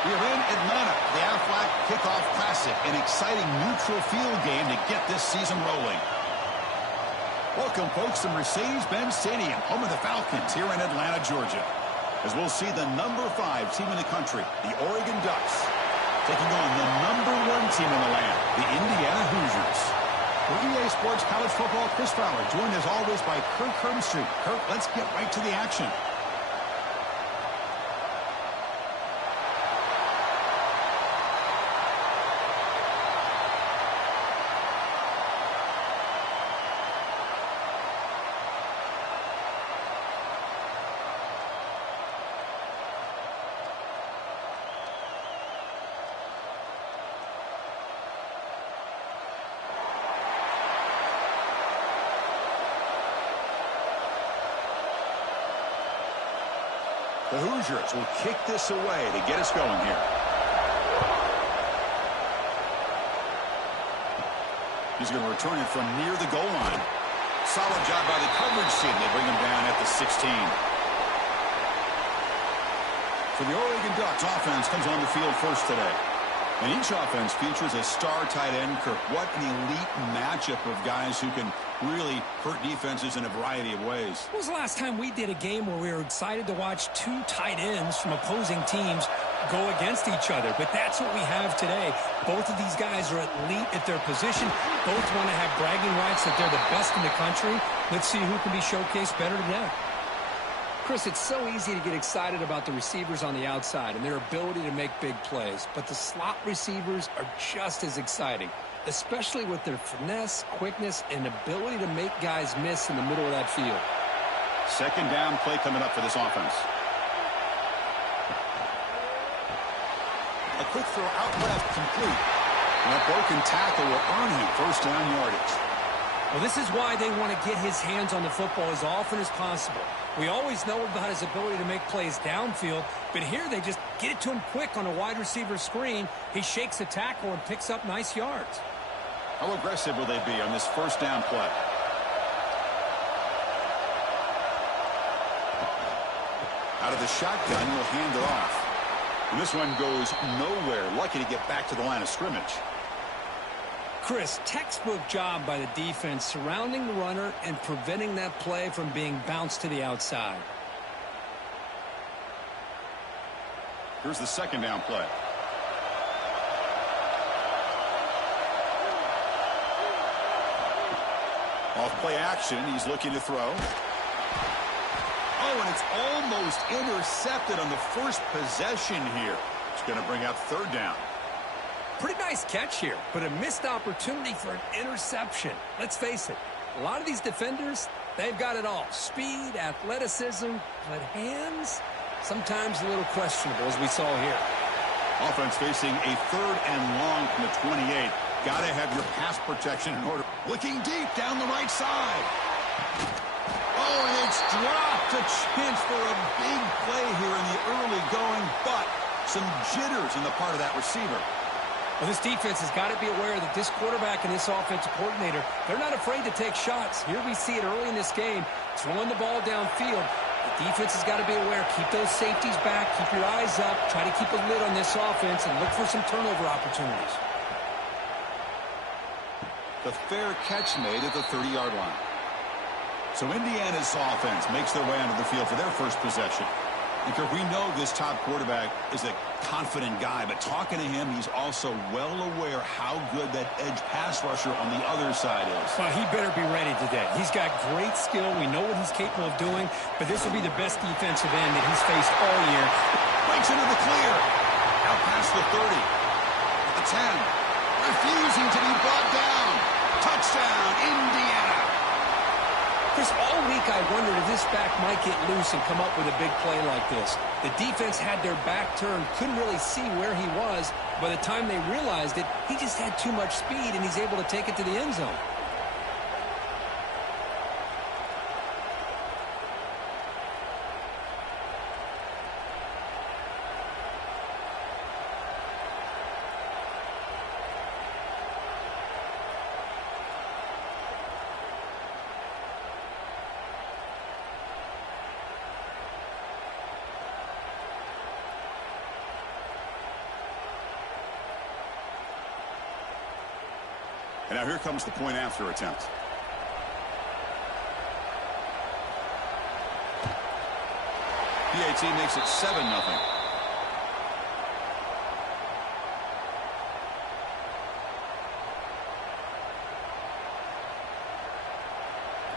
We are in Atlanta, the Aflac Kickoff Classic, an exciting neutral field game to get this season rolling. Welcome, folks, to Mercedes-Benz Stadium, home of the Falcons here in Atlanta, Georgia. As we'll see the number 5 team in the country, the Oregon Ducks, taking on the number 1 team in the land, the Indiana Hoosiers. For EA Sports College Football, Chris Fowler, joined as always by Kirk Hermstreet. Kirk, let's get right to the action. The Hoosiers will kick this away to get us going here. He's going to return it from near the goal line. Solid job by the coverage team. They bring him down at the 16. So the Oregon Ducks offense comes on the field first today. And each offense features a star tight end. Kirk, what an elite matchup of guys who can really hurt defenses in a variety of ways. When was the last time we did a game where we were excited to watch 2 tight ends from opposing teams go against each other? But that's what we have today. Both of these guys are elite at their position. Both want to have bragging rights that they're the best in the country. Let's see who can be showcased better today. Chris, it's so easy to get excited about the receivers on the outside and their ability to make big plays. But the slot receivers are just as exciting, especially with their finesse, quickness, and ability to make guys miss in the middle of that field. Second down play coming up for this offense. A quick throw out left, complete. And a broken tackle will earn him first down yardage. Well, this is why they want to get his hands on the football as often as possible. We always know about his ability to make plays downfield, but here they just get it to him quick on a wide receiver screen. He shakes the tackle and picks up nice yards. How aggressive will they be on this first down play? Out of the shotgun, he'll hand it off. And this one goes nowhere. Lucky to get back to the line of scrimmage. Chris, textbook job by the defense surrounding the runner and preventing that play from being bounced to the outside. Here's the second down play. Off play action, he's looking to throw. Oh, and it's almost intercepted on the first possession here. It's going to bring up third down. Pretty nice catch here, but a missed opportunity for an interception. Let's face it, a lot of these defenders, they've got it all. Speed, athleticism, but hands, sometimes a little questionable, as we saw here. Offense facing a third and long from the 28. Got to have your pass protection in order. Looking deep down the right side. Oh, and it's dropped. A chance for a big play here in the early going, but some jitters in the part of that receiver. Well, this defense has got to be aware that this quarterback and this offensive coordinator, they're not afraid to take shots. Here we see it early in this game, throwing the ball downfield. The defense has got to be aware. Keep those safeties back. Keep your eyes up. Try to keep a lid on this offense and look for some turnover opportunities. The fair catch made at the 30-yard line. So Indiana's offense makes their way onto the field for their first possession. Because we know this top quarterback is a confident guy, but talking to him, he's also well aware how good that edge pass rusher on the other side is. Well, he better be ready today. He's got great skill. We know what he's capable of doing, but this will be the best defensive end that he's faced all year. Breaks into the clear. Out past the 30. At the 10. Refusing to be brought down. Touchdown, Indiana. Chris, all week I wondered if this back might get loose and come up with a big play like this. The defense had their back turned, couldn't really see where he was. By the time they realized it, he just had too much speed, and he's able to take it to the end zone. And now here comes the point after attempt. PAT makes it 7-0.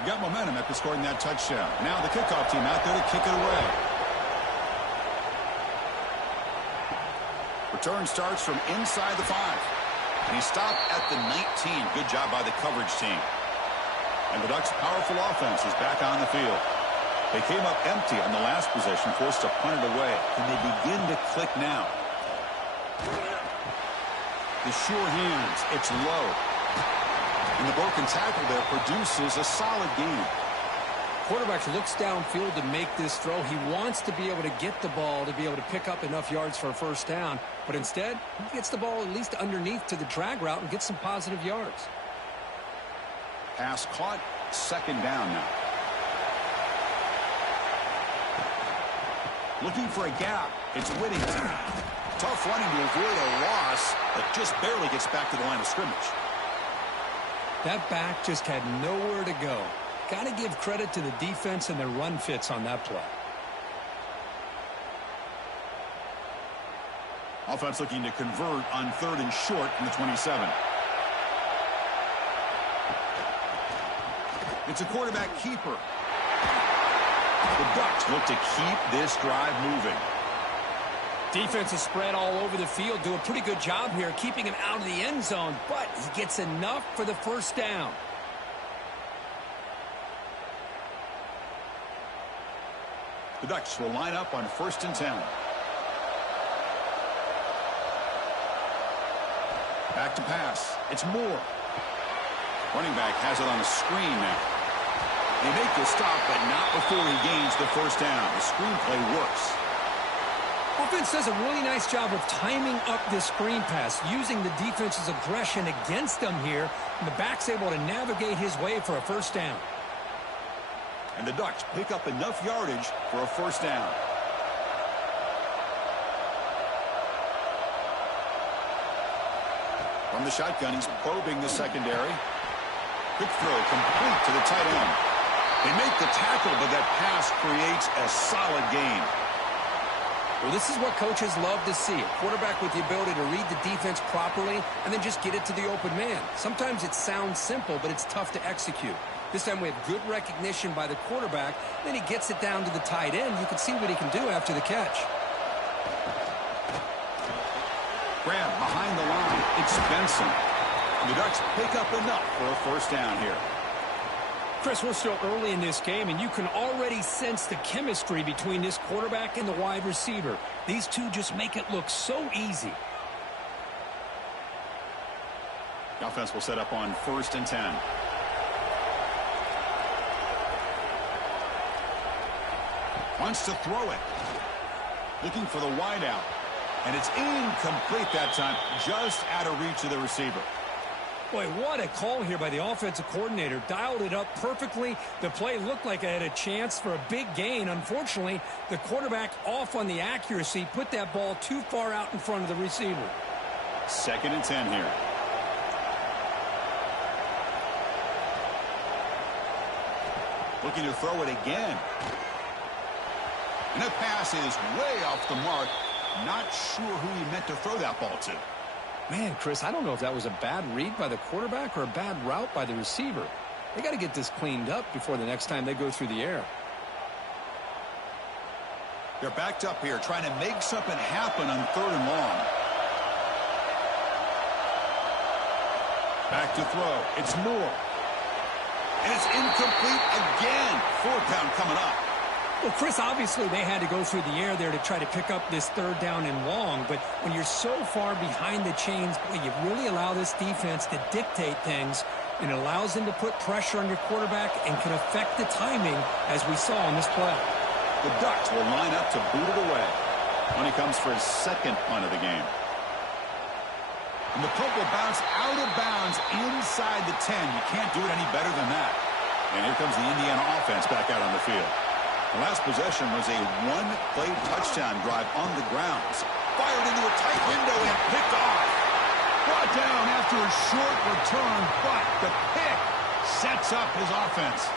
Got momentum after scoring that touchdown. Now the kickoff team out there to kick it away. Return starts from inside the 5. And he stopped at the 19. Good job by the coverage team. And the Ducks' powerful offense is back on the field. They came up empty on the last possession, forced to punt it away. And they begin to click now. The sure hands. It's low. And the broken tackle there produces a solid gain. Quarterback looks downfield to make this throw. He wants to be able to get the ball to be able to pick up enough yards for a first down. But instead, he gets the ball at least underneath to the drag route and gets some positive yards. Pass caught. Second down now. Looking for a gap. It's Whittington. Tough running to avoid a loss, but just barely gets back to the line of scrimmage. That back just had nowhere to go. Got to give credit to the defense and their run fits on that play. Offense looking to convert on 3rd and short from the 27. It's a quarterback keeper. The Ducks look to keep this drive moving. Defense is spread all over the field. Do a pretty good job here keeping him out of the end zone, but he gets enough for the first down. The Ducks will line up on 1st and 10. Back to pass. It's Moore. Running back has it on a screen now. They make the stop, but not before he gains the first down. The screenplay works. Offense does a really nice job of timing up this screen pass, using the defense's aggression against them here, and the back's able to navigate his way for a first down. And the Ducks pick up enough yardage for a first down. From the shotgun, he's probing the secondary. Quick throw complete to the tight end. They make the tackle, but that pass creates a solid gain. Well, this is what coaches love to see. A quarterback with the ability to read the defense properly and then just get it to the open man. Sometimes it sounds simple, but it's tough to execute. This time we have good recognition by the quarterback. Then he gets it down to the tight end. You can see what he can do after the catch. Grab behind the line. It's Benson. The Ducks pick up enough for a first down here. Chris, we're still early in this game, and you can already sense the chemistry between this quarterback and the wide receiver. These two just make it look so easy. The offense will set up on 1st and 10. Wants to throw it. Looking for the wideout. And it's incomplete that time, just out of reach of the receiver. Boy, what a call here by the offensive coordinator. Dialed it up perfectly. The play looked like it had a chance for a big gain. Unfortunately, the quarterback off on the accuracy, put that ball too far out in front of the receiver. 2nd and 10 here. Looking to throw it again. And the pass is way off the mark. Not sure who he meant to throw that ball to. Man, Chris, I don't know if that was a bad read by the quarterback or a bad route by the receiver. They got to get this cleaned up before the next time they go through the air. They're backed up here, trying to make something happen on 3rd and long. Back to throw. It's Moore. And it's incomplete again. 4th down coming up. Well, Chris, obviously they had to go through the air there to try to pick up this 3rd down and long, but when you're so far behind the chains, boy, you really allow this defense to dictate things, and it allows them to put pressure on your quarterback and can affect the timing, as we saw on this play. The Ducks will line up to boot it away when he comes for his 2nd punt of the game. And the punt will bounce out of bounds inside the 10. You can't do it any better than that. And here comes the Indiana offense back out on the field. The last possession was a one-play touchdown drive on the grounds. Fired into a tight window and picked off. Brought down after a short return, but the pick sets up his offense.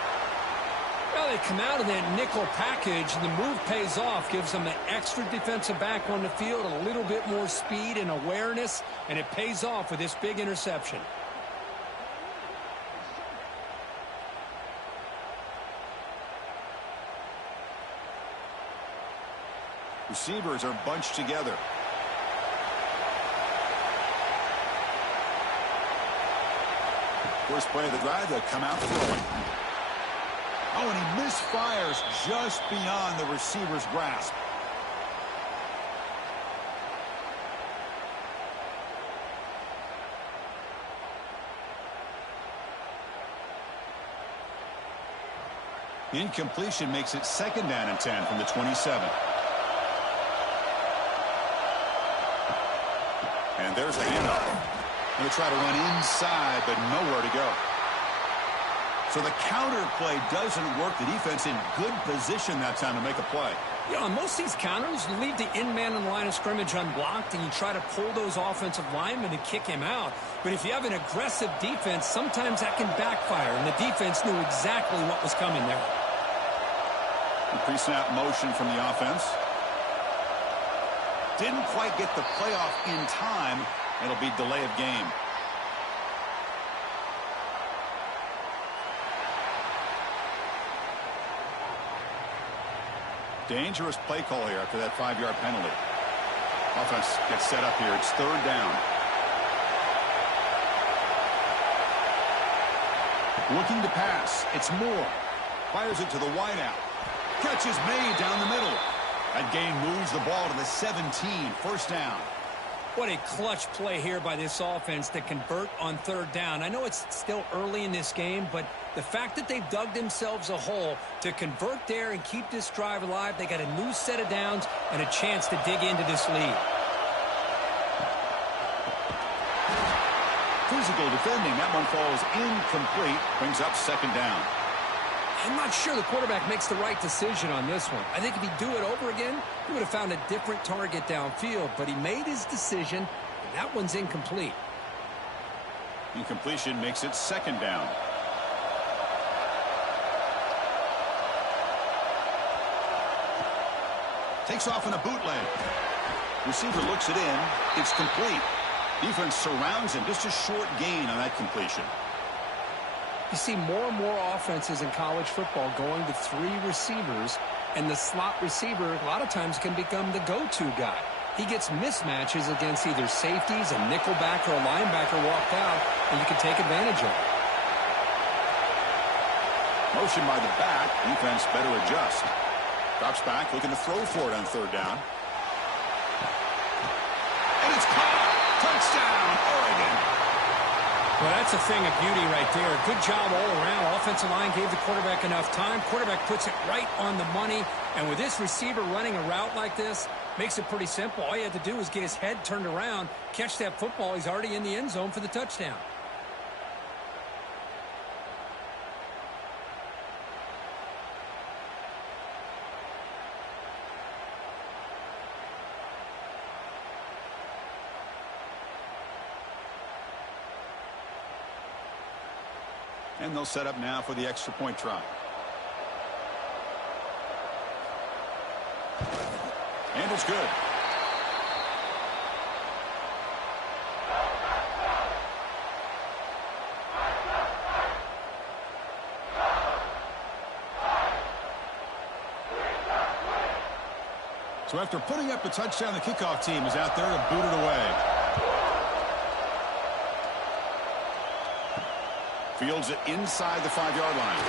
Well, they come out of that nickel package, and the move pays off, gives them an extra defensive back on the field, a little bit more speed and awareness, and it pays off with this big interception. Receivers are bunched together. First play of the drive, they'll come out throwing. Oh, and he misfires just beyond the receiver's grasp. Incompletion makes it 2nd down and 10 from the 27. And there's a handoff. Going to try to run inside, but nowhere to go. So the counter play doesn't work. The defense in good position that time to make a play. Yeah, on most of these counters, you leave the in-man in the line of scrimmage unblocked, and you try to pull those offensive linemen and kick him out. But if you have an aggressive defense, sometimes that can backfire, and the defense knew exactly what was coming there. Pre-snap motion from the offense. Didn't quite get the playoff in time. It'll be delay of game. Dangerous play call here after that 5-yard penalty. Offense gets set up here. It's 3rd down. Looking to pass. It's Moore. Fires it to the wideout. Catch is made down the middle. That gain moves the ball to the 17. 1st down. What a clutch play here by this offense to convert on 3rd down. I know it's still early in this game, but the fact that they've dug themselves a hole to convert there and keep this drive alive, they got a new set of downs and a chance to dig into this lead. Physical defending. That one falls incomplete. Brings up 2nd down. I'm not sure the quarterback makes the right decision on this one. I think if he'd do it over again, he would have found a different target downfield, but he made his decision, and that one's incomplete. Incompletion makes it 2nd down. Takes off in a bootleg. Receiver looks it in. It's complete. Defense surrounds him. Just a short gain on that completion. You see more and more offenses in college football going to 3 receivers, and the slot receiver a lot of times can become the go-to guy. He gets mismatches against either safeties, a nickelback, or a linebacker walked out, and you can take advantage of it. Motion by the back. Defense better adjust. Drops back, looking to throw for it on 3rd down. And it's caught. Touchdown, Oregon. Well, that's a thing of beauty right there. Good job all around. Offensive line gave the quarterback enough time. Quarterback puts it right on the money. And with this receiver running a route like this, makes it pretty simple. All you have to do is get his head turned around, catch that football. He's already in the end zone for the touchdown. And they'll set up now for the extra point try. And it's good. So after putting up the touchdown, the kickoff team is out there to boot it away. Fields it inside the 5-yard line.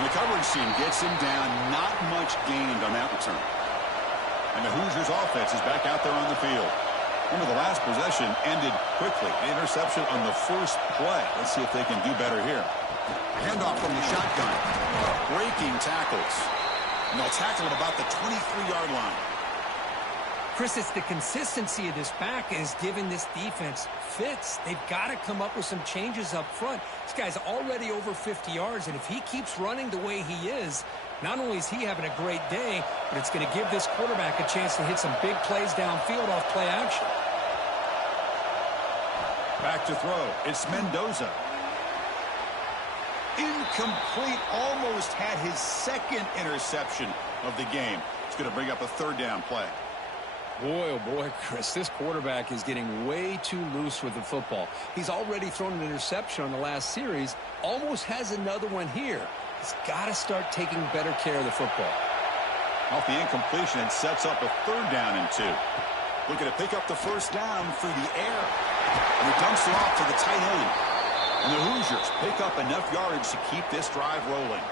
And the coverage team gets him down. Not much gained on that return. And the Hoosiers offense is back out there on the field. Remember, the last possession ended quickly. An interception on the first play. Let's see if they can do better here. Handoff from the shotgun. Breaking tackles. And they'll tackle at about the 23-yard line. Chris, it's the consistency of this back is giving this defense fits. They've got to come up with some changes up front. This guy's already over 50 yards, and if he keeps running the way he is, not only is he having a great day, but it's going to give this quarterback a chance to hit some big plays downfield off play action. Back to throw. It's Mendoza. Incomplete. Almost had his second interception of the game. It's going to bring up a third down play. Boy, oh boy, Chris, this quarterback is getting way too loose with the football. He's already thrown an interception on the last series. Almost has another one here. He's got to start taking better care of the football. Off the incompletion, it sets up a third down and 2. Looking to pick up the first down through the air. And he dumps it off to the tight end. And the Hoosiers pick up enough yardage to keep this drive rolling.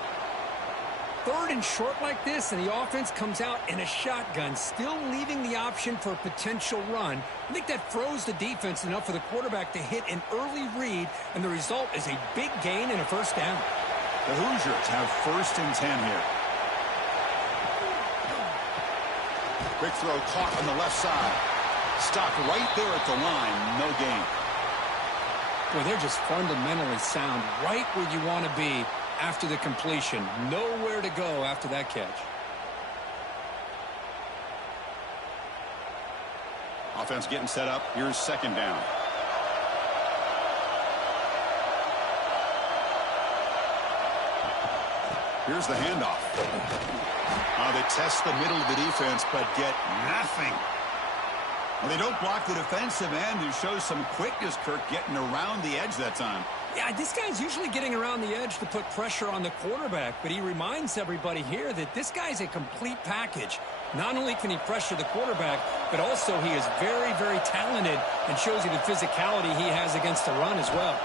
Third and short like this, and the offense comes out in a shotgun, still leaving the option for a potential run. I think that throws the defense enough for the quarterback to hit an early read, and the result is a big gain and a first down. The Hoosiers have 1st and 10 here. Quick throw caught on the left side. Stopped right there at the line. No gain. Well, they're just fundamentally sound, right where you want to be after the completion. Nowhere to go after that catch. Offense getting set up. Here's second down. Here's the handoff. They test the middle of the defense, but get nothing. Well, they don't block the defensive end, who shows some quickness, Kirk, getting around the edge that time. Yeah, this guy's usually getting around the edge to put pressure on the quarterback, but he reminds everybody here that this guy's a complete package. Not only can he pressure the quarterback, but also he is very, very talented and shows you the physicality he has against the run as well.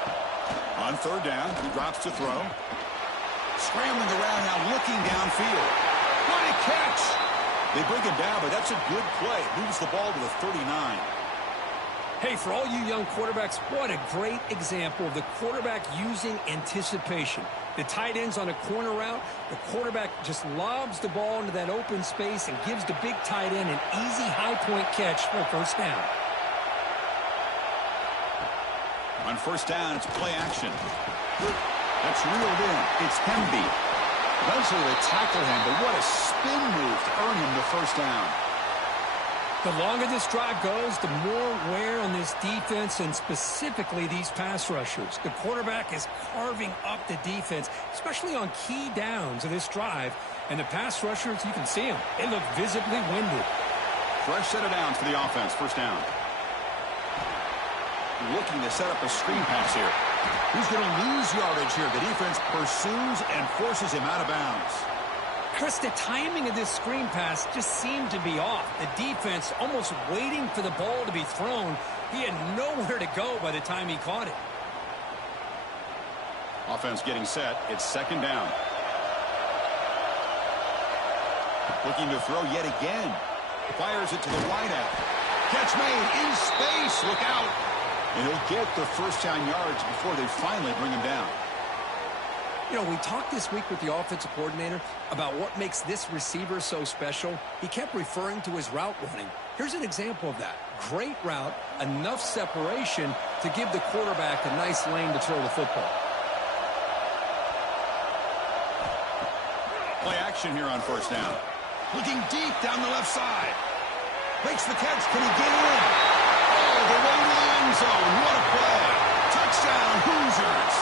On third down, he drops to throw. Scrambling around now, looking downfield. What a catch! They bring him down, but that's a good play. Moves the ball to the 39. Hey, for all you young quarterbacks, what a great example of the quarterback using anticipation. The tight end's on a corner route. The quarterback just lobs the ball into that open space and gives the big tight end an easy high-point catch for a first down. On first down, it's play action. That's reeled in. It's Hemby. Eventually they tackle him, but what a spin move to earn him the first down. The longer this drive goes, the more wear on this defense and specifically these pass rushers. The quarterback is carving up the defense, especially on key downs of this drive. And the pass rushers, you can see them. They look visibly winded. Fresh set of downs for the offense. First down. Looking to set up a screen pass here. Who's going to lose yardage here? The defense pursues and forces him out of bounds. Chris, the timing of this screen pass just seemed to be off. The defense almost waiting for the ball to be thrown. He had nowhere to go by the time he caught it. Offense getting set. It's second down. Looking to throw yet again. Fires it to the wideout. Catch made in space. Look out. And he'll get the first down yards before they finally bring him down. You know, we talked this week with the offensive coordinator about what makes this receiver so special. He kept referring to his route running. Here's an example of that. Great route, enough separation to give the quarterback a nice lane to throw the football. Play action here on first down. Looking deep down the left side. Makes the catch. Can he get in? Oh, the way to the end zone. What a play. Touchdown, Hoosiers.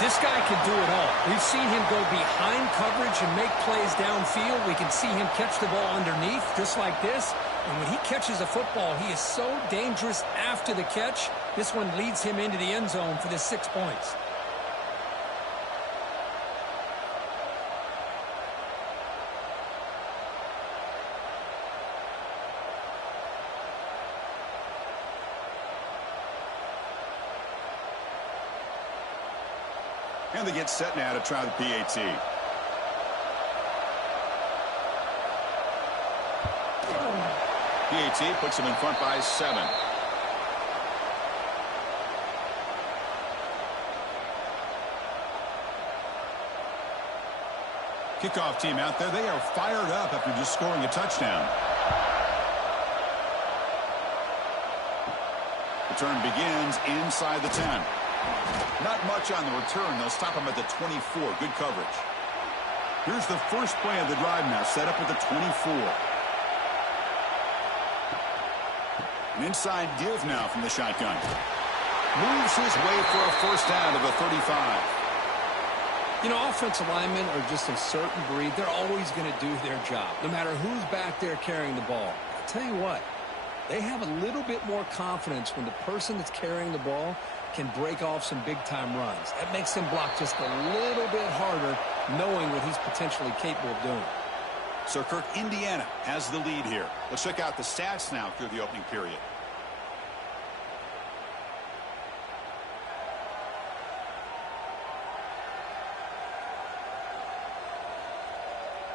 This guy can do it all. We've seen him go behind coverage and make plays downfield. We can see him catch the ball underneath just like this. And when he catches a football, he is so dangerous after the catch. This one leads him into the end zone for the 6 points. And they get set now to try the PAT. PAT puts them in front by 7. Kickoff team out there. They are fired up after just scoring a touchdown. Return begins inside the 10. Not much on the return. They'll stop him at the 24. Good coverage. Here's the first play of the drive now, set up at the 24. An inside give now from the shotgun. Moves his way for a first down to the 35. You know, offensive linemen are just a certain breed. They're always going to do their job, no matter who's back there carrying the ball. I'll tell you what, they have a little bit more confidence when the person that's carrying the ball can break off some big-time runs. That makes them block just a little bit harder, knowing what he's potentially capable of doing. So, Kirk, Indiana has the lead here. Let's check out the stats now through the opening period.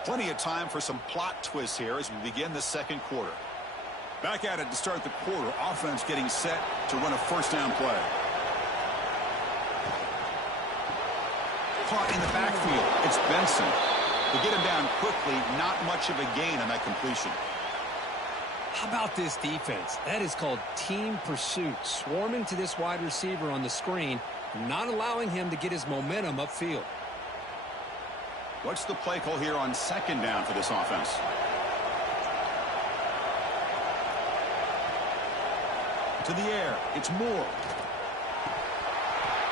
Plenty of time for some plot twists here as we begin the second quarter. Back at it to start the quarter. Offense getting set to run a first down play. Caught in the backfield. It's Benson. To get him down quickly, not much of a gain on that completion. How about this defense? That is called team pursuit. Swarming to this wide receiver on the screen, not allowing him to get his momentum upfield. What's the play call here on second down for this offense? To the air. It's Moore.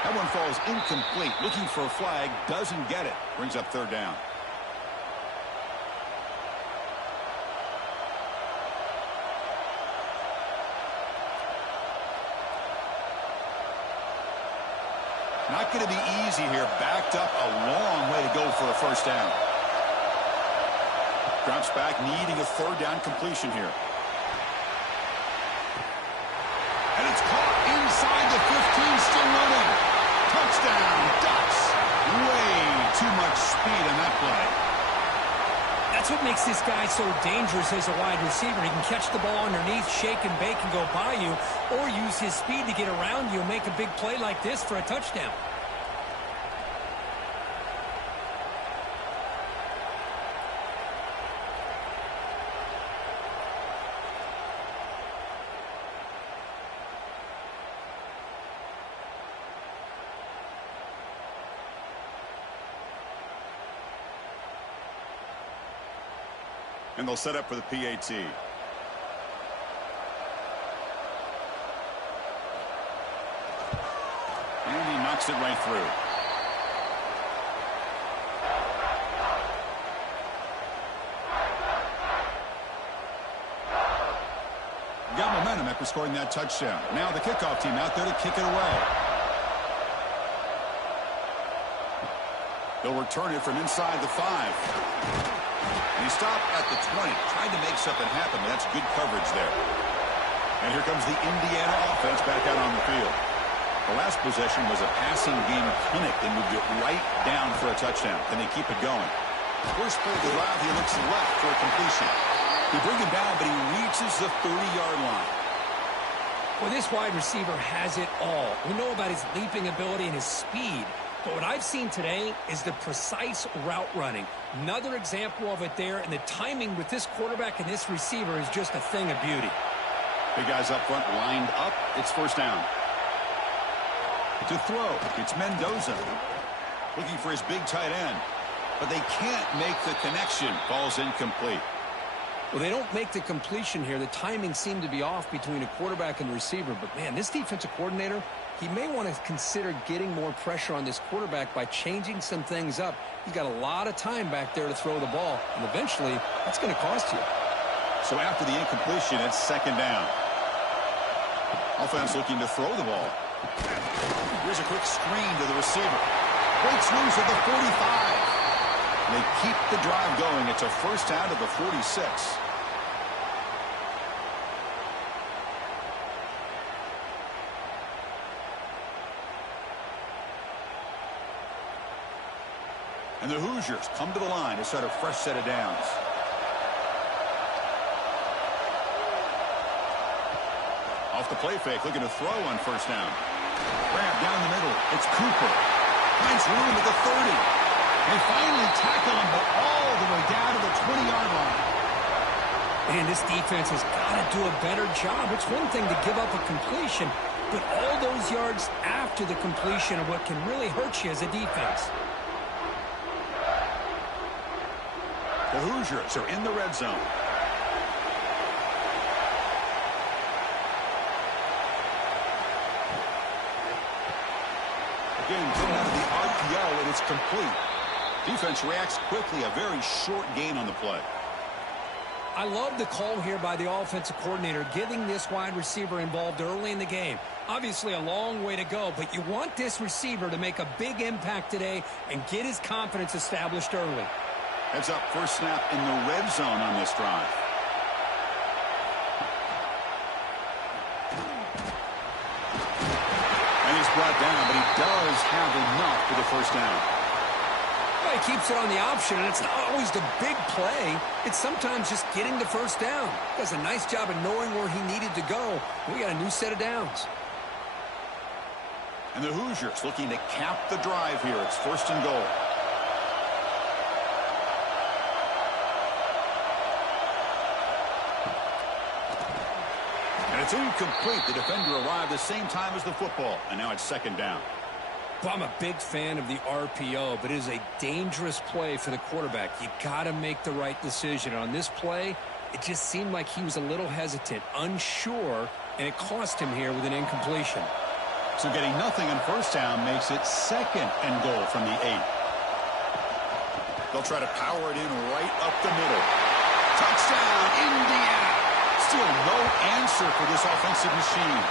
That one falls incomplete. Looking for a flag. Doesn't get it. Brings up third down. Not going to be easy here. Backed up a long way to go for a first down. Drops back, needing a third down completion here. And it's caught inside the 15, still running. Touchdown, Ducks. Way too much speed in that play. That's what makes this guy so dangerous as a wide receiver. He can catch the ball underneath, shake and bake and go by you, or use his speed to get around you and make a big play like this for a touchdown. And they'll set up for the PAT. And he knocks it right through. Got momentum after scoring that touchdown. Now the kickoff team out there to kick it away. They'll return it from inside the 5. He stopped at the 20, tried to make something happen, but that's good coverage there. And here comes the Indiana offense back out on the field. The last possession was a passing game clinic. They moved it right down for a touchdown. Can they keep it going? First play of the drive, he looks left for a completion. They bring him down, but he reaches the 30-yard line. Well, this wide receiver has it all. We know about his leaping ability and his speed. But what I've seen today is the precise route running. Another example of it there, and the timing with this quarterback and this receiver is just a thing of beauty. Big guys up front lined up. It's first down. To throw, it's Mendoza. Looking for his big tight end. But they can't make the connection. Ball's incomplete. Well, they don't make the completion here. The timing seemed to be off between a quarterback and the receiver. But, man, this defensive coordinator, he may want to consider getting more pressure on this quarterback by changing some things up. He's got a lot of time back there to throw the ball, and eventually that's going to cost you. So after the incompletion, it's second down. Offense looking to throw the ball. Here's a quick screen to the receiver. Breaks loose at the 45. They keep the drive going. It's a first down to the 46. And the Hoosiers come to the line to set a fresh set of downs. Off the play fake, looking to throw on first down. Grab down the middle. It's Cooper. Finds room at the 30. They finally tackle him, but all the way down to the 20-yard line. Man, this defense has got to do a better job. It's one thing to give up a completion, but all those yards after the completion are what can really hurt you as a defense. The Hoosiers are in the red zone. again, thrown out of the RPO, and it's complete. Defense reacts quickly. A very short gain on the play. I love the call here by the offensive coordinator, getting this wide receiver involved early in the game. Obviously a long way to go, but you want this receiver to make a big impact today and get his confidence established early. Heads up, first snap in the red zone on this drive. And he's brought down, but he does have enough for the first down. Well, he keeps it on the option, and it's not always the big play. It's sometimes just getting the first down. He does a nice job of knowing where he needed to go. We got a new set of downs. And the Hoosiers looking to cap the drive here. It's first and goal. And it's incomplete. The defender arrived the same time as the football. And now it's second down. Well, I'm a big fan of the RPO, but it is a dangerous play for the quarterback. You got to make the right decision. On this play, it just seemed like he was a little hesitant, unsure, and it cost him here with an incompletion. So getting nothing on first down makes it second and goal from the 8. They'll try to power it in right up the middle. Touchdown, Indiana. Still no answer for this offensive machine.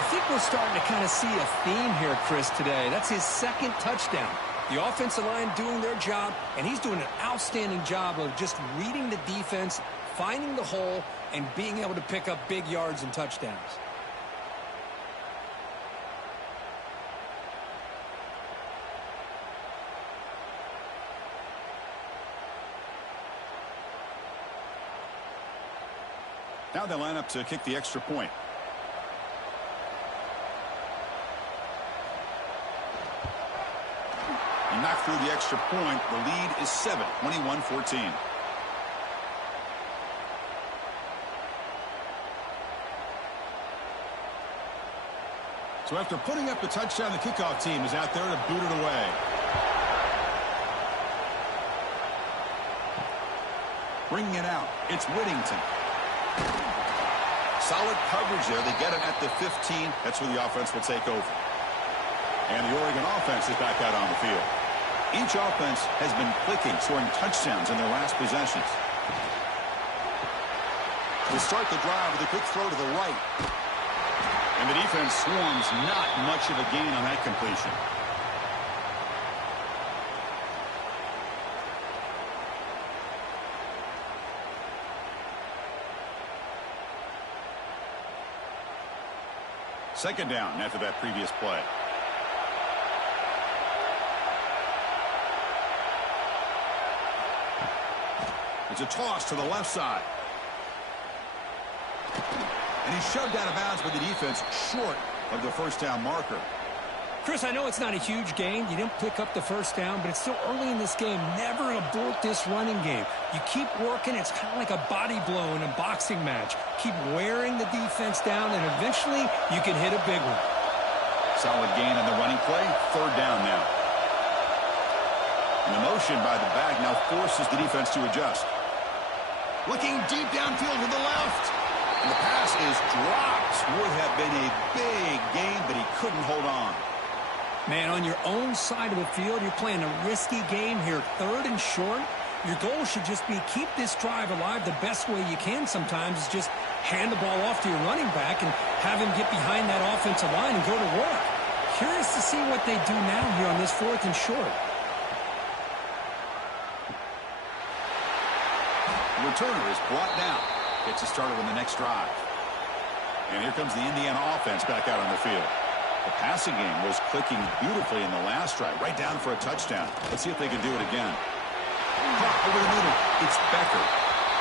I think we're starting to kind of see a theme here, Chris, today. That's his second touchdown. The offensive line doing their job, and he's doing an outstanding job of just reading the defense, finding the hole, and being able to pick up big yards and touchdowns. Now they line up to kick the extra point. He knocked through the extra point. The lead is 7, 21-14. So after putting up the touchdown, the kickoff team is out there to boot it away. Bringing it out, it's Whittington. Solid coverage there. They get it at the 15. That's where the offense will take over. And the Oregon offense is back out on the field. Each offense has been clicking, scoring touchdowns in their last possessions. They start the drive with a quick throw to the right. And the defense swarms, not much of a gain on that completion. Second down after that previous play. It's a toss to the left side. And he's shoved out of bounds by the defense short of the first down marker. Chris, I know it's not a huge gain. You didn't pick up the first down, but it's still early in this game. Never abort this running game. You keep working. It's kind of like a body blow in a boxing match. Keep wearing the defense down, and eventually you can hit a big one. Solid gain on the running play. Third down now. And the motion by the back now forces the defense to adjust. Looking deep downfield to the left. And the pass is dropped. Would have been a big gain, but he couldn't hold on. Man, on your own side of the field, you're playing a risky game here. Third and short. Your goal should just be keep this drive alive the best way you can sometimes is just hand the ball off to your running back and have him get behind that offensive line and go to work. Curious to see what they do now here on this fourth and short. The returner is brought down. Gets us started on the next drive. And here comes the Indiana offense back out on the field. The passing game was clicking beautifully in the last drive, right down for a touchdown. Let's see if they can do it again. Caught over the middle. It's Becker.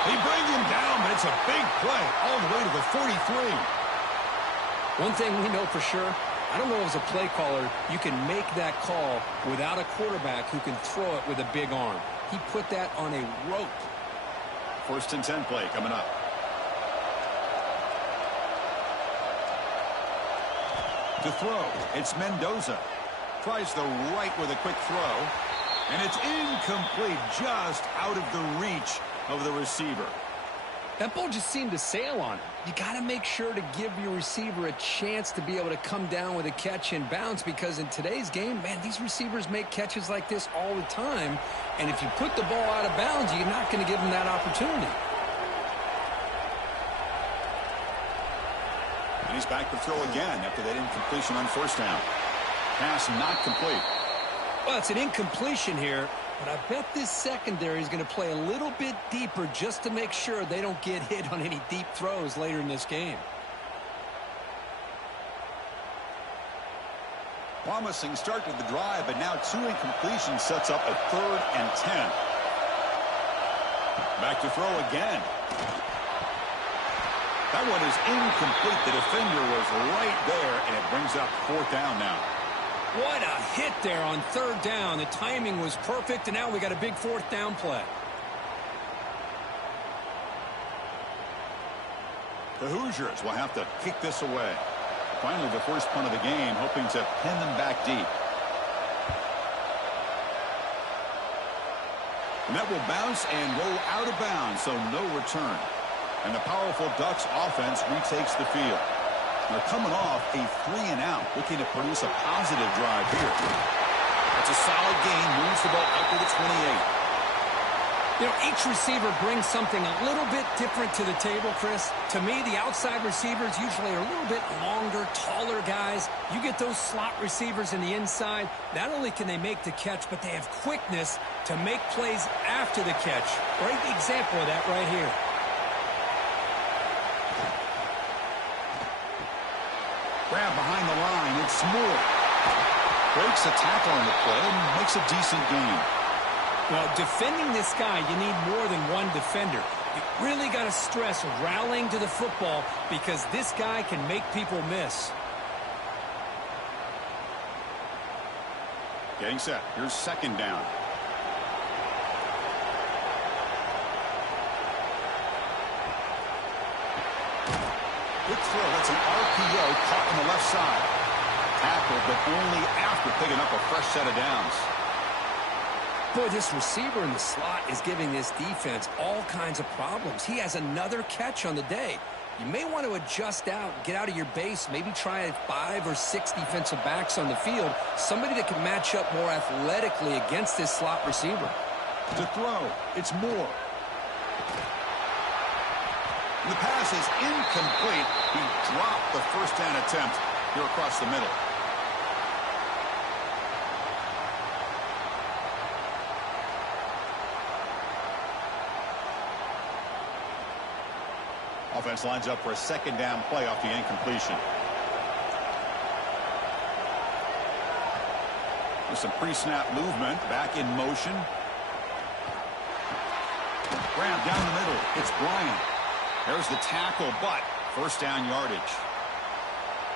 They bring him down, but it's a big play all the way to the 43. One thing we know for sure, I don't know as a play caller, you can make that call without a quarterback who can throw it with a big arm. He put that on a rope. First and 10 play coming up. To throw, it's Mendoza. Tries the right with a quick throw. And it's incomplete, just out of the reach of the receiver. That ball just seemed to sail on him. You got to make sure to give your receiver a chance to be able to come down with a catch and bounce, because in today's game, man, these receivers make catches like this all the time. And if you put the ball out of bounds, you're not going to give them that opportunity. And he's back to throw again after that incompletion on first down. Pass not complete. Well, it's an incompletion here, but I bet this secondary is going to play a little bit deeper just to make sure they don't get hit on any deep throws later in this game. Promising start to the drive, but now 2 incompletions sets up a 3rd and 10. Back to throw again. That one is incomplete. The defender was right there, and it brings up 4th down now. What a hit there on 3rd down. The timing was perfect, and now we got a big 4th down play. The Hoosiers will have to kick this away. Finally, the first punt of the game, hoping to pin them back deep. And that will bounce and roll out of bounds, so no return. And the powerful Ducks offense retakes the field. They're coming off a 3-and-out, looking to produce a positive drive here. That's a solid gain, moves the ball up to the 28. You know, each receiver brings something a little bit different to the table, Chris. To me, the outside receivers usually are a little bit longer, taller guys. You get those slot receivers in the inside, not only can they make the catch, but they have quickness to make plays after the catch. Great example of that right here. Grab behind the line, it's Moore. Breaks a tackle on the play and makes a decent gain. Well, defending this guy, you need more than one defender. You really got to stress rallying to the football, because this guy can make people miss. Getting set. Here's 2nd down. Good throw. That's an RPO caught on the left side. Tackled, but only after picking up a fresh set of downs. Boy, this receiver in the slot is giving this defense all kinds of problems. He has another catch on the day. You may want to adjust out, get out of your base, maybe try 5 or 6 defensive backs on the field, somebody that can match up more athletically against this slot receiver. To throw, it's Moore. The pass is incomplete. He dropped the first down attempt here across the middle. Offense lines up for a 2nd down play off the incompletion. With some pre-snap movement, back in motion. Grab down the middle. It's Bryant. There's the tackle, but first down yardage.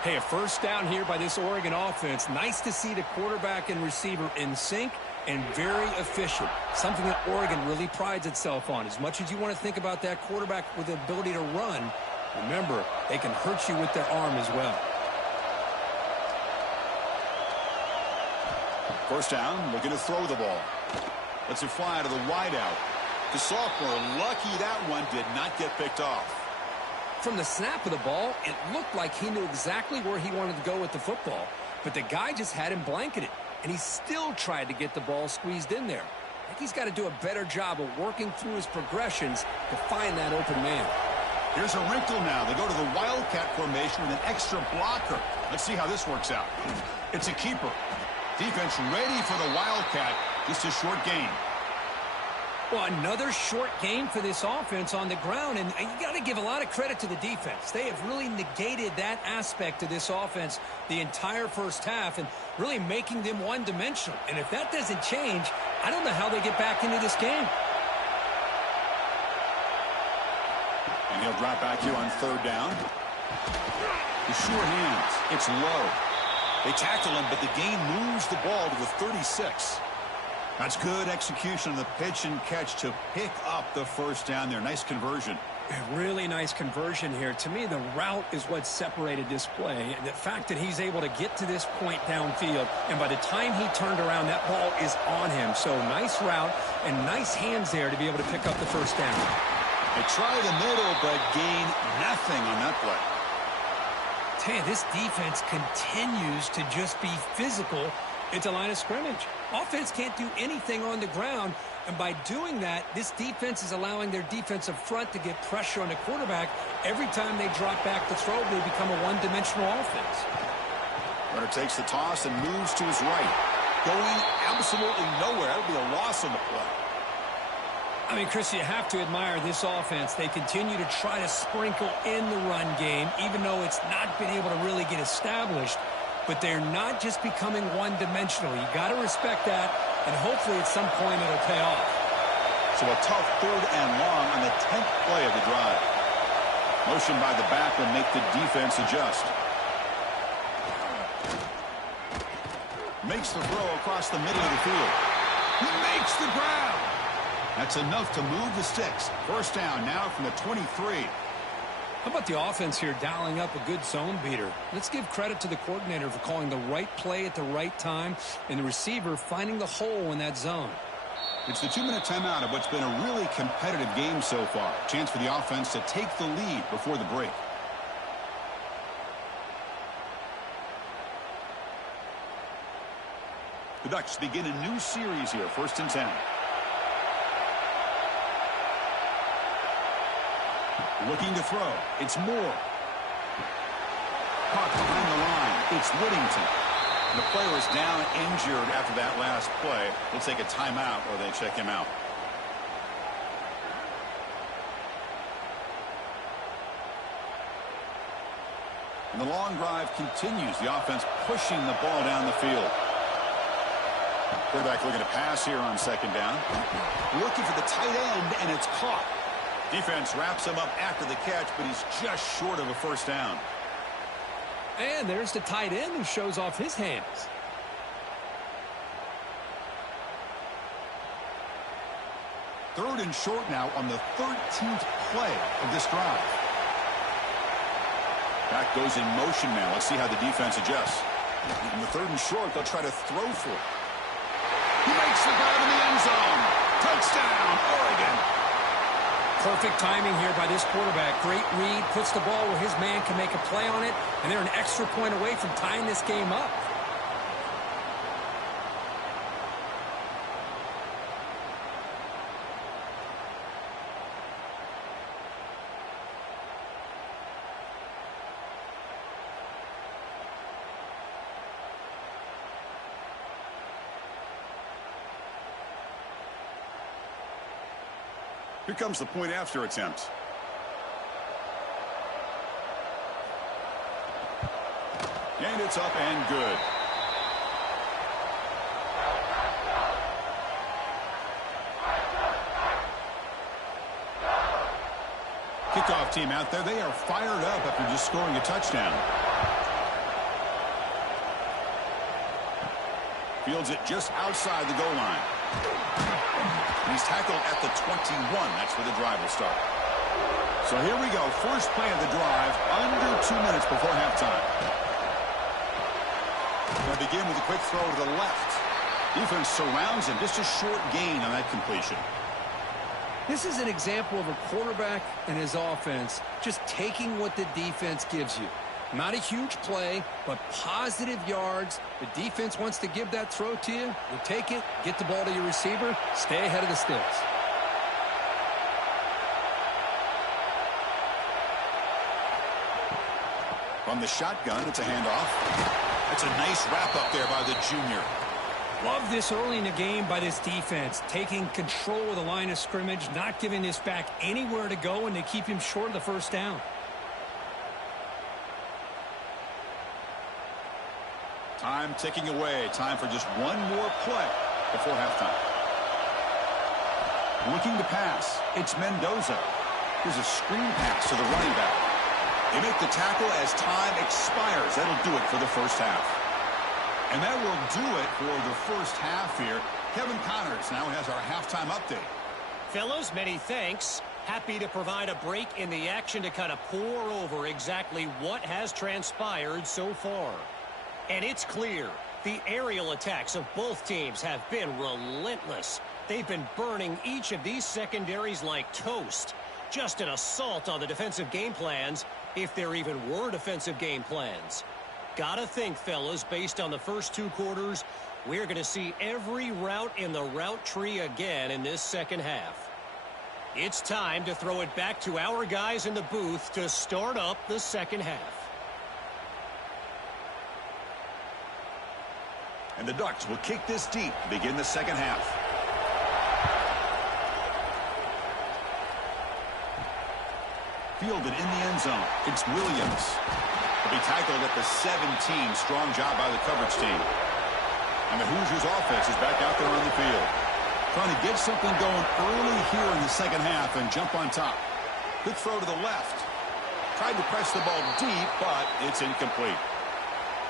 Hey, a first down here by this Oregon offense. Nice to see the quarterback and receiver in sync and very efficient. Something that Oregon really prides itself on. As much as you want to think about that quarterback with the ability to run, remember, they can hurt you with their arm as well. First down, looking to throw the ball. Lets it fly to the wideout. The sophomore, lucky that one did not get picked off. From the snap of the ball, it looked like he knew exactly where he wanted to go with the football, but the guy just had him blanketed, and he still tried to get the ball squeezed in there. I think he's got to do a better job of working through his progressions to find that open man. Here's a wrinkle now. They go to the Wildcat formation with an extra blocker. Let's see how this works out. It's a keeper. Defense ready for the Wildcat. Just a short gain. Well, another short game for this offense on the ground, and you got to give a lot of credit to the defense. They have really negated that aspect of this offense the entire first half and really making them one-dimensional. And if that doesn't change, I don't know how they get back into this game. And he'll drop back here on 3rd down. The sure hands. It's low. They tackle him, but the gain moves the ball to the 36. That's good execution of the pitch and catch to pick up the first down there. Nice conversion. A really nice conversion here. To me, the route is what separated this play. The fact that he's able to get to this point downfield, and by the time he turned around, that ball is on him. So nice route and nice hands there to be able to pick up the first down. They try the middle, but gain nothing on that play. Hey, this defense continues to just be physical at the line of scrimmage. Offense can't do anything on the ground, and by doing that, this defense is allowing their defensive front to get pressure on the quarterback. Every time they drop back to throw, they become a one-dimensional offense. Runner takes the toss and moves to his right. Going absolutely nowhere. That'll be a loss on the play. I mean, Chris, you have to admire this offense. They continue to try to sprinkle in the run game, even though it's not been able to really get established. But they're not just becoming one-dimensional. You got to respect that, and hopefully at some point it'll pay off. So a tough 3rd and long on the 10th play of the drive. Motion by the back will make the defense adjust. Makes the throw across the middle of the field. He makes the grab. That's enough to move the sticks. First down now from the 23. How about the offense here dialing up a good zone beater? Let's give credit to the coordinator for calling the right play at the right time and the receiver finding the hole in that zone. It's the 2-minute timeout of what's been a really competitive game so far. Chance for the offense to take the lead before the break. The Ducks begin a new series here, 1st and 10. Looking to throw. It's Moore. Caught behind the line. It's Whittington. And the player is down injured after that last play. They'll take a timeout or they check him out. And the long drive continues. The offense pushing the ball down the field. Quarterback looking to pass here on 2nd down. Looking for the tight end, and it's caught. Defense wraps him up after the catch, but he's just short of a 1st down. And there's the tight end who shows off his hands. Third and short now on the 13th play of this drive. Back goes in motion now. Let's see how the defense adjusts. In the 3rd and short, they'll try to throw for it. He makes the grab in the end zone. Touchdown, Oregon. Perfect timing here by this quarterback. Great read, puts the ball where his man can make a play on it, and they're an extra point away from tying this game up. Here comes the point after attempt. And it's up and good. Kickoff team out there. They are fired up after just scoring a touchdown. Fields it just outside the goal line. He's tackled at the 21. That's where the drive will start. So here we go. First play of the drive, under 2 minutes before halftime. They'll begin with a quick throw to the left. Defense surrounds him. Just a short gain on that completion. This is an example of a quarterback and his offense just taking what the defense gives you. Not a huge play, but positive yards. The defense wants to give that throw to you. You take it, get the ball to your receiver, stay ahead of the sticks. From the shotgun, it's a handoff. That's a nice wrap up there by the junior. Love this early in the game by this defense, taking control of the line of scrimmage, not giving this back anywhere to go, and they keep him short of the first down. Time ticking away. Time for just one more play before halftime. Looking to pass. It's Mendoza. Here's a screen pass to the running back. They make the tackle as time expires. That'll do it for the first half. And that will do it for the first half here. Kevin Connors now has our halftime update. Fellas, many thanks. Happy to provide a break in the action to kind of pour over exactly what has transpired so far. And it's clear the aerial attacks of both teams have been relentless. They've been burning each of these secondaries like toast. Just an assault on the defensive game plans, if there even were defensive game plans. Gotta think, fellas, based on the first 2 quarters, we're going to see every route in the route tree again in this second half. It's time to throw it back to our guys in the booth to start up the second half. And the Ducks will kick this deep to begin the second half. Fielded in the end zone. It's Williams. He'll be tackled at the 17. Strong job by the coverage team. And the Hoosiers offense is back out there on the field. Trying to get something going early here in the second half and jump on top. Good throw to the left. Tried to press the ball deep, but it's incomplete.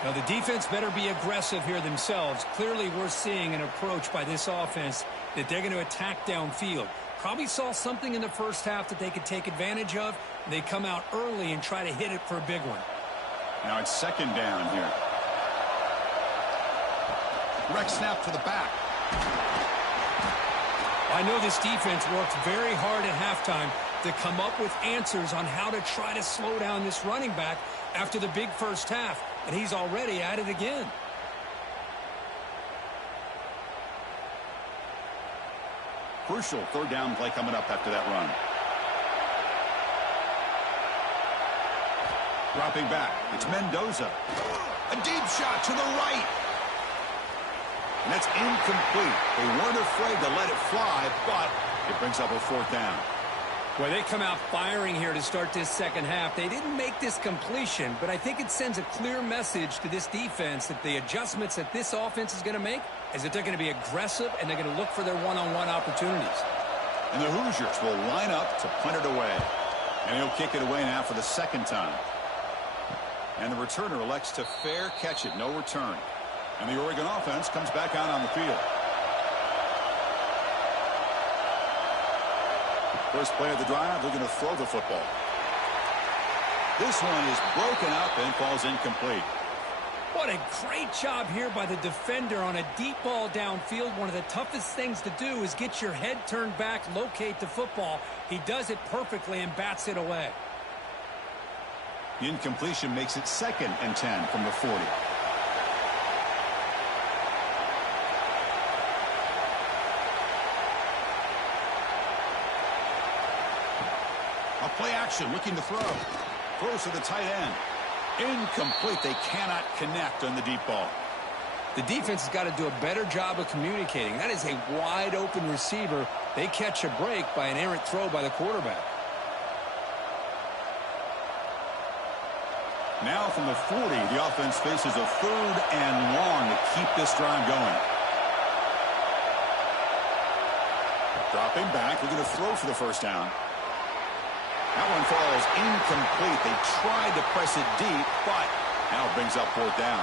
Now, the defense better be aggressive here themselves. Clearly, we're seeing an approach by this offense that they're going to attack downfield. Probably saw something in the first half that they could take advantage of. They come out early and try to hit it for a big one. Now it's second down here. Direct snap to the back. I know this defense worked very hard at halftime to come up with answers on how to try to slow down this running back after the big first half, and he's already at it again. Crucial third down play coming up after that run. Dropping back. It's Mendoza. A deep shot to the right. And that's incomplete. They weren't afraid to let it fly, but it brings up a fourth down. Well, they come out firing here to start this second half. They didn't make this completion, but I think it sends a clear message to this defense that the adjustments that this offense is going to make is that they're going to be aggressive and they're going to look for their one-on-one opportunities. And the Hoosiers will line up to punt it away. And he'll kick it away now for the second time. And the returner elects to fair catch it, no return. And the Oregon offense comes back out on the field. First play of the drive, they're going to throw the football. This one is broken up and falls incomplete. What a great job here by the defender on a deep ball downfield. One of the toughest things to do is get your head turned back, locate the football. He does it perfectly and bats it away. The incompletion makes it 2nd and 10 from the 40. A play action, looking to throw. Throws to the tight end. Incomplete. They cannot connect on the deep ball. The defense has got to do a better job of communicating. That is a wide open receiver. They catch a break by an errant throw by the quarterback. Now from the 40, the offense faces a 3rd and long to keep this drive going. Dropping back, looking to throw for the first down. That one falls incomplete. They tried to press it deep, but now it brings up 4th down.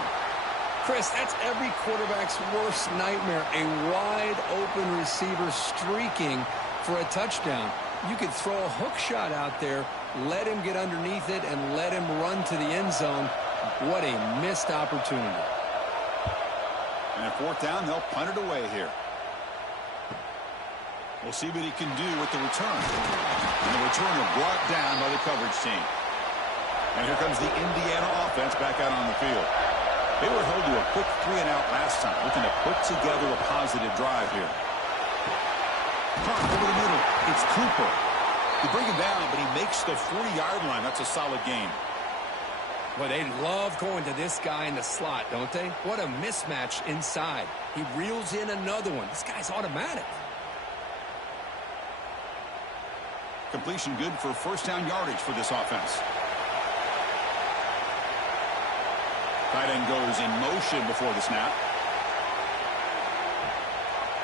Chris, that's every quarterback's worst nightmare. A wide open receiver streaking for a touchdown. You could throw a hook shot out there, let him get underneath it, and let him run to the end zone. What a missed opportunity. And at 4th down, they'll punt it away here. We'll see what he can do with the return. And the returner brought down by the coverage team. And here comes the Indiana offense back out on the field. They were held to a quick 3-and-out last time, looking to put together a positive drive here. Punt over the middle. It's Cooper. They bring him down, but he makes the 40-yard line. That's a solid gain. Well, they love going to this guy in the slot, don't they? What a mismatch inside. He reels in another one. This guy's automatic. Completion good for first down yardage for this offense. Tight end goes in motion before the snap.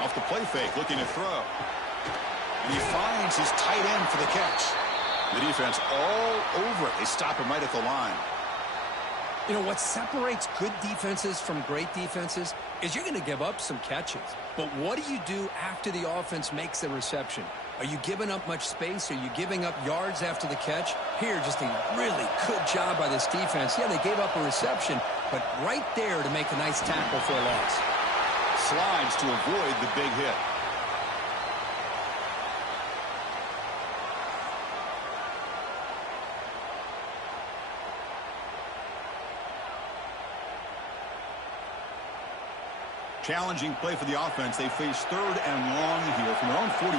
Off the play fake, looking to throw. And he finds his tight end for the catch. The defense all over it. They stop him right at the line. You know, what separates good defenses from great defenses is you're going to give up some catches. But what do you do after the offense makes the reception? Are you giving up much space? Are you giving up yards after the catch? Here, just a really good job by this defense. Yeah, they gave up a reception, but right there to make a nice tackle for a loss. Slides to avoid the big hit. Challenging play for the offense. They face 3rd and long here from their own 43.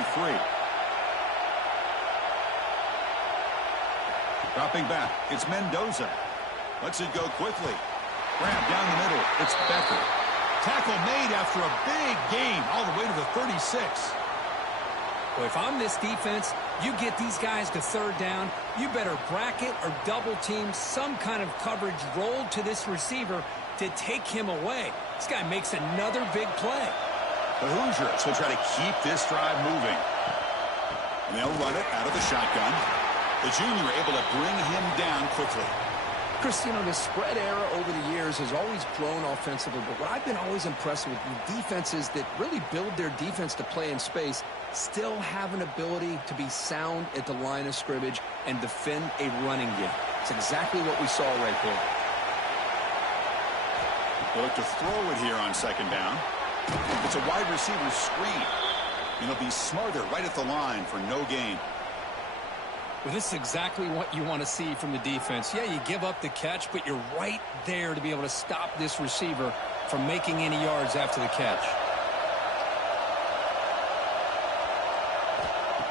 Dropping back. It's Mendoza. Lets it go quickly. Grab down the middle. It's Becker. Tackle made after a big gain all the way to the 36. Well, if I'm this defense, you get these guys to 3rd down, you better bracket or double team some kind of coverage rolled to this receiver to take him away. This guy makes another big play. The Hoosiers will try to keep this drive moving. And they'll run it out of the shotgun. The junior able to bring him down quickly. Chris, you know, the spread era over the years has always grown offensively, but what I've been always impressed with defenses that really build their defense to play in space still have an ability to be sound at the line of scrimmage and defend a running game. It's exactly what we saw right there. They look to throw it here on 2nd down. It's a wide receiver screen. And they'll be smarter right at the line for no gain. Well, this is exactly what you want to see from the defense. Yeah, you give up the catch, but you're right there to be able to stop this receiver from making any yards after the catch.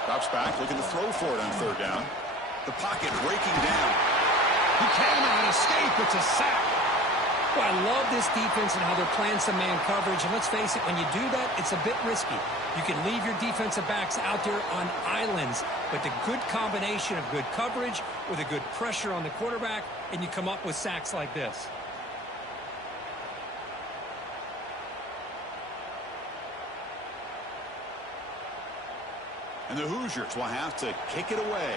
Drops back, looking to throw for it on 3rd down. The pocket breaking down. He cannot escape. It's a sack. Well, I love this defense and how they're playing some man coverage. And let's face it, when you do that, it's a bit risky. You can leave your defensive backs out there on islands, but the good combination of good coverage with a good pressure on the quarterback, and you come up with sacks like this. And the Hoosiers will have to kick it away.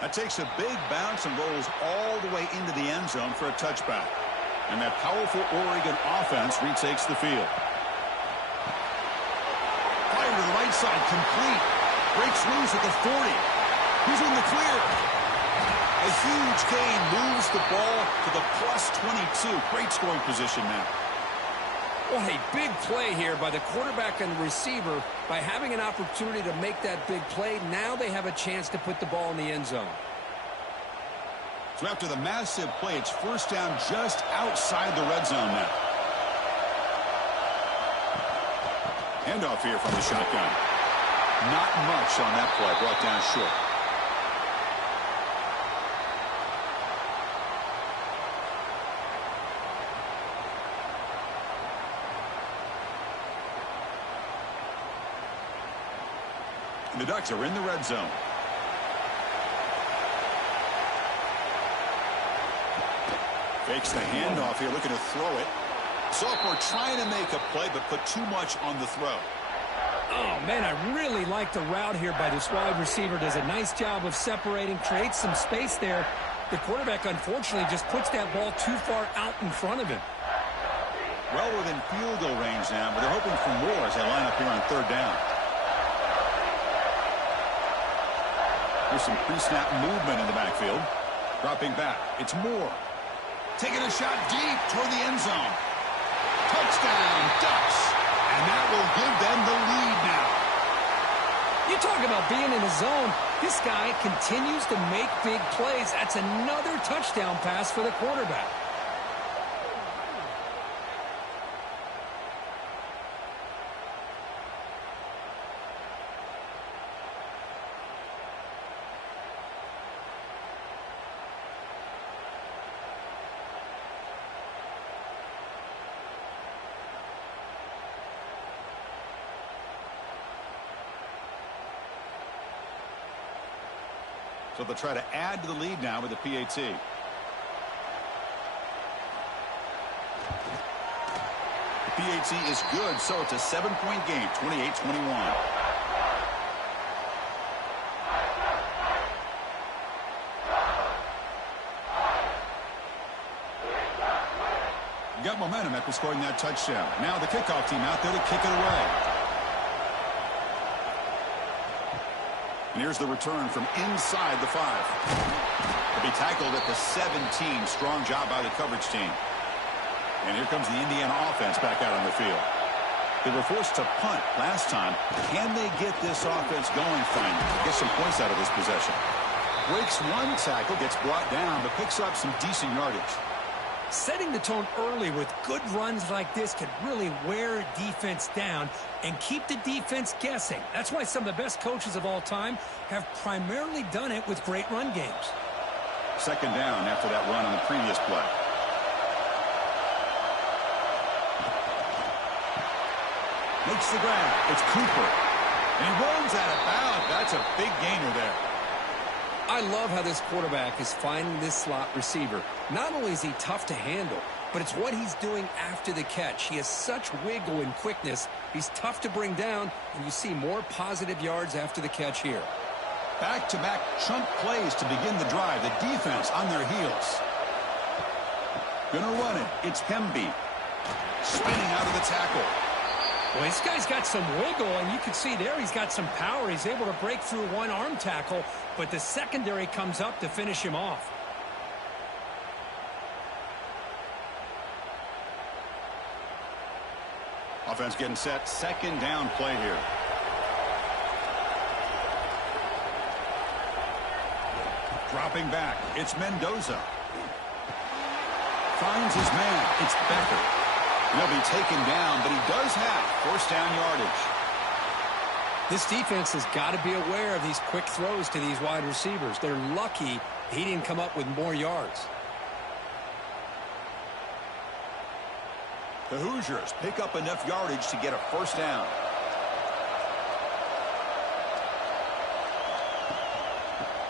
That takes a big bounce and rolls all the way into the end zone for a touchback. And that powerful Oregon offense retakes the field. Fire to the right side, complete. Breaks loose at the 40. He's in the clear. A huge gain moves the ball to the +22. Great scoring position now. What a big play here by the quarterback and the receiver. By having an opportunity to make that big play, now they have a chance to put the ball in the end zone. So after the massive play, it's 1st down just outside the red zone now. Handoff here from the shotgun. Not much on that play, brought down short. The Ducks are in the red zone. Fakes the handoff here, looking to throw it. Sophomore trying to make a play, but put too much on the throw. Oh, man, I really like the route here by this wide receiver. Does a nice job of separating, creates some space there. The quarterback, unfortunately, just puts that ball too far out in front of him. Well within field goal range now, but they're hoping for more as they line up here on 3rd down. There's some pre-snap movement in the backfield. Dropping back. It's Moore. Taking a shot deep toward the end zone. Touchdown, Ducks. And that will give them the lead now. You talk about being in the zone. This guy continues to make big plays. That's another touchdown pass for the quarterback. So they'll try to add to the lead now with the PAT. The PAT is good, so it's a 7-point game, 28-21. Got momentum after scoring that touchdown. Now the kickoff team out there to kick it away. And here's the return from inside the 5. To be tackled at the 17. Strong job by the coverage team. And here comes the Indiana offense back out on the field. They were forced to punt last time. Can they get this offense going finally? Get some points out of this possession. Breaks one tackle, gets brought down, but picks up some decent yardage. Setting the tone early with good runs like this can really wear defense down and keep the defense guessing. That's why some of the best coaches of all time have primarily done it with great run games. Second down after that run on the previous play. Makes the grab. It's Cooper. And he rolls out of bounds. That's a big gainer there. I love how this quarterback is finding this slot receiver. Not only is he tough to handle, but it's what he's doing after the catch. He has such wiggle and quickness. He's tough to bring down, and you see more positive yards after the catch here. Back-to-back chunk plays to begin the drive. The defense on their heels. Gonna run it. It's Hemby. Spinning out of the tackle. Well, this guy's got some wiggle, and you can see there he's got some power. He's able to break through one arm tackle, but the secondary comes up to finish him off. Offense getting set. Second down play here. Dropping back. It's Mendoza. Finds his man. It's Becker. He'll be taken down, but he does have first down yardage. This defense has got to be aware of these quick throws to these wide receivers. They're lucky he didn't come up with more yards. The Hoosiers pick up enough yardage to get a first down.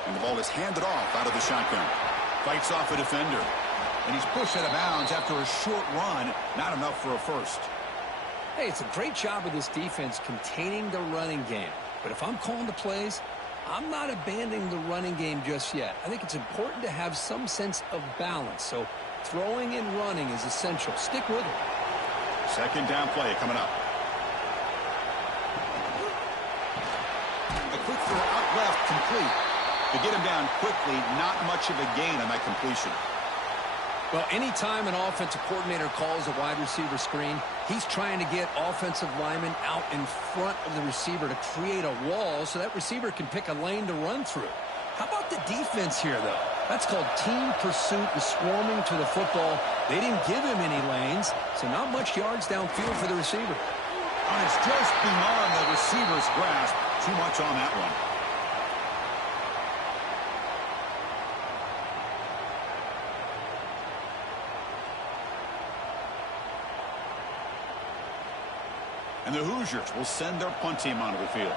And the ball is handed off out of the shotgun. Fights off a defender. And he's pushed out of bounds after a short run. Not enough for a first. Hey, it's a great job of this defense containing the running game. But if I'm calling the plays, I'm not abandoning the running game just yet. I think it's important to have some sense of balance. So throwing and running is essential. Stick with it. Second down play coming up. A quick throw out left, complete. To get him down quickly, not much of a gain on that completion. Well, anytime an offensive coordinator calls a wide receiver screen, he's trying to get offensive linemen out in front of the receiver to create a wall so that receiver can pick a lane to run through. How about the defense here, though? That's called team pursuit and swarming to the football. They didn't give him any lanes, so not much yards downfield for the receiver. And it's just beyond the receiver's grasp. Too much on that one. And the Hoosiers will send their punt team onto the field.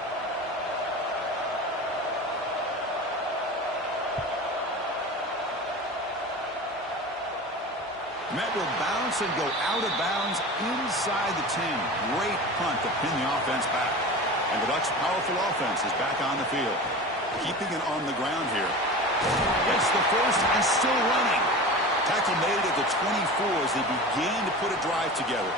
Met will bounce and go out of bounds inside the 10. Great punt to pin the offense back. And the Ducks' powerful offense is back on the field. Keeping it on the ground here. Gets the first and still running. Tackle made at the 24 as they began to put a drive together.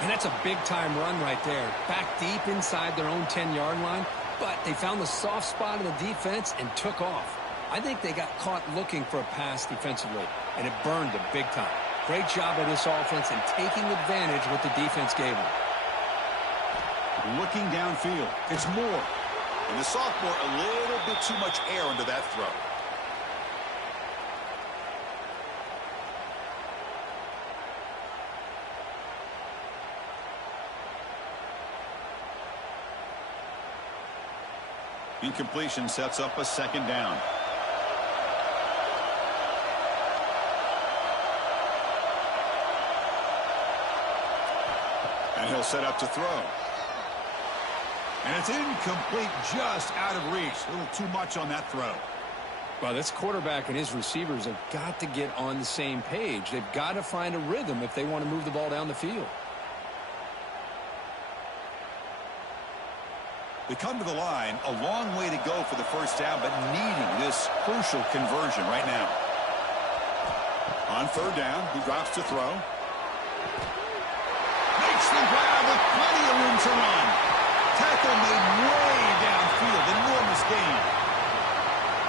And that's a big-time run right there. Back deep inside their own 10-yard line, but they found the soft spot in the defense and took off. I think they got caught looking for a pass defensively, and it burned them big time. Great job of this offense and taking advantage of what the defense gave them. Looking downfield, it's Moore. And the sophomore, a little bit too much air under that throw. Incompletion sets up a second down. And he'll set up to throw. And it's incomplete, just out of reach. A little too much on that throw. Well, this quarterback and his receivers have got to get on the same page. They've got to find a rhythm if they want to move the ball down the field. They come to the line, a long way to go for the first down, but needing this crucial conversion right now. On third down, he drops to throw. Makes the grab with plenty of room to run. Tackle made way downfield, enormous gain.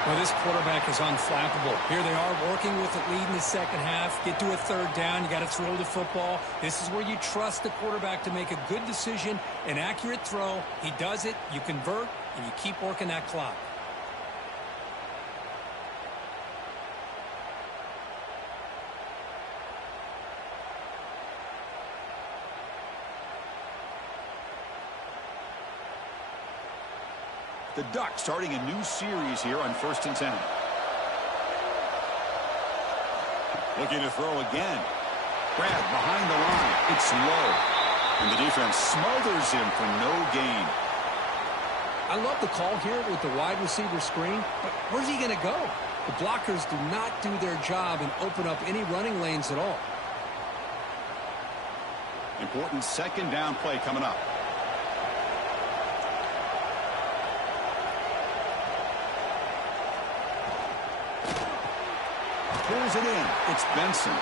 Well, this quarterback is unflappable. Here they are working with the lead in the second half. Get to a third down. You got to throw the football. This is where you trust the quarterback to make a good decision, an accurate throw. He does it. You convert, and you keep working that clock. The Ducks starting a new series here on 1st and 10. Looking to throw again. Grab behind the line. It's low. And the defense smothers him for no gain. I love the call here with the wide receiver screen, but where's he going to go? The blockers do not do their job and open up any running lanes at all. Important second down play coming up. Pulls it in. It's Benson.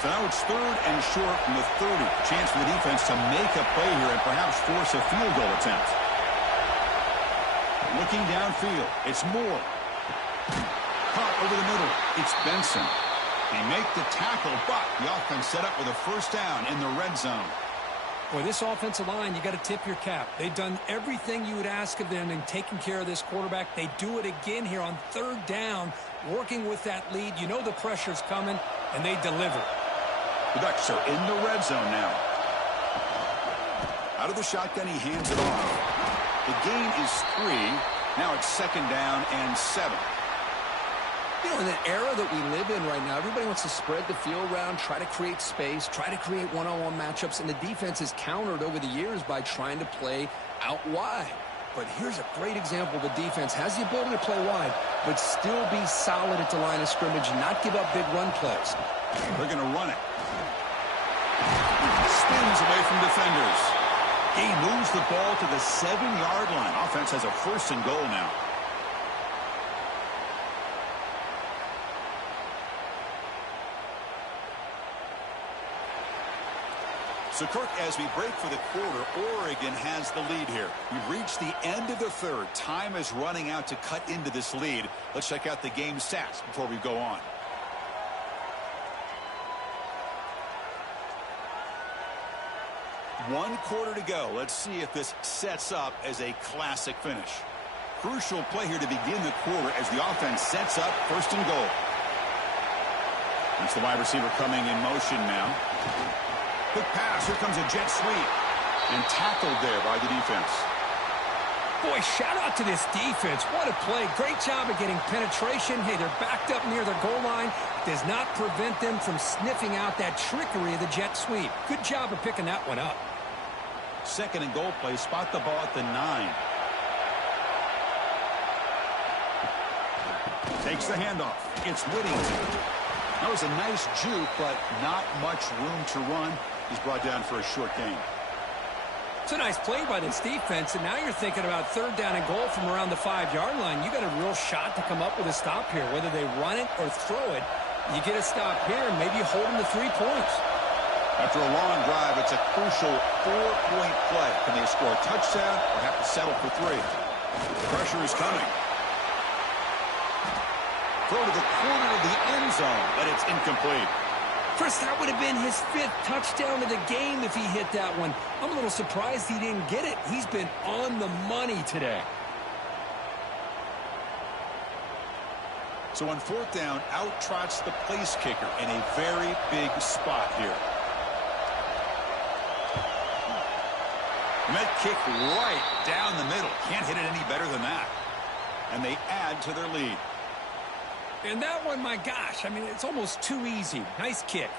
So now it's 3rd and short from the 30. Chance for the defense to make a play here and perhaps force a field goal attempt. Looking downfield. It's Moore. Caught over the middle. It's Benson. They make the tackle, but the offense set up with a first down in the red zone. Boy, this offensive line, you got to tip your cap. They've done everything you would ask of them in taking care of this quarterback. They do it again here on 3rd down, working with that lead. You know the pressure's coming, and they deliver. The Ducks are in the red zone now. Out of the shotgun, he hands it off. The gain is 3. Now it's 2nd down and 7. You know, in the era that we live in right now, everybody wants to spread the field around, try to create space, try to create one-on-one matchups, and the defense is countered over the years by trying to play out wide. But here's a great example. The defense has the ability to play wide, but still be solid at the line of scrimmage and not give up big run plays. They're going to run it. Spins away from defenders. He moves the ball to the 7-yard line. Offense has a 1st and goal now. So, Kirk, as we break for the quarter, Oregon has the lead here. We've reached the end of the 3rd. Time is running out to cut into this lead. Let's check out the game stats before we go on. One quarter to go. Let's see if this sets up as a classic finish. Crucial play here to begin the quarter as the offense sets up 1st and goal. That's the wide receiver coming in motion now. Quick pass. Here comes a jet sweep. And tackled there by the defense. Boy, shout out to this defense. What a play. Great job of getting penetration. Hey, they're backed up near their goal line. Does not prevent them from sniffing out that trickery of the jet sweep. Good job of picking that one up. 2nd and goal play. Spot the ball at the 9. Takes the handoff. It's Whittington. That was a nice juke, but not much room to run. He's brought down for a short gain. It's a nice play by this defense, and now you're thinking about 3rd down and goal from around the 5-yard line. You got a real shot to come up with a stop here. Whether they run it or throw it, you get a stop here, and maybe you hold them to 3 points. After a long drive, it's a crucial 4-point play. Can they score a touchdown or have to settle for 3? The pressure is coming. Throw to the corner of the end zone, but it's incomplete. Chris, that would have been his 5th touchdown of the game if he hit that one. I'm a little surprised he didn't get it. He's been on the money today. So on 4th down, out trots the place kicker in a very big spot here. And that kick right down the middle. Can't hit it any better than that. And they add to their lead. And that one, my gosh, I mean, it's almost too easy. Nice kick.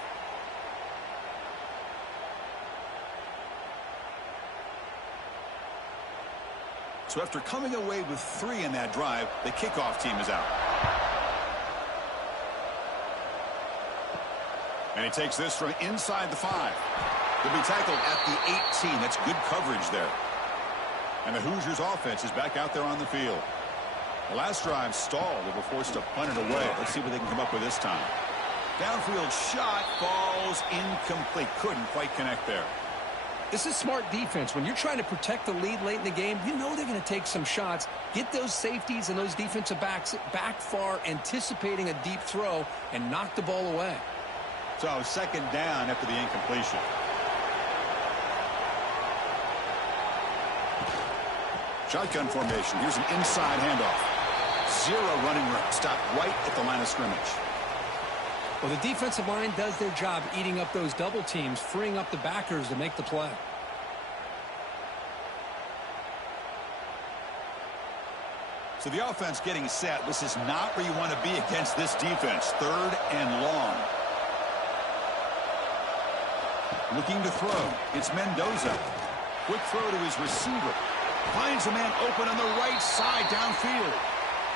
So after coming away with 3 in that drive, the kickoff team is out. And he takes this from inside the 5. He'll be tackled at the 18. That's good coverage there. And the Hoosiers offense is back out there on the field. The last drive stalled. They were forced to punt it away. Let's see what they can come up with this time. Downfield shot falls incomplete. Couldn't quite connect there. This is smart defense. When you're trying to protect the lead late in the game, you know they're going to take some shots. Get those safeties and those defensive backs back far, anticipating a deep throw, and knock the ball away. So second down after the incompletion. Shotgun formation. Here's an inside handoff. Zero running room. Stopped right at the line of scrimmage. Well, the defensive line does their job eating up those double teams, freeing up the backers to make the play. So the offense getting set. This is not where you want to be against this defense. Third and long. Looking to throw. It's Mendoza. Quick throw to his receiver. Finds a man open on the right side downfield.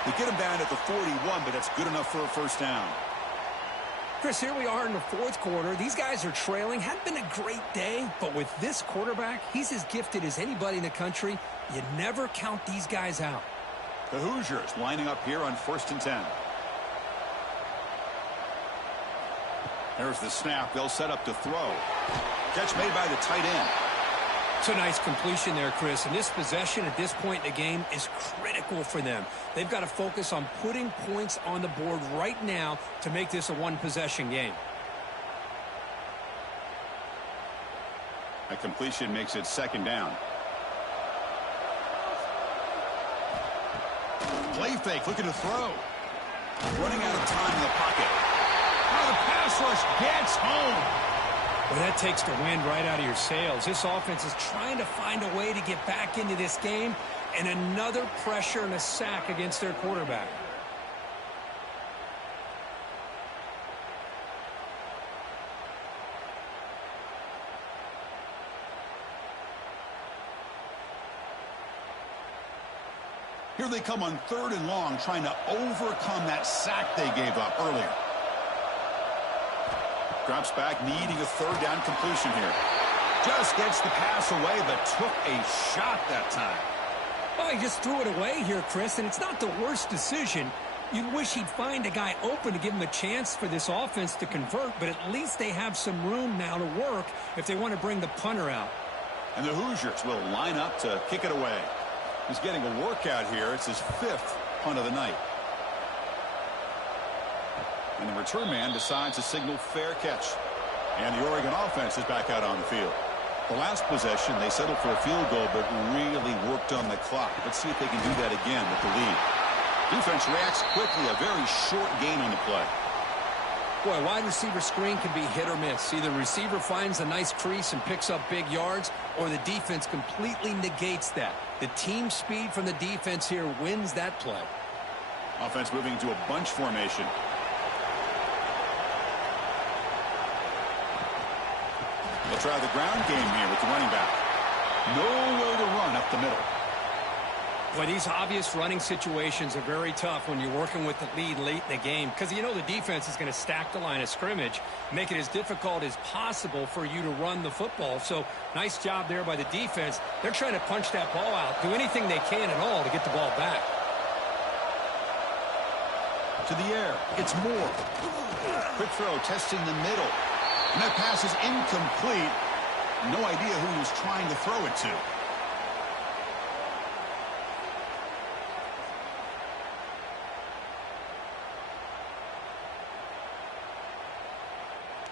They get him down at the 41, but that's good enough for a first down. Chris, here we are in the fourth quarter. These guys are trailing. Hadn't been a great day, but with this quarterback, he's as gifted as anybody in the country. You never count these guys out. The Hoosiers lining up here on 1st and 10. There's the snap. They'll set up to throw. Catch made by the tight end. It's a nice completion there, Chris. And this possession at this point in the game is critical for them. They've got to focus on putting points on the board right now to make this a one-possession game. A completion makes it second down. Play fake, looking to throw. Running out of time in the pocket. Now the pass rush gets home. Well, that takes the wind right out of your sails. This offense is trying to find a way to get back into this game, and another pressure and a sack against their quarterback. Here they come on 3rd and long, trying to overcome that sack they gave up earlier. Drops back, needing a 3rd down completion here. Just gets the pass away, but took a shot that time. Well, he just threw it away here, Chris, and it's not the worst decision. You'd wish he'd find a guy open to give him a chance for this offense to convert, but at least they have some room now to work if they want to bring the punter out. And the Hoosiers will line up to kick it away. He's getting a workout here. It's his 5th punt of the night. And the return man decides to signal fair catch. And the Oregon offense is back out on the field. The last possession, they settled for a field goal, but really worked on the clock. Let's see if they can do that again with the lead. Defense reacts quickly. A very short gain on the play. Boy, wide receiver screen can be hit or miss. Either receiver finds a nice crease and picks up big yards, or the defense completely negates that. The team speed from the defense here wins that play. Offense moving to a bunch formation. They'll try the ground game here with the running back. Nowhere to run up the middle. Boy, these obvious running situations are very tough when you're working with the lead late in the game, because you know the defense is going to stack the line of scrimmage, make it as difficult as possible for you to run the football. So nice job there by the defense. They're trying to punch that ball out, do anything they can at all to get the ball back. To the air, it's Moore. Quick throw, testing the middle. And that pass is incomplete. No idea who he was trying to throw it to.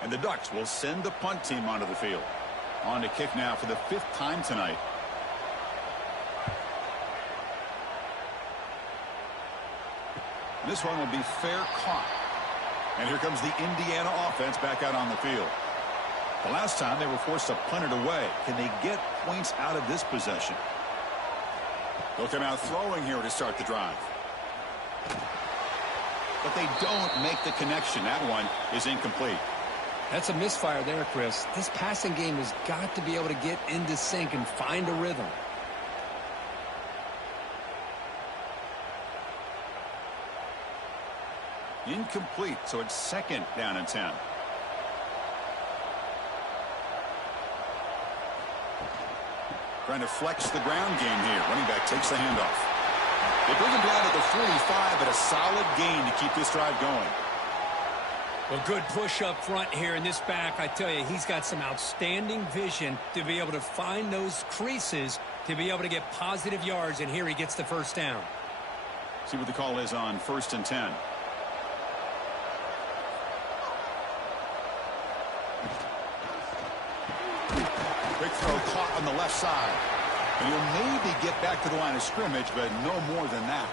And the Ducks will send the punt team onto the field. On to kick now for the 5th time tonight. This one will be fair caught. And here comes the Indiana offense back out on the field. The last time they were forced to punt it away. Can they get points out of this possession? They'll come out throwing here to start the drive. But they don't make the connection. That one is incomplete. That's a misfire there, Chris. This passing game has got to be able to get into sync and find a rhythm. Incomplete, so it's 2nd down and 10. Trying to flex the ground game here. Running back takes the handoff. They bring him down to the 45, but a solid gain to keep this drive going. Well, good push up front here in this back. I tell you, he's got some outstanding vision to be able to find those creases, to be able to get positive yards, and here he gets the first down. See what the call is on 1st and 10. Quick throw caught on the left side. And he'll maybe get back to the line of scrimmage, but no more than that.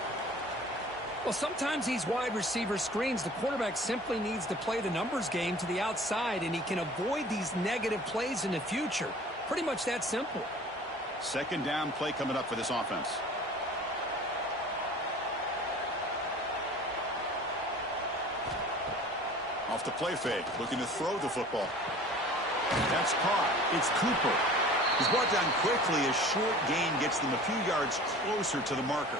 Well, sometimes these wide receiver screens, the quarterback simply needs to play the numbers game to the outside, and he can avoid these negative plays in the future. Pretty much that simple. Second down play coming up for this offense. Off the play fake, looking to throw the football. That's caught. It's Cooper. He's brought down quickly. A short gain gets them a few yards closer to the marker.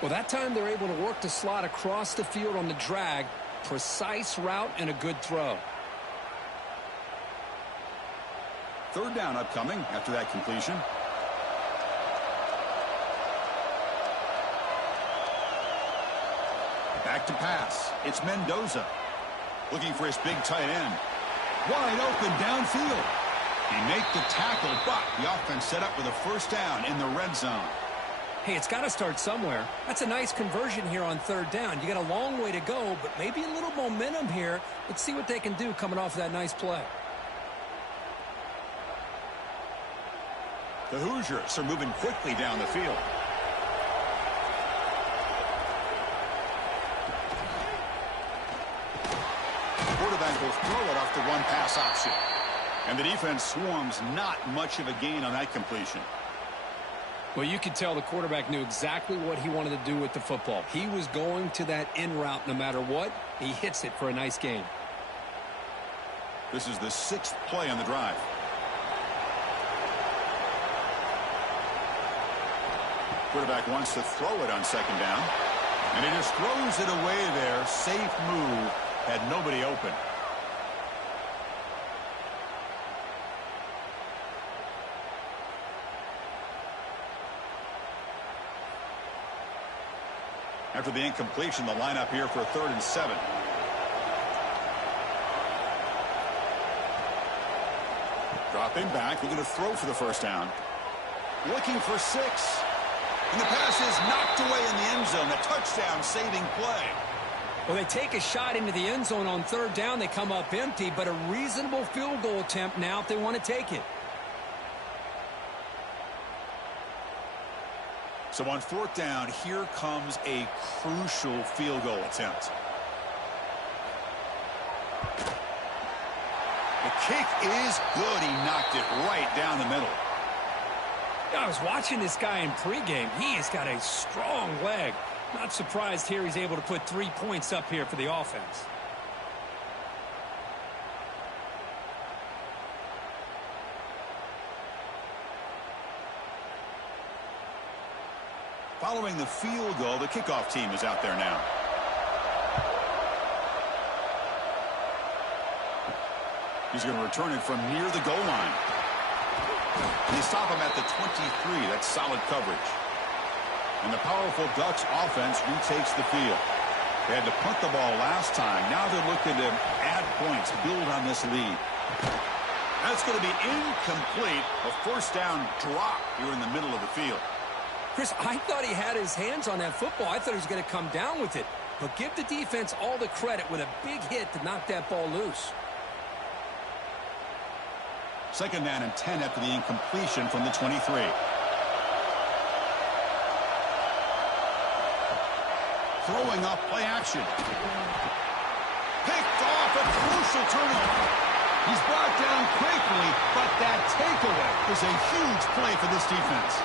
Well, that time they're able to work the slot across the field on the drag. Precise route and a good throw. Third down upcoming after that completion. Back to pass. It's Mendoza. Looking for his big tight end. Wide open downfield. He make the tackle, but the offense set up with a first down in the red zone. Hey, it's got to start somewhere. That's a nice conversion here on third down. You got a long way to go, but maybe a little momentum here. Let's see what they can do coming off of that nice play. The Hoosiers are moving quickly down the field. The quarterback will throw it off the run-pass option. And the defense swarms, not much of a gain on that completion. Well, you could tell the quarterback knew exactly what he wanted to do with the football. He was going to that in route no matter what. He hits it for a nice gain. This is the 6th play on the drive. Quarterback wants to throw it on second down. And he just throws it away there. Safe move. Had nobody open. After the incompletion, the lineup here for a 3rd and 7. Dropping back, looking to throw for the first down. Looking for 6. And the pass is knocked away in the end zone. A touchdown-saving play. Well, they take a shot into the end zone on third down. They come up empty, but a reasonable field goal attempt now if they want to take it. So on 4th down, here comes a crucial field goal attempt. The kick is good. He knocked it right down the middle. I was watching this guy in pregame. He has got a strong leg. Not surprised here he's able to put 3 points up here for the offense. Following the field goal, the kickoff team is out there now. He's going to return it from near the goal line. And they stop him at the 23. That's solid coverage. And the powerful Ducks offense retakes the field. They had to punt the ball last time. Now they're looking to add points, build on this lead. That's going to be incomplete. A first down drop here in the middle of the field. Chris, I thought he had his hands on that football. I thought he was going to come down with it. But give the defense all the credit with a big hit to knock that ball loose. 2nd down and 10 after the incompletion from the 23. Throwing up play action. Picked off a crucial turnover. He's brought down quickly, but that takeaway is a huge play for this defense.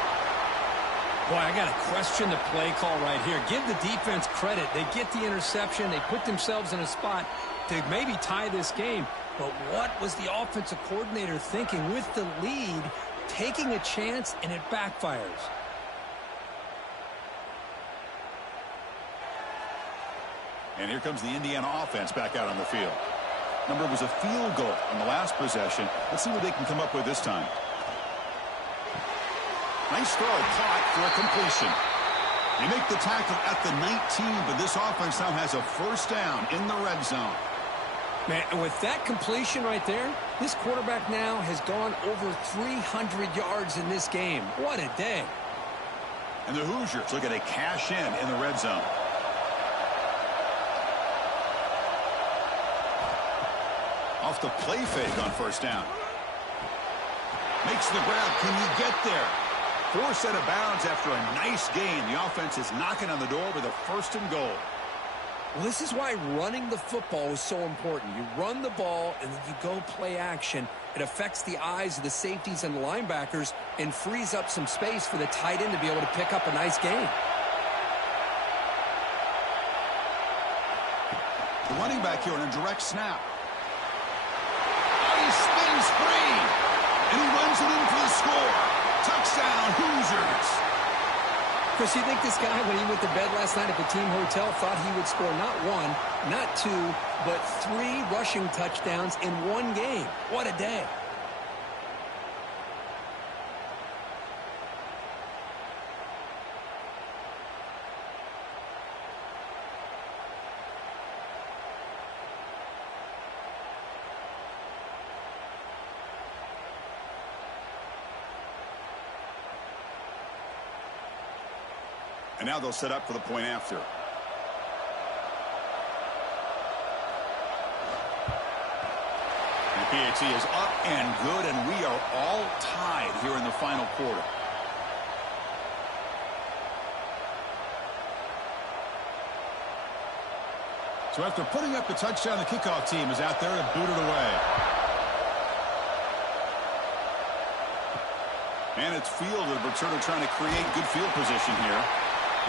Boy, I got to question the play call right here. Give the defense credit. They get the interception. They put themselves in a spot to maybe tie this game. But what was the offensive coordinator thinking with the lead, taking a chance, and it backfires? And here comes the Indiana offense back out on the field. Remember, it was a field goal on the last possession. Let's see what they can come up with this time. Nice throw, caught for a completion. They make the tackle at the 19, but this offense now has a first down in the red zone. Man, and with that completion right there, this quarterback now has gone over 300 yards in this game. What a day. And the Hoosiers looking to cash in the red zone. Off the play fake on first down. Makes the grab. Can he get there? Forced out of bounds after a nice gain. The offense is knocking on the door with a first and goal. Well, this is why running the football is so important. You run the ball, and then you go play action. It affects the eyes of the safeties and the linebackers and frees up some space for the tight end to be able to pick up a nice gain. The running back here on a direct snap. He spins free, and he runs it in for the score. Touchdown, Hoosiers. Chris, you think this guy, when he went to bed last night at the team hotel, thought he would score not one, not two, but 3 rushing touchdowns in one game? What a day. And now they'll set up for the point after. And the PAT is up and good, and we are all tied here in the final quarter. So after putting up the touchdown, the kickoff team is out there to boot it away. And it's fielded. Returner trying to create good field position here.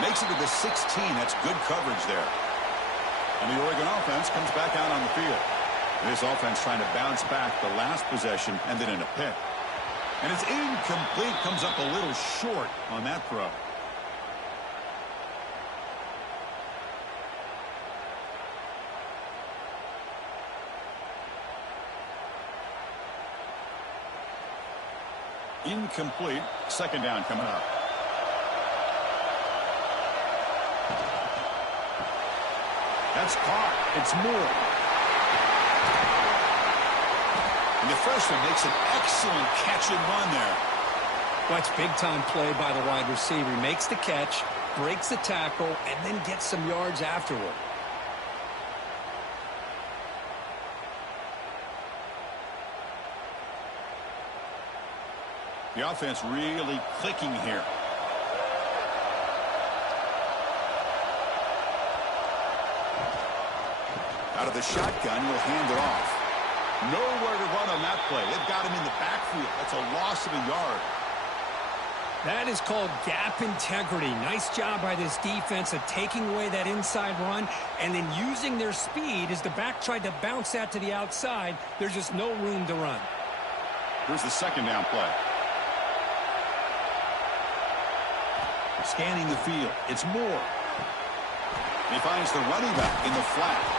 Makes it to the 16. That's good coverage there. And the Oregon offense comes back out on the field. This offense trying to bounce back the last possession, ended in a pick. And it's incomplete. Comes up a little short on that throw. Incomplete. Second down coming up. That's caught. It's Moore. And the freshman makes an excellent catch and run there. That's big-time play by the wide receiver. He makes the catch, breaks the tackle, and then gets some yards afterward. The offense really clicking here. Out of the shotgun, he'll hand it off. Nowhere to run on that play. They've got him in the backfield. That's a loss of a yard. That is called gap integrity. Nice job by this defense of taking away that inside run and then using their speed as the back tried to bounce that to the outside. There's just no room to run. Here's the second down play. Scanning the field. It's Moore. He finds the running back in the flat.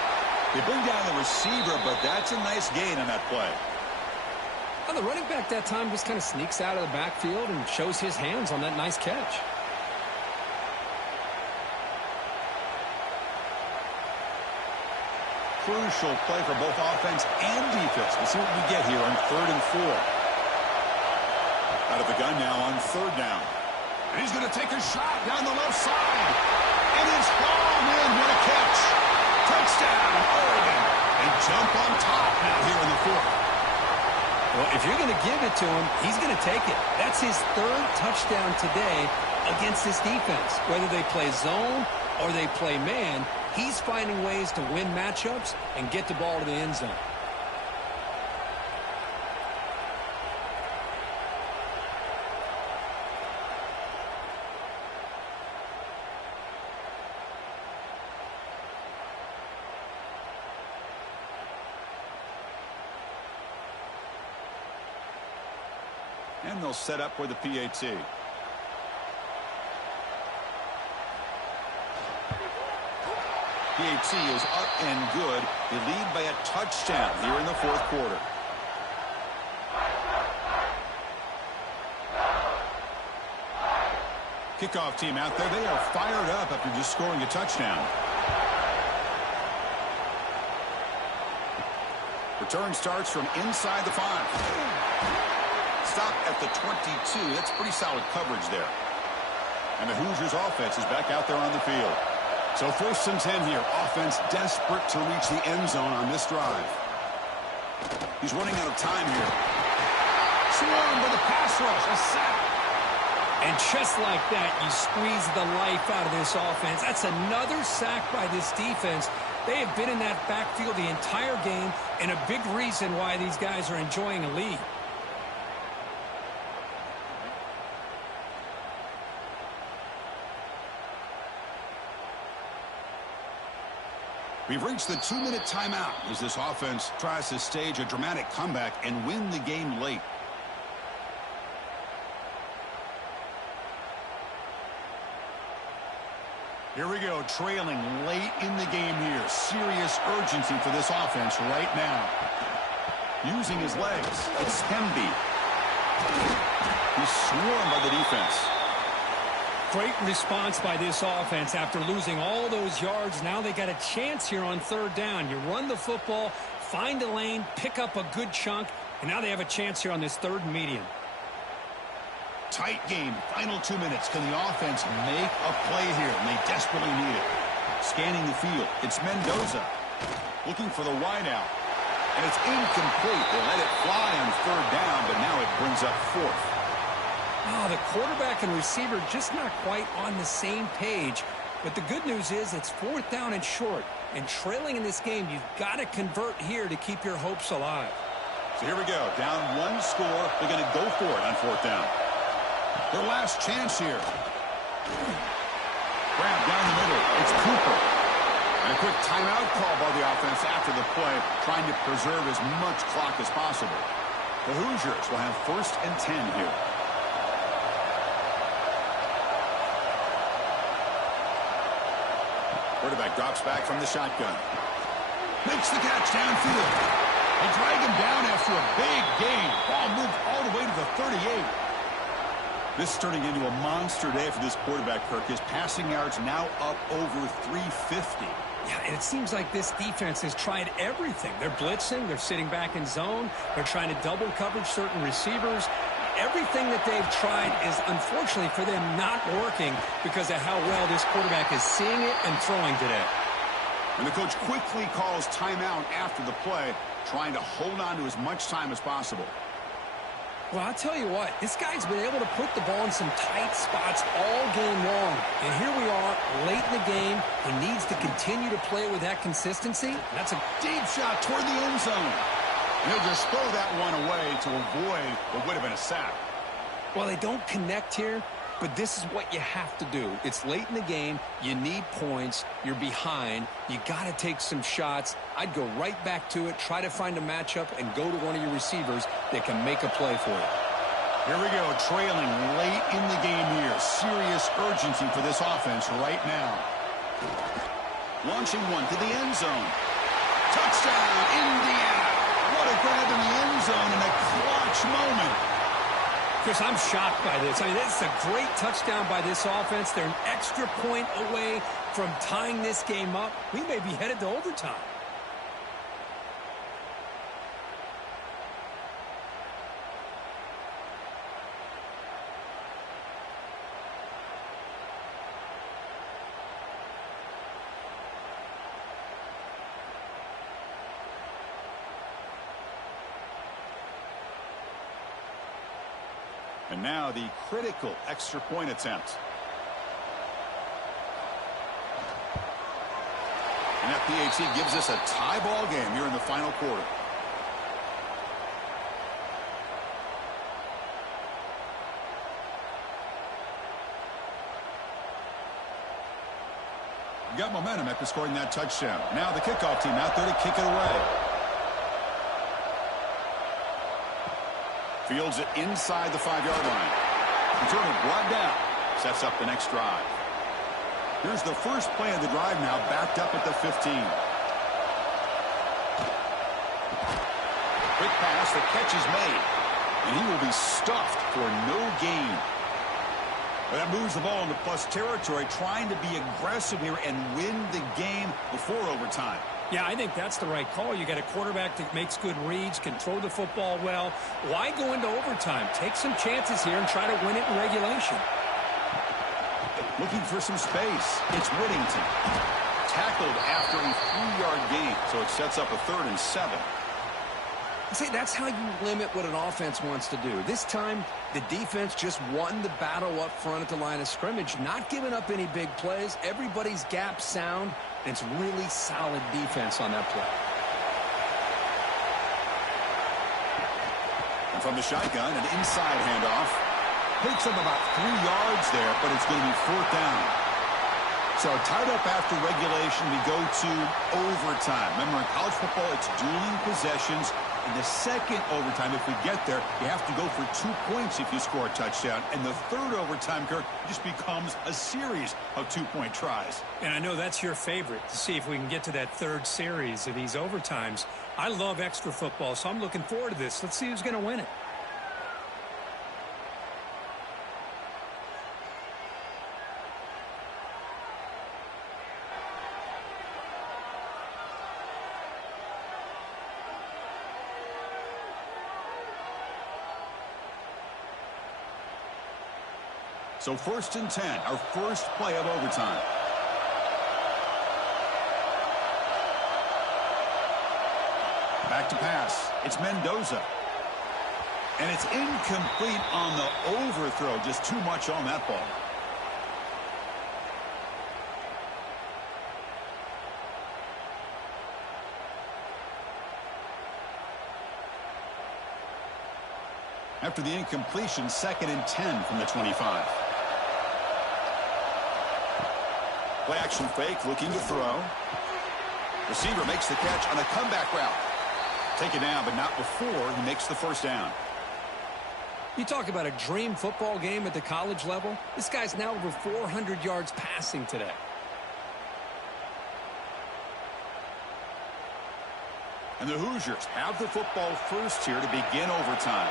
They bring down the receiver, but that's a nice gain on that play. Well, the running back that time just kind of sneaks out of the backfield and shows his hands on that nice catch. Crucial play for both offense and defense. We'll see what we get here on 3rd and 4. Out of the gun now on 3rd down. And he's going to take a shot down the left side. And it's hauled in. What a catch. Touchdown, Oregon. They jump on top now here in the 4th. Well, if you're going to give it to him, he's going to take it. That's his 3rd touchdown today against this defense. Whether they play zone or they play man, he's finding ways to win matchups and get the ball to the end zone. And they'll set up for the PAT. PAT is up and good. They lead by a touchdown here in the 4th quarter. Kickoff team out there, they are fired up after just scoring a touchdown. Return starts from inside the 5. Stop at the 22. That's pretty solid coverage there. And the Hoosiers offense is back out there on the field. So 1st and 10 here. Offense desperate to reach the end zone on this drive. He's running out of time here. Swarmed with a pass rush. A sack. And just like that, you squeeze the life out of this offense. That's another sack by this defense. They have been in that backfield the entire game, and a big reason why these guys are enjoying a lead. We've reached the 2-minute timeout as this offense tries to stage a dramatic comeback and win the game late. Here we go, trailing late in the game here. Serious urgency for this offense right now. Using his legs, it's Hemby. He's swarmed by the defense. Great response by this offense after losing all those yards. Now they got a chance here on 3rd down. You run the football, find a lane, pick up a good chunk, and now they have a chance here on this 3rd and medium. Tight game, final 2 minutes. Can the offense make a play here? And they desperately need it. Scanning the field, it's Mendoza. Looking for the wideout. And it's incomplete. They let it fly on 3rd down, but now it brings up 4th. Oh, the quarterback and receiver just not quite on the same page. But the good news is it's 4th down and short. And trailing in this game, you've got to convert here to keep your hopes alive. So here we go. Down 1 score. They're going to go for it on 4th down. Their last chance here. Grab down the middle. It's Cooper. And a quick timeout call by the offense after the play, trying to preserve as much clock as possible. The Hoosiers will have 1st and 10 here. Quarterback drops back from the shotgun. Makes the catch downfield. They drag him down after a big gain. Ball moved all the way to the 38. This is turning into a monster day for this quarterback, Kirk. His passing yards now up over 350. Yeah, and it seems like this defense has tried everything. They're blitzing. They're sitting back in zone. They're trying to double coverage certain receivers. Everything that they've tried is, unfortunately for them, not working because of how well this quarterback is seeing it and throwing today. And the coach quickly calls timeout after the play, trying to hold on to as much time as possible. Well, I'll tell you what, this guy's been able to put the ball in some tight spots all game long. And here we are, late in the game. He needs to continue to play with that consistency. That's a deep shot toward the end zone. And he'll just throw that one away to avoid what would have been a sack. Well, they don't connect here, but this is what you have to do. It's late in the game. You need points. You're behind. You got to take some shots. I'd go right back to it, try to find a matchup, and go to one of your receivers that can make a play for you. Here we go, trailing late in the game here. Serious urgency for this offense right now. Launching one to the end zone. Touchdown, Indiana. What a grab in the end zone in a clutch moment. Chris, I'm shocked by this. I mean, this is a great touchdown by this offense. They're an extra point away from tying this game up. We may be headed to overtime. And now the critical extra point attempt. And that PAT gives us a tie ball game here in the final quarter. Got momentum after scoring that touchdown. Now the kickoff team out there to kick it away. Fields it inside the 5-yard line. Returner brought down. Sets up the next drive. Here's the first play of the drive now, backed up at the 15. Quick pass, the catch is made. And he will be stuffed for no gain. Well, that moves the ball into plus territory, trying to be aggressive here and win the game before overtime. Yeah, I think that's the right call. You got a quarterback that makes good reads, can throw the football well. Why go into overtime? Take some chances here and try to win it in regulation. Looking for some space. It's Whittington. Tackled after a 3-yard gain, so it sets up a 3rd and 7. See, that's how you limit what an offense wants to do. This time, the defense just won the battle up front at the line of scrimmage, not giving up any big plays. Everybody's gap sound, and it's really solid defense on that play. And from the shotgun, an inside handoff. Picks up about 3 yards there, but it's going to be 4th down. So tied up after regulation, we go to overtime. Remember, in college football, it's dueling possessions. In the second overtime, if we get there, you have to go for 2 points if you score a touchdown. And the third overtime, Kirk, just becomes a series of 2-point tries. And I know that's your favorite, to see if we can get to that third series of these overtimes. I love extra football, so I'm looking forward to this. Let's see who's going to win it. So 1st and 10, our first play of overtime. Back to pass. It's Mendoza. And it's incomplete on the overthrow. Just too much on that ball. After the incompletion, 2nd and 10 from the 25. Play action fake, looking to throw. Receiver makes the catch on a comeback route. Take it down, but not before he makes the 1st down. You talk about a dream football game at the college level. This guy's now over 400 yards passing today. And the Hoosiers have the football first here to begin overtime.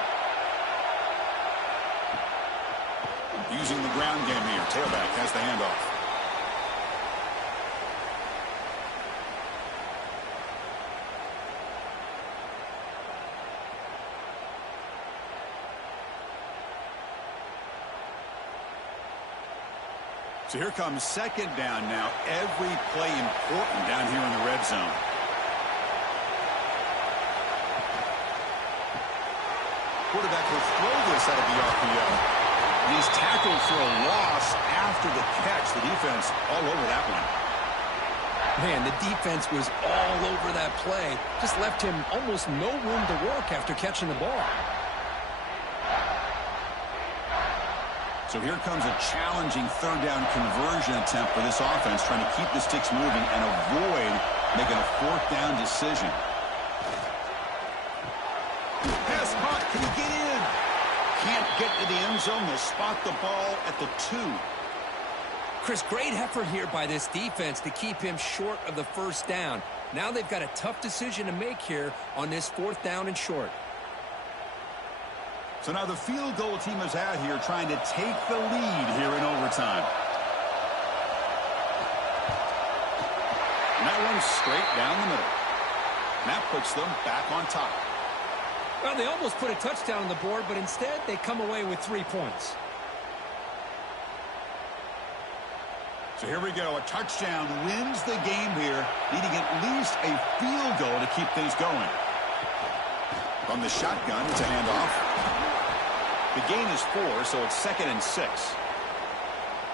Using the ground game here. Tailback has the handoff. So here comes 2nd down now. Every play important down here in the red zone. Quarterback will throw this out of the RPO. And he's tackled for a loss after the catch. The defense all over that one. Man, the defense was all over that play. Just left him almost no room to work after catching the ball. So here comes a challenging 3rd down conversion attempt for this offense, trying to keep the sticks moving and avoid making a 4th down decision. Pass caught. Can he get in? Can't get to the end zone. They'll spot the ball at the 2. Chris, great effort here by this defense to keep him short of the 1st down. Now they've got a tough decision to make here on this 4th down and short. So now the field goal team is out here trying to take the lead here in overtime. And that one's straight down the middle. And that puts them back on top. Well, they almost put a touchdown on the board, but instead they come away with 3 points. So here we go. A touchdown wins the game here, needing at least a field goal to keep things going. From the shotgun, it's a handoff. The gain is 4, so it's 2nd and 6.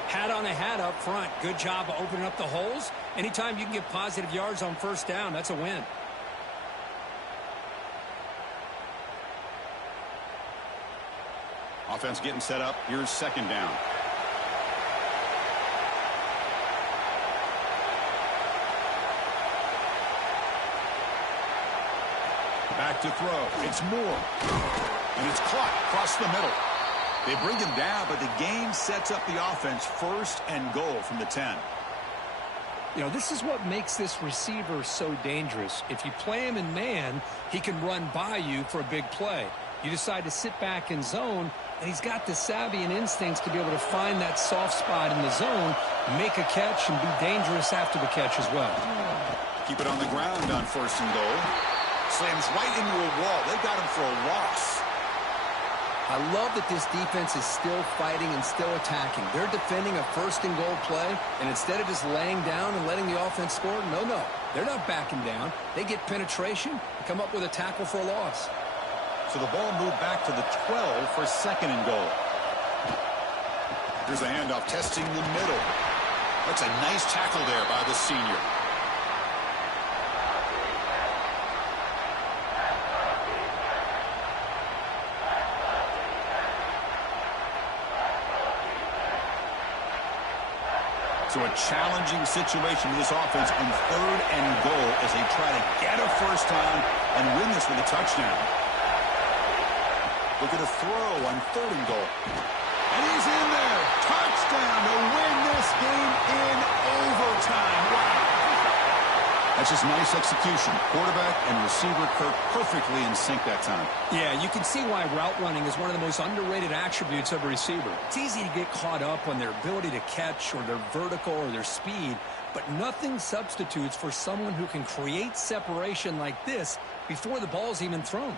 Hat on a hat up front. Good job of opening up the holes. Anytime you can get positive yards on 1st down, that's a win. Offense getting set up. Here's 2nd down. Back to throw. It's Moore. And it's caught across the middle. They bring him down, but the game sets up the offense 1st and goal from the 10. You know, this is what makes this receiver so dangerous. If you play him in man, he can run by you for a big play. You decide to sit back in zone, and he's got the savvy and instincts to be able to find that soft spot in the zone, make a catch, and be dangerous after the catch as well. Keep it on the ground on 1st and goal. Slams right into a wall. They got him for a loss. I love that this defense is still fighting and still attacking. They're defending a 1st and goal play, and instead of just laying down and letting the offense score, no. They're not backing down. They get penetration and come up with a tackle for a loss. So the ball moved back to the 12 for 2nd and goal. Here's a handoff testing the middle. That's a nice tackle there by the senior. So a challenging situation for this offense on 3rd and goal as they try to get a first down and win this with a touchdown. Look at a throw on 3rd and goal. And he's in there. Touchdown to win this game in overtime. Wow. That's just nice execution. Quarterback and receiver Kirk perfectly in sync that time. Yeah, you can see why route running is one of the most underrated attributes of a receiver. It's easy to get caught up on their ability to catch or their vertical or their speed, but nothing substitutes for someone who can create separation like this before the ball's even thrown.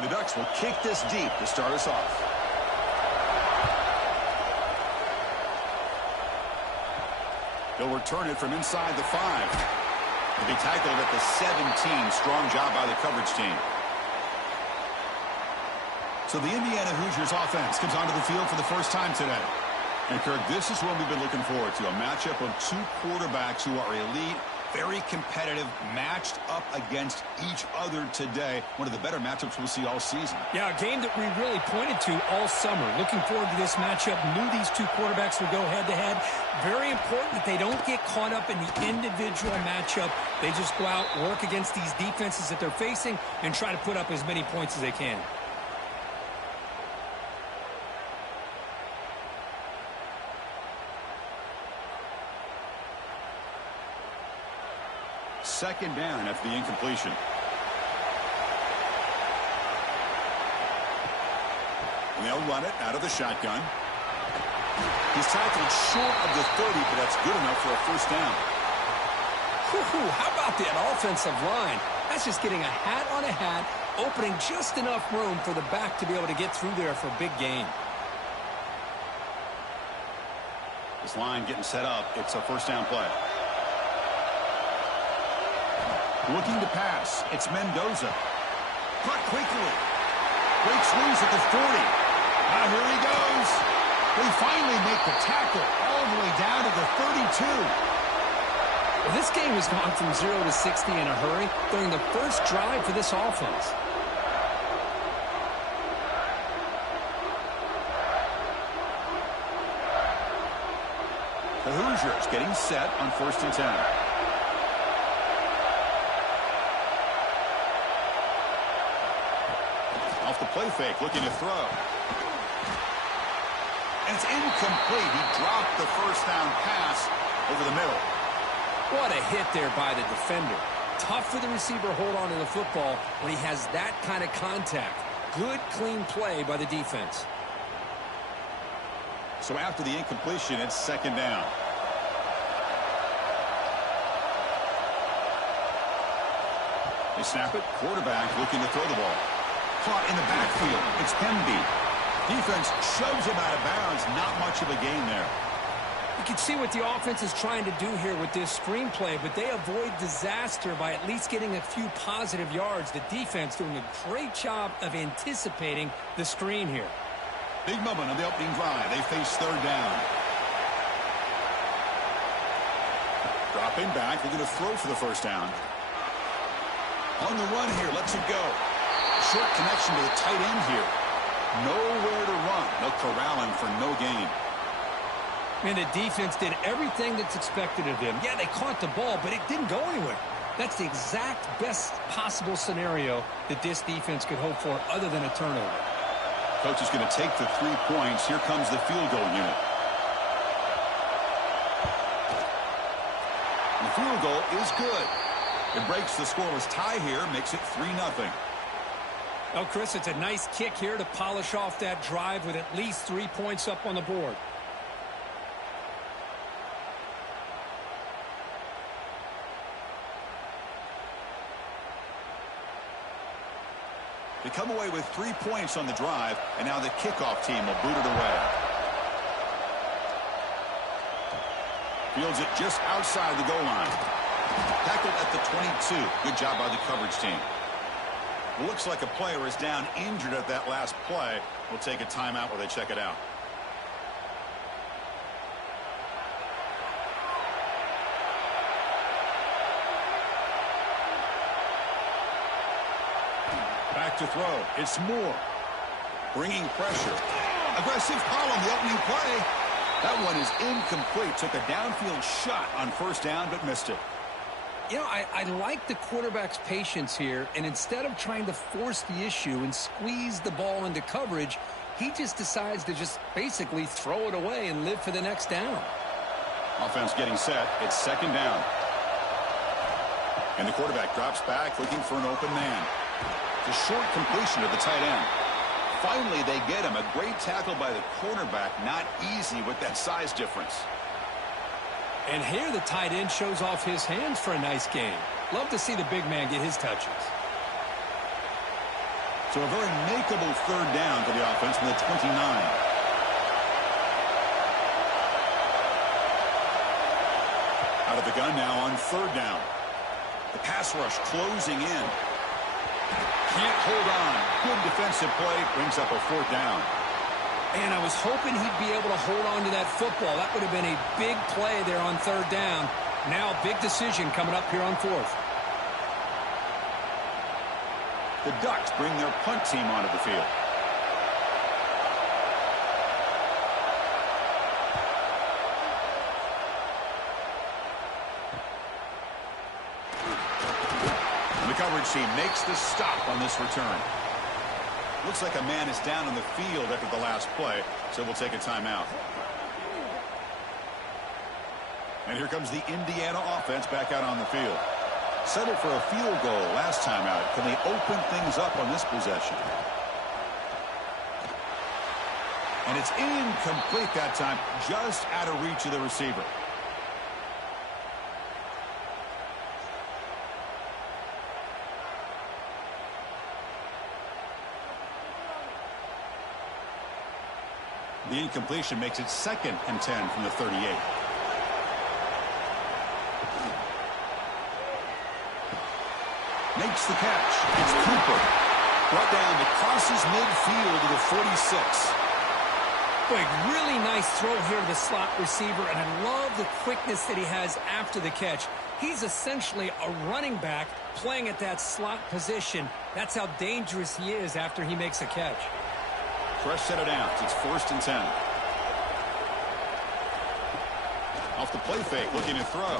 The Ducks will kick this deep to start us off. They'll return it from inside the 5. They'll be tackled at the 17. Strong job by the coverage team. So the Indiana Hoosiers offense comes onto the field for the first time today. And Kirk, this is what we've been looking forward to, a matchup of 2 quarterbacks who are elite, very competitive, matched up against each other today. One of the better matchups we'll see all season. Yeah, a game that we really pointed to all summer. Looking forward to this matchup. Knew these 2 quarterbacks would go head-to-head. Very important that they don't get caught up in the individual matchup. They just go out, work against these defenses that they're facing, and try to put up as many points as they can. Second down after the incompletion. And they'll run it out of the shotgun. He's tackled short of the 30, but that's good enough for a first down. How about that offensive line? That's just getting a hat on a hat, opening just enough room for the back to be able to get through there for a big gain. This line getting set up. It's a first down play. Looking to pass. It's Mendoza. Caught quickly. Breaks loose at the 40. Now here he goes. They finally make the tackle all the way down to the 32. Well, this game has gone from 0 to 60 in a hurry during the first drive for this offense. The Hoosiers getting set on 1st and 10. Off the play fake, looking to throw. And it's incomplete. He dropped the first down pass over the middle. What a hit there by the defender. Tough for the receiver to hold on to the football when he has that kind of contact. Good, clean play by the defense. So after the incompletion, it's second down. They snap it. Quarterback looking to throw the ball. Caught in the backfield. It's Hemby. Defense shoves him out of bounds. Not much of a gain there. You can see what the offense is trying to do here with this screenplay, but they avoid disaster by at least getting a few positive yards. The defense doing a great job of anticipating the screen here. Big moment on the opening drive. They face third down. Dropping back. They're going to throw for the first down. On the run here. Lets it go. Short connection to the tight end here. Nowhere to run. They'll corral him for no gain. And the defense did everything that's expected of them. Yeah, they caught the ball, but it didn't go anywhere. That's the exact best possible scenario that this defense could hope for other than a turnover. Coach is going to take the 3 points. Here comes the field goal unit. The field goal is good. It breaks the scoreless tie here, makes it 3-0. Well, Chris, it's a nice kick here to polish off that drive with at least 3 points up on the board. They come away with 3 points on the drive, and now the kickoff team will boot it away. Fields it just outside the goal line. Tackled at the 22. Good job by the coverage team. Looks like a player is down injured at that last play. We'll take a timeout while they check it out. Back to throw. It's Moore. Bringing pressure. Aggressive call on the opening play. That one is incomplete. Took a downfield shot on first down, but missed it. You know, I like the quarterback's patience here, and instead of trying to force the issue and squeeze the ball into coverage, he just decides to just basically throw it away and live for the next down. Offense getting set. It's second down. And the quarterback drops back looking for an open man. It's a short completion to the tight end. Finally, they get him. A great tackle by the cornerback. Not easy with that size difference. And here the tight end shows off his hands for a nice game. Love to see the big man get his touches. So a very makeable third down for the offense from the 29. Out of the gun now on third down. The pass rush closing in. Can't hold on. Good defensive play. Brings up a fourth down. And I was hoping he'd be able to hold on to that football. That would have been a big play there on third down. Now a big decision coming up here on fourth. The Ducks bring their punt team onto the field. And the coverage team makes the stop on this return. Looks like a man is down on the field after the last play, so we'll take a timeout. And here comes the Indiana offense back out on the field. Settled for a field goal last time out. Can they open things up on this possession? And it's incomplete that time, just out of reach of the receiver. The incompletion makes it 2nd and 10 from the 38. Makes the catch. It's Cooper. Brought down that crosses midfield to the 46. Boy, really nice throw here to the slot receiver, and I love the quickness that he has after the catch. He's essentially a running back playing at that slot position. That's how dangerous he is after he makes a catch. Fresh set of downs. It's 1st and 10. Off the play fake, looking to throw. Oh,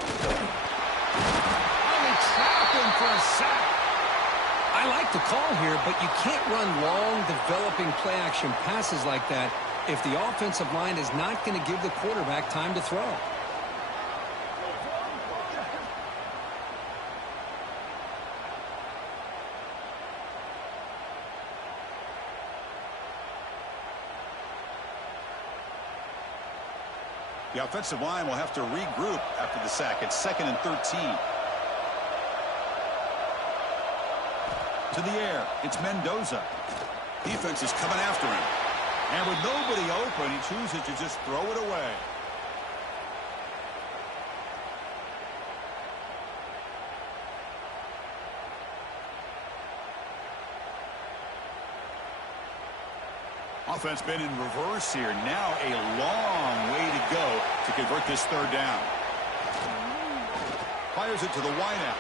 he trapped him for a sack. I like the call here, but you can't run long, developing play-action passes like that if the offensive line is not going to give the quarterback time to throw. The offensive line will have to regroup after the sack. It's 2nd and 13. To the air, it's Mendoza. Defense is coming after him. And with nobody open, he chooses to just throw it away. Offense been in reverse here. Now a long way to go to convert this 3rd down. Fires it to the wideout.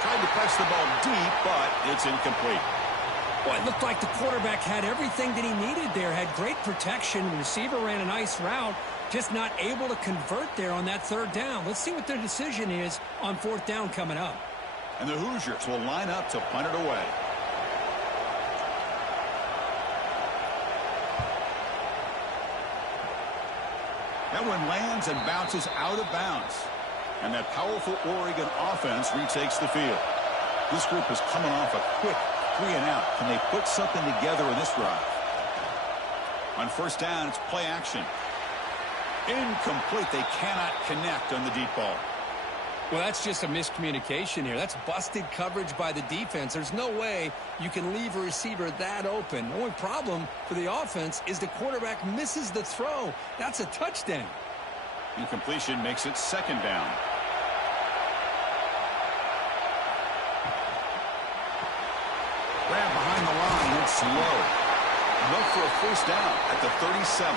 Tried to press the ball deep, but it's incomplete. Boy, it looked like the quarterback had everything that he needed there. Had great protection. The receiver ran a nice route. Just not able to convert there on that 3rd down. Let's see what their decision is on 4th down coming up. And the Hoosiers will line up to punt it away. That one lands and bounces out of bounds. And that powerful Oregon offense retakes the field. This group is coming off a quick 3-and-out. Can they put something together in this drive? On 1st down, it's play action. Incomplete. They cannot connect on the deep ball. Well, that's just a miscommunication here. That's busted coverage by the defense. There's no way you can leave a receiver that open. The only problem for the offense is the quarterback misses the throw. That's a touchdown. Incompletion makes it 2nd down. Grab behind the line. It's low. Enough for a 1st down at the 37.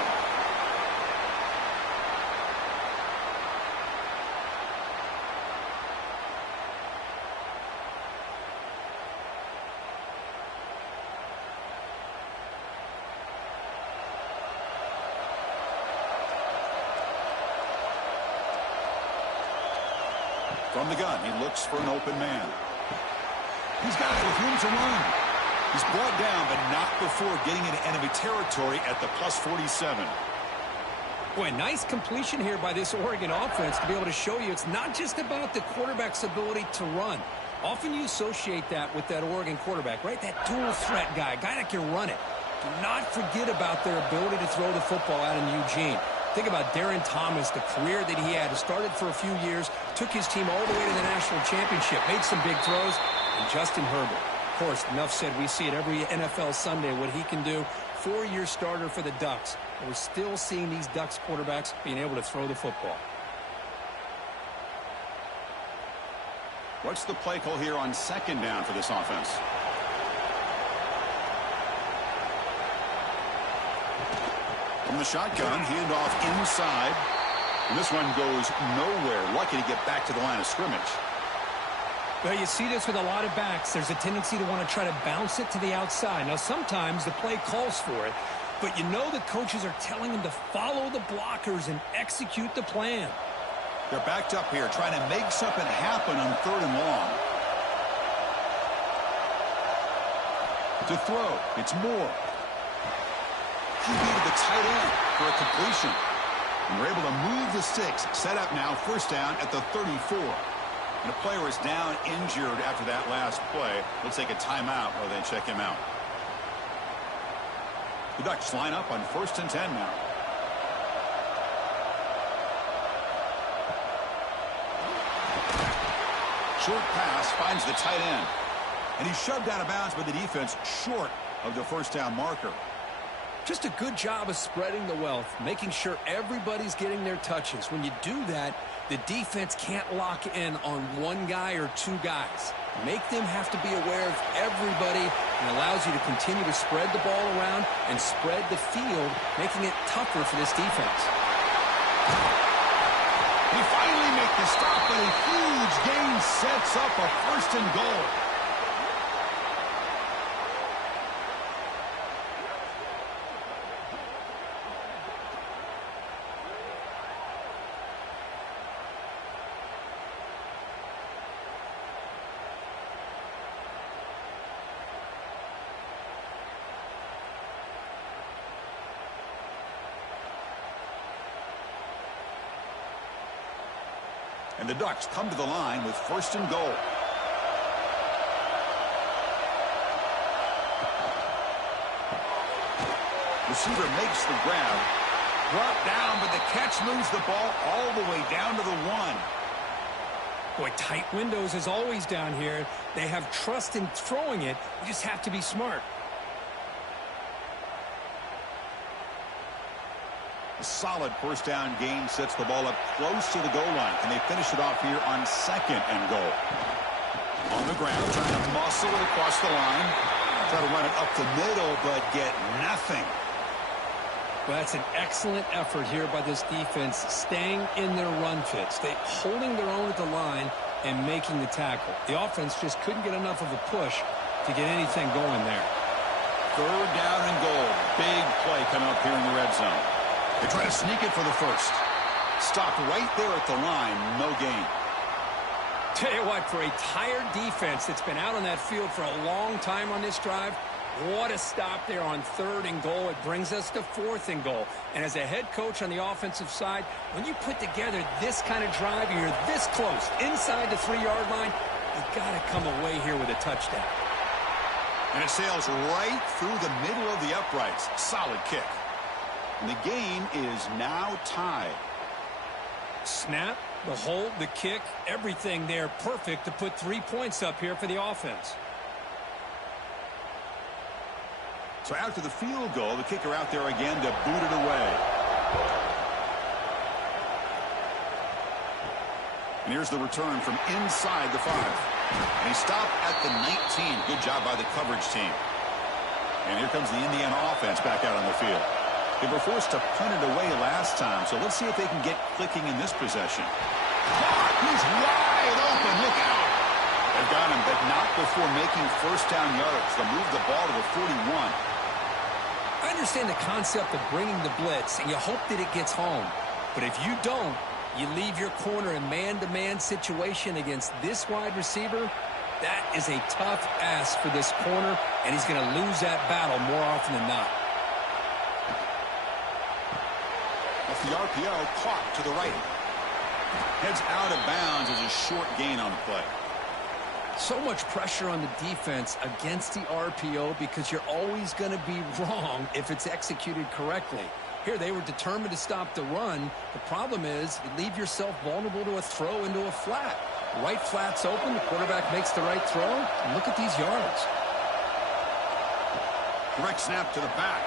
From the gun, he looks for an open man. He's got it with room to run. He's brought down, but not before getting into enemy territory at the +47. Boy, nice completion here by this Oregon offense to be able to show you it's not just about the quarterback's ability to run. Often you associate that with that Oregon quarterback, right? That dual threat guy that can run it. Do not forget about their ability to throw the football out in Eugene. Think about Darren Thomas, the career that he had. He started for a few years, took his team all the way to the national championship, made some big throws, and Justin Herbert. Of course, enough said, we see it every NFL Sunday, what he can do. 4-year starter for the Ducks. And we're still seeing these Ducks quarterbacks being able to throw the football. What's the play call here on 2nd down for this offense? From the shotgun, handoff inside. And this one goes nowhere. Lucky to get back to the line of scrimmage. Well, you see this with a lot of backs. There's a tendency to want to try to bounce it to the outside. Now, sometimes the play calls for it, but you know the coaches are telling them to follow the blockers and execute the plan. They're backed up here, trying to make something happen on 3rd and long. To throw, it's Moore. He beat the tight end for a completion. And we're able to move the sticks. Set up now, 1st down at the 34. And a player is down injured after that last play. We'll take a timeout while they check him out. The Ducks line up on 1st and 10 now. Short pass finds the tight end. And he's shoved out of bounds by the defense short of the first down marker. Just a good job of spreading the wealth, making sure everybody's getting their touches. When you do that, the defense can't lock in on one guy or two guys. Make them have to be aware of everybody, and allows you to continue to spread the ball around and spread the field, making it tougher for this defense. He finally makes the stop, but a huge gain sets up a 1st and goal. And the Ducks come to the line with 1st and goal. Receiver makes the grab. Brought down, but the catch moves the ball all the way down to the 1. Boy, tight windows is always down here. They have trust in throwing it. You just have to be smart. A solid 1st down gain sets the ball up close to the goal line. And they finish it off here on 2nd and goal. On the ground, trying to muscle it across the line. Try to run it up the middle, but get nothing. Well, that's an excellent effort here by this defense, staying in their run fits. They holding their own at the line and making the tackle. The offense just couldn't get enough of a push to get anything going there. 3rd down and goal. Big play coming up here in the red zone. They try to sneak it for the 1st. Stopped right there at the line. No gain. Tell you what, for a tired defense that's been out on that field for a long time on this drive, what a stop there on 3rd and goal. It brings us to 4th and goal. And as a head coach on the offensive side, when you put together this kind of drive and you're this close inside the 3-yard line, you got to come away here with a touchdown. And it sails right through the middle of the uprights. Solid kick. And the game is now tied. Snap, the hold, the kick, everything there perfect to put 3 points up here for the offense. So after the field goal, the kicker out there again to boot it away. And here's the return from inside the 5. And he stopped at the 19. Good job by the coverage team. And here comes the Indiana offense back out on the field. They were forced to punt it away last time, so let's see if they can get clicking in this possession. He's wide open. Look out. They've got him, but not before making 1st down yards. They'll move the ball to the 41. I understand the concept of bringing the blitz, and you hope that it gets home. But if you don't, you leave your corner in man-to-man situation against this wide receiver. That is a tough ask for this corner, and he's going to lose that battle more often than not. Off the RPO, caught to the right. Heads out of bounds as a short gain on the play. So much pressure on the defense against the RPO because you're always going to be wrong if it's executed correctly. Here, they were determined to stop the run. The problem is you leave yourself vulnerable to a throw into a flat. Right flat's open. The quarterback makes the right throw. And look at these yards. Direct snap to the back.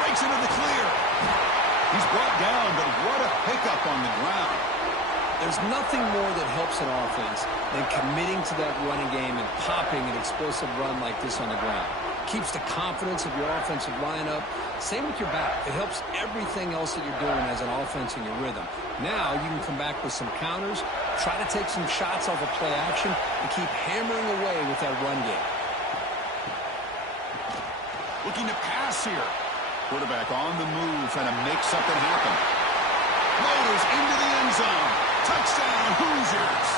Breaks into the clear. He's brought down, but what a pickup on the ground. There's nothing more that helps an offense than committing to that running game and popping an explosive run like this on the ground. Keeps the confidence of your offensive lineup. Same with your back. It helps everything else that you're doing as an offense in your rhythm. Now you can come back with some counters, try to take some shots off of play action, and keep hammering away with that run game. Looking to pass here. Quarterback on the move, trying to make something happen. Motors into the end zone. Touchdown, Hoosiers.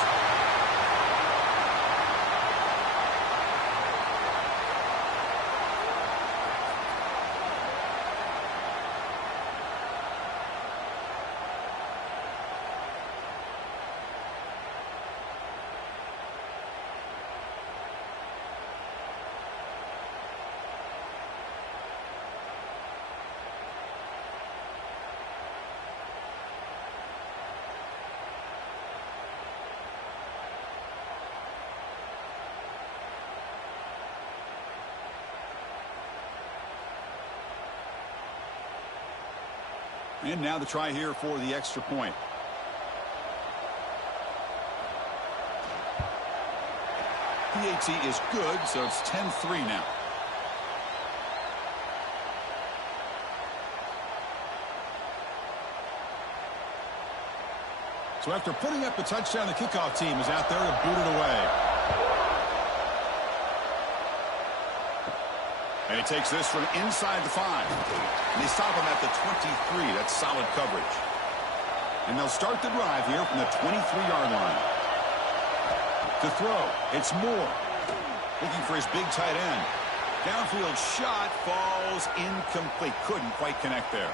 And now the try here for the extra point. PAT is good, so it's 10-3 now. So after putting up the touchdown, the kickoff team is out there to boot it away. And he takes this from inside the 5. And they stop him at the 23. That's solid coverage. And they'll start the drive here from the 23-yard line. To throw, it's Moore. Looking for his big tight end. Downfield shot falls incomplete. Couldn't quite connect there.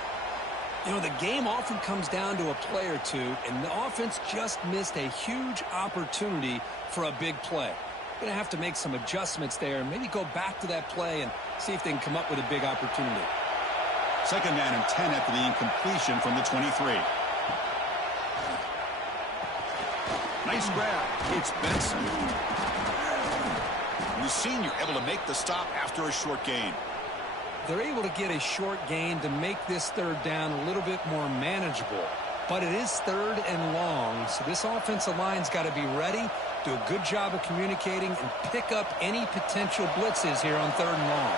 You know, the game often comes down to a play or two, and the offense just missed a huge opportunity for a big play. Going to have to make some adjustments there and maybe go back to that play and see if they can come up with a big opportunity. 2nd down and 10 after the incompletion from the 23. Nice grab. It's Benson. The senior able to make the stop after a short gain. They're able to get a short gain to make this 3rd down a little bit more manageable. But it is 3rd and long, so this offensive line's got to be ready, do a good job of communicating, and pick up any potential blitzes here on 3rd and long.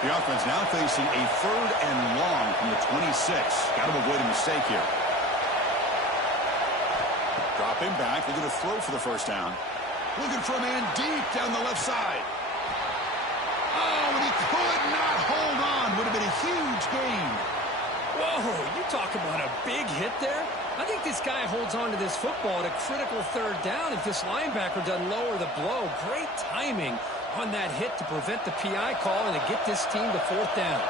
The offense now facing a 3rd and long from the 26. Got to avoid a mistake here. Drop him back. They're going to throw for the 1st down. Looking for a man deep down the left side. Oh, and he could not hold on. Would have been a huge gain. Whoa, you talk about a big hit there. I think this guy holds on to this football at a critical 3rd down if this linebacker doesn't lower the blow. Great timing on that hit to prevent the PI call and to get this team to 4th down.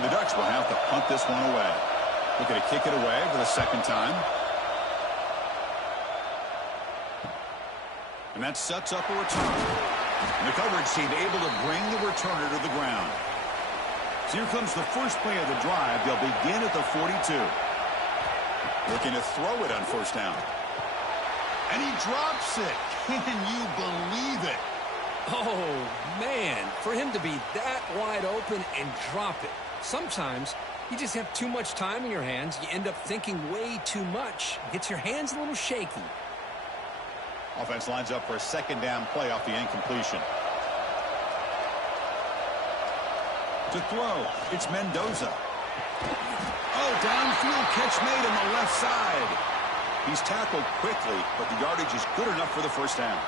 The Ducks will have to punt this one away. Looking to kick it away for the 2nd time. And that sets up a return. And the coverage team able to bring the returner to the ground. So here comes the first play of the drive. They'll begin at the 42. Looking to throw it on 1st down. And he drops it. Can you believe it? Oh, man. For him to be that wide open and drop it. Sometimes you just have too much time in your hands. You end up thinking way too much. Gets your hands a little shaky. Offense lines up for a 2nd down play off the incompletion. To throw, it's Mendoza. Oh, downfield catch made on the left side. He's tackled quickly, but the yardage is good enough for the 1st down.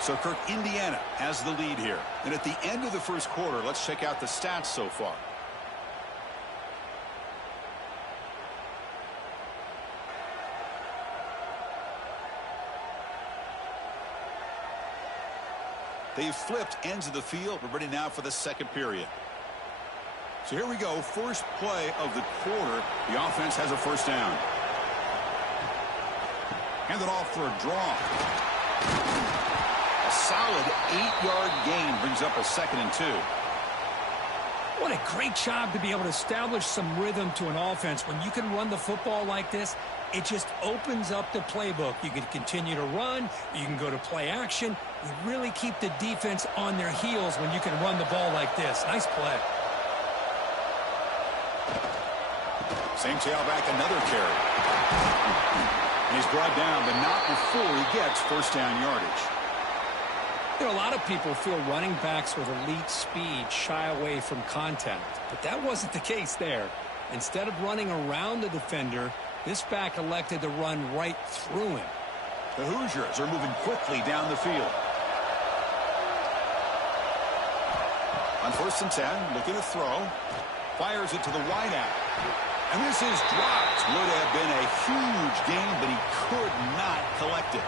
So, Kirk, Indiana has the lead here. And at the end of the 1st quarter, let's check out the stats so far. They've flipped ends of the field. We're ready now for the 2nd period. So here we go. First play of the quarter. The offense has a 1st down. Hand it off for a draw. A solid 8-yard gain brings up a 2nd and 2. What a great job to be able to establish some rhythm to an offense. When you can run the football like this, it just opens up the playbook. You can continue to run. You can go to play action. You really keep the defense on their heels when you can run the ball like this. Nice play. Same tailback, another carry. And he's brought down, but not before he gets 1st down yardage. You know, a lot of people feel running backs with elite speed shy away from contact, but that wasn't the case there. Instead of running around the defender, this back elected to run right through him. The Hoosiers are moving quickly down the field. On 1st and 10, looking to throw. Fires it to the wideout. And this is dropped. Would have been a huge gain, but he could not collect it.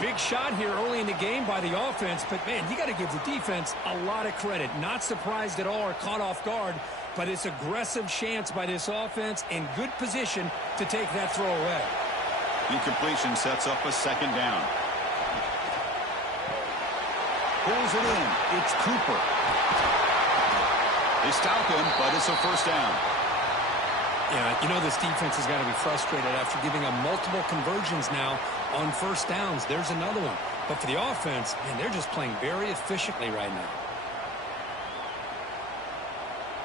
Big shot here early in the game by the offense, but, man, you got to give the defense a lot of credit. Not surprised at all or caught off guard, but it's aggressive chance by this offense in good position to take that throw away. Incompletion sets up a 2nd down. Pulls it in. It's Cooper. They stop him, but it's a 1st down. Yeah, you know this defense has got to be frustrated after giving them multiple conversions now on first downs. There's another one. But for the offense, man, they're just playing very efficiently right now.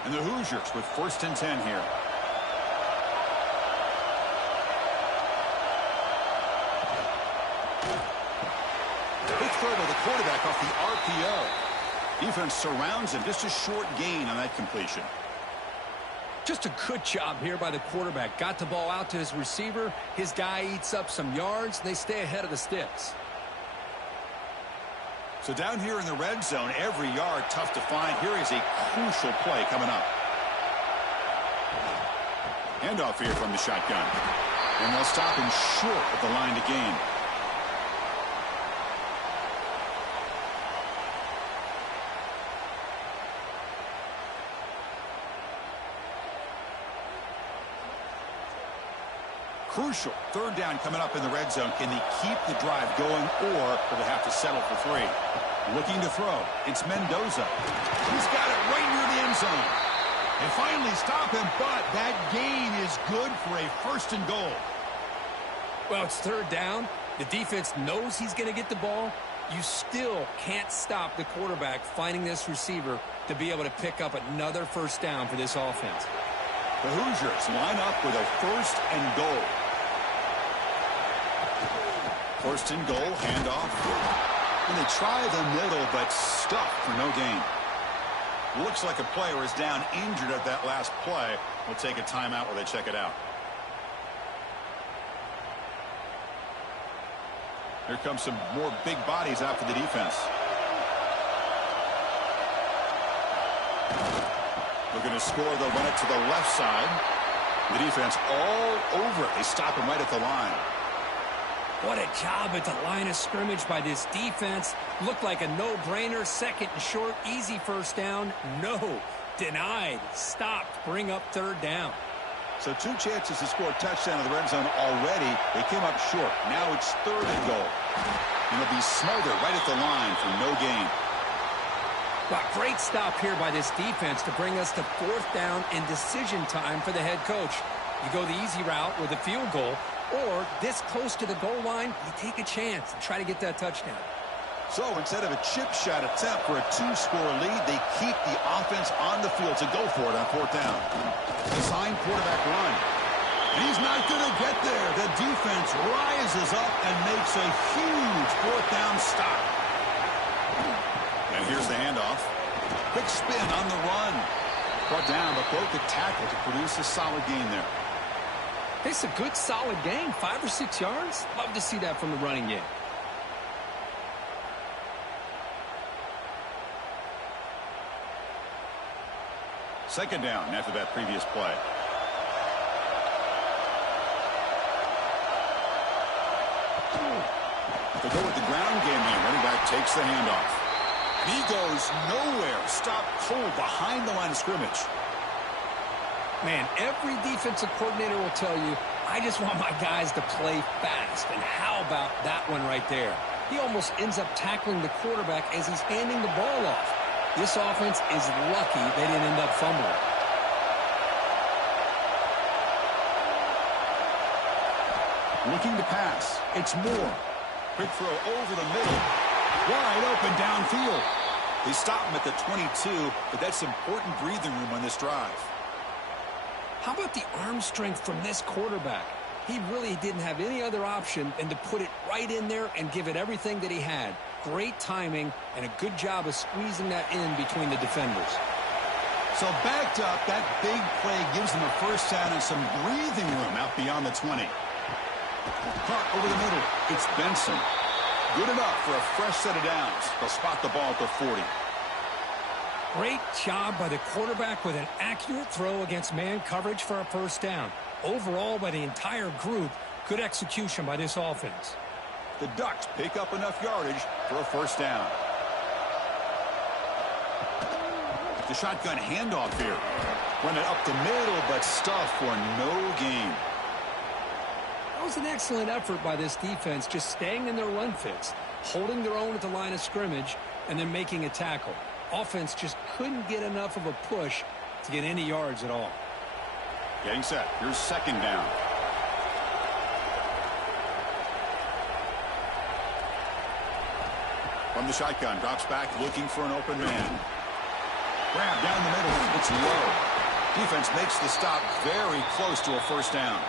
And the Hoosiers with 1st and 10 here. Quick throw by the quarterback off the RPO. Defense surrounds him. Just a short gain on that completion. Just a good job here by the quarterback. Got the ball out to his receiver. His guy eats up some yards. They stay ahead of the sticks. So down here in the red zone, every yard tough to find. Here is a crucial play coming up. Handoff here from the shotgun. And they'll stop him short of the line to gain. Crucial 3rd down coming up in the red zone. Can they keep the drive going, or will they have to settle for 3? Looking to throw. It's Mendoza. He's got it right near the end zone. They finally stop him, but that gain is good for a 1st and goal. Well, it's 3rd down. The defense knows he's going to get the ball. You still can't stop the quarterback finding this receiver to be able to pick up another 1st down for this offense. The Hoosiers line up with a 1st and goal. 1st and goal, handoff. And they try the middle, but stuffed for no gain. Looks like a player is down injured at that last play. We'll take a timeout while they check it out. Here comes some more big bodies out for the defense. Looking to score, they'll run it to the left side. The defense all over it. They stop him right at the line. What a job at the line of scrimmage by this defense. Looked like a no-brainer. 2nd and short, easy 1st down. No, denied, stopped, bring up 3rd down. So 2 chances to score a touchdown in the red zone already. They came up short. Now it's 3rd and goal. And it'll be smothered right at the line for no gain. Well, great stop here by this defense to bring us to 4th down and decision time for the head coach. You go the easy route with a field goal, or this close to the goal line, you take a chance and try to get that touchdown. So instead of a chip shot attempt for a 2-score lead, they keep the offense on the field to go for it on 4th down. Design quarterback run. And he's not going to get there. The defense rises up and makes a huge 4th down stop. And here's the handoff. Quick spin on the run. Brought down, but broke the tackle to produce a solid gain there. It's a good, solid gain. 5 or 6 yards. Love to see that from the running game. Second down after that previous play. They go with the ground game here. Running back takes the handoff. He goes nowhere. Stop cold behind the line of scrimmage. Man, every defensive coordinator will tell you, I just want my guys to play fast. And how about that one right there? He almost ends up tackling the quarterback as he's handing the ball off. This offense is lucky they didn't end up fumbling. Looking to pass. It's Moore. Quick throw over the middle. Wide open downfield. They stop him at the 22, but that's important breathing room on this drive. How about the arm strength from this quarterback? He really didn't have any other option than to put it right in there and give it everything that he had. Great timing and a good job of squeezing that in between the defenders. So backed up, that big play gives them a 1st down and some breathing room out beyond the 20. Clark over the middle. It's Benson. Good enough for a fresh set of downs. They'll spot the ball at the 40. Great job by the quarterback with an accurate throw against man coverage for a 1st down. Overall, by the entire group, good execution by this offense. The Ducks pick up enough yardage for a 1st down. The shotgun handoff here. Run it up the middle, but stuffed for no gain. That was an excellent effort by this defense, just staying in their run fits, holding their own at the line of scrimmage, and then making a tackle. Offense just couldn't get enough of a push to get any yards at all. Getting set. Here's second down. From the shotgun, drops back, looking for an open man. Grab down the middle. It's low. Defense makes the stop very close to a first down.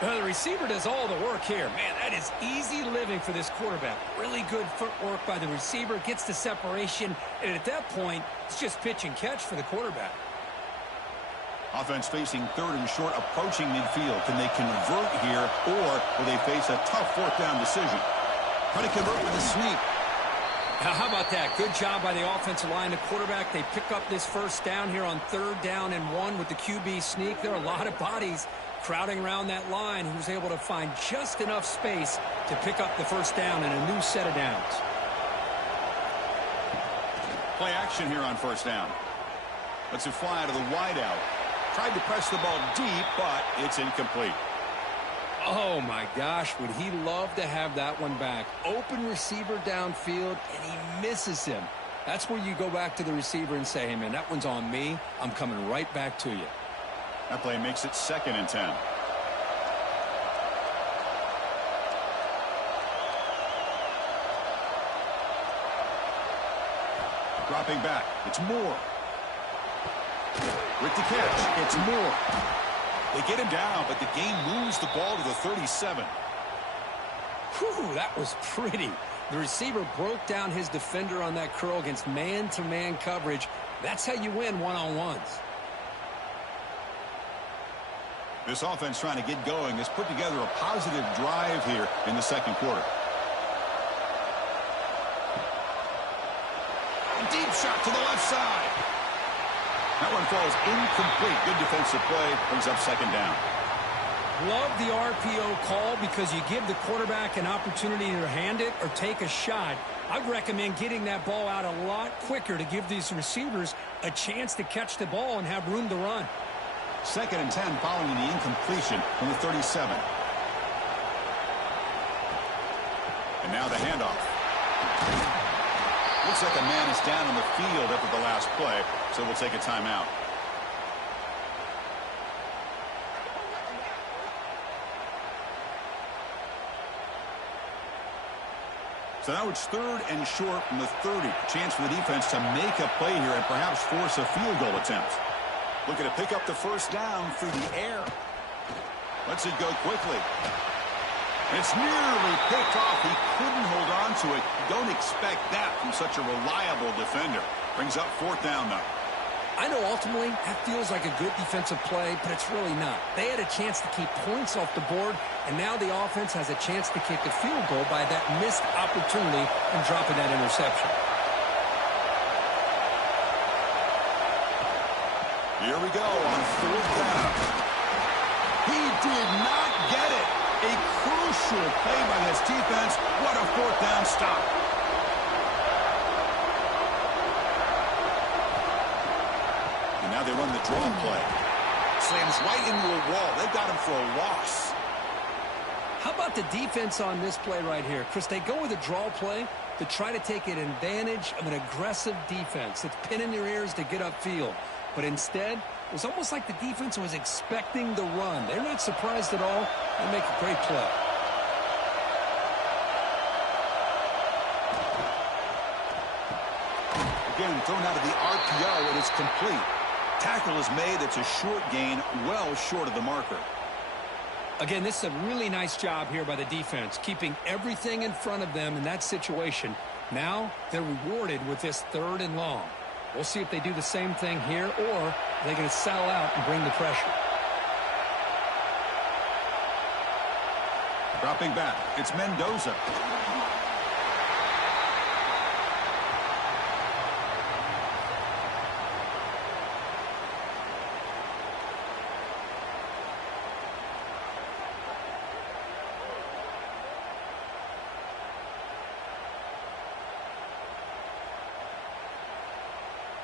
The receiver does all the work here. Man, that is easy living for this quarterback. Really good footwork by the receiver. Gets the separation. And at that point, it's just pitch and catch for the quarterback. Offense facing third and short, approaching midfield. Can they convert here, or will they face a tough fourth down decision? Try to convert with a sneak. Now, how about that? Good job by the offensive line. The quarterback, they pick up this first down here on 3rd down and 1 with the QB sneak. There are a lot of bodies crowding around that line, who's able to find just enough space to pick up the first down in a new set of downs. Play action here on first down. Lets it fly out of the wideout. Tried to press the ball deep, but it's incomplete. Oh, my gosh, would he love to have that one back. Open receiver downfield, and he misses him. That's where you go back to the receiver and say, hey, man, that one's on me. I'm coming right back to you. That play makes it 2nd and 10. Dropping back. It's Moore. With the catch, it's Moore. They get him down, but the game moves the ball to the 37. Whew, that was pretty. The receiver broke down his defender on that curl against man-to-man coverage. That's how you win one-on-ones. This offense trying to get going has put together a positive drive here in the second quarter. A deep shot to the left side. That one falls incomplete. Good defensive play. Brings up second down. Love the RPO call because you give the quarterback an opportunity to hand it or take a shot. I'd recommend getting that ball out a lot quicker to give these receivers a chance to catch the ball and have room to run. 2nd and 10 following the incompletion from the 37. And now the handoff. Looks like a man is down on the field after the last play, so we'll take a timeout. So now it's 3rd and short from the 30. Chance for the defense to make a play here and perhaps force a field goal attempt. Looking to pick up the first down through the air. Lets it go quickly. It's nearly picked off. He couldn't hold on to it. Don't expect that from such a reliable defender. Brings up 4th down, though. I know ultimately that feels like a good defensive play, but it's really not. They had a chance to keep points off the board, and now the offense has a chance to kick a field goal by that missed opportunity and dropping that interception. Here we go on 4th down. He did not get it. A crucial play by this defense. What a 4th down stop. And now they run the draw play. Slams right into a wall. They've got him for a loss. How about the defense on this play right here? Chris, they go with a draw play to try to take an advantage of an aggressive defense. It's pinning their ears to get upfield. But instead, it was almost like the defense was expecting the run. They're not surprised at all. They make a great play. Again, thrown out of the RPO, and it's complete. Tackle is made. It's a short gain, well short of the marker. Again, this is a really nice job here by the defense, keeping everything in front of them in that situation. Now they're rewarded with this 3rd and long. We'll see if they do the same thing here, or are they going to sell out and bring the pressure. Dropping back, it's Mendoza.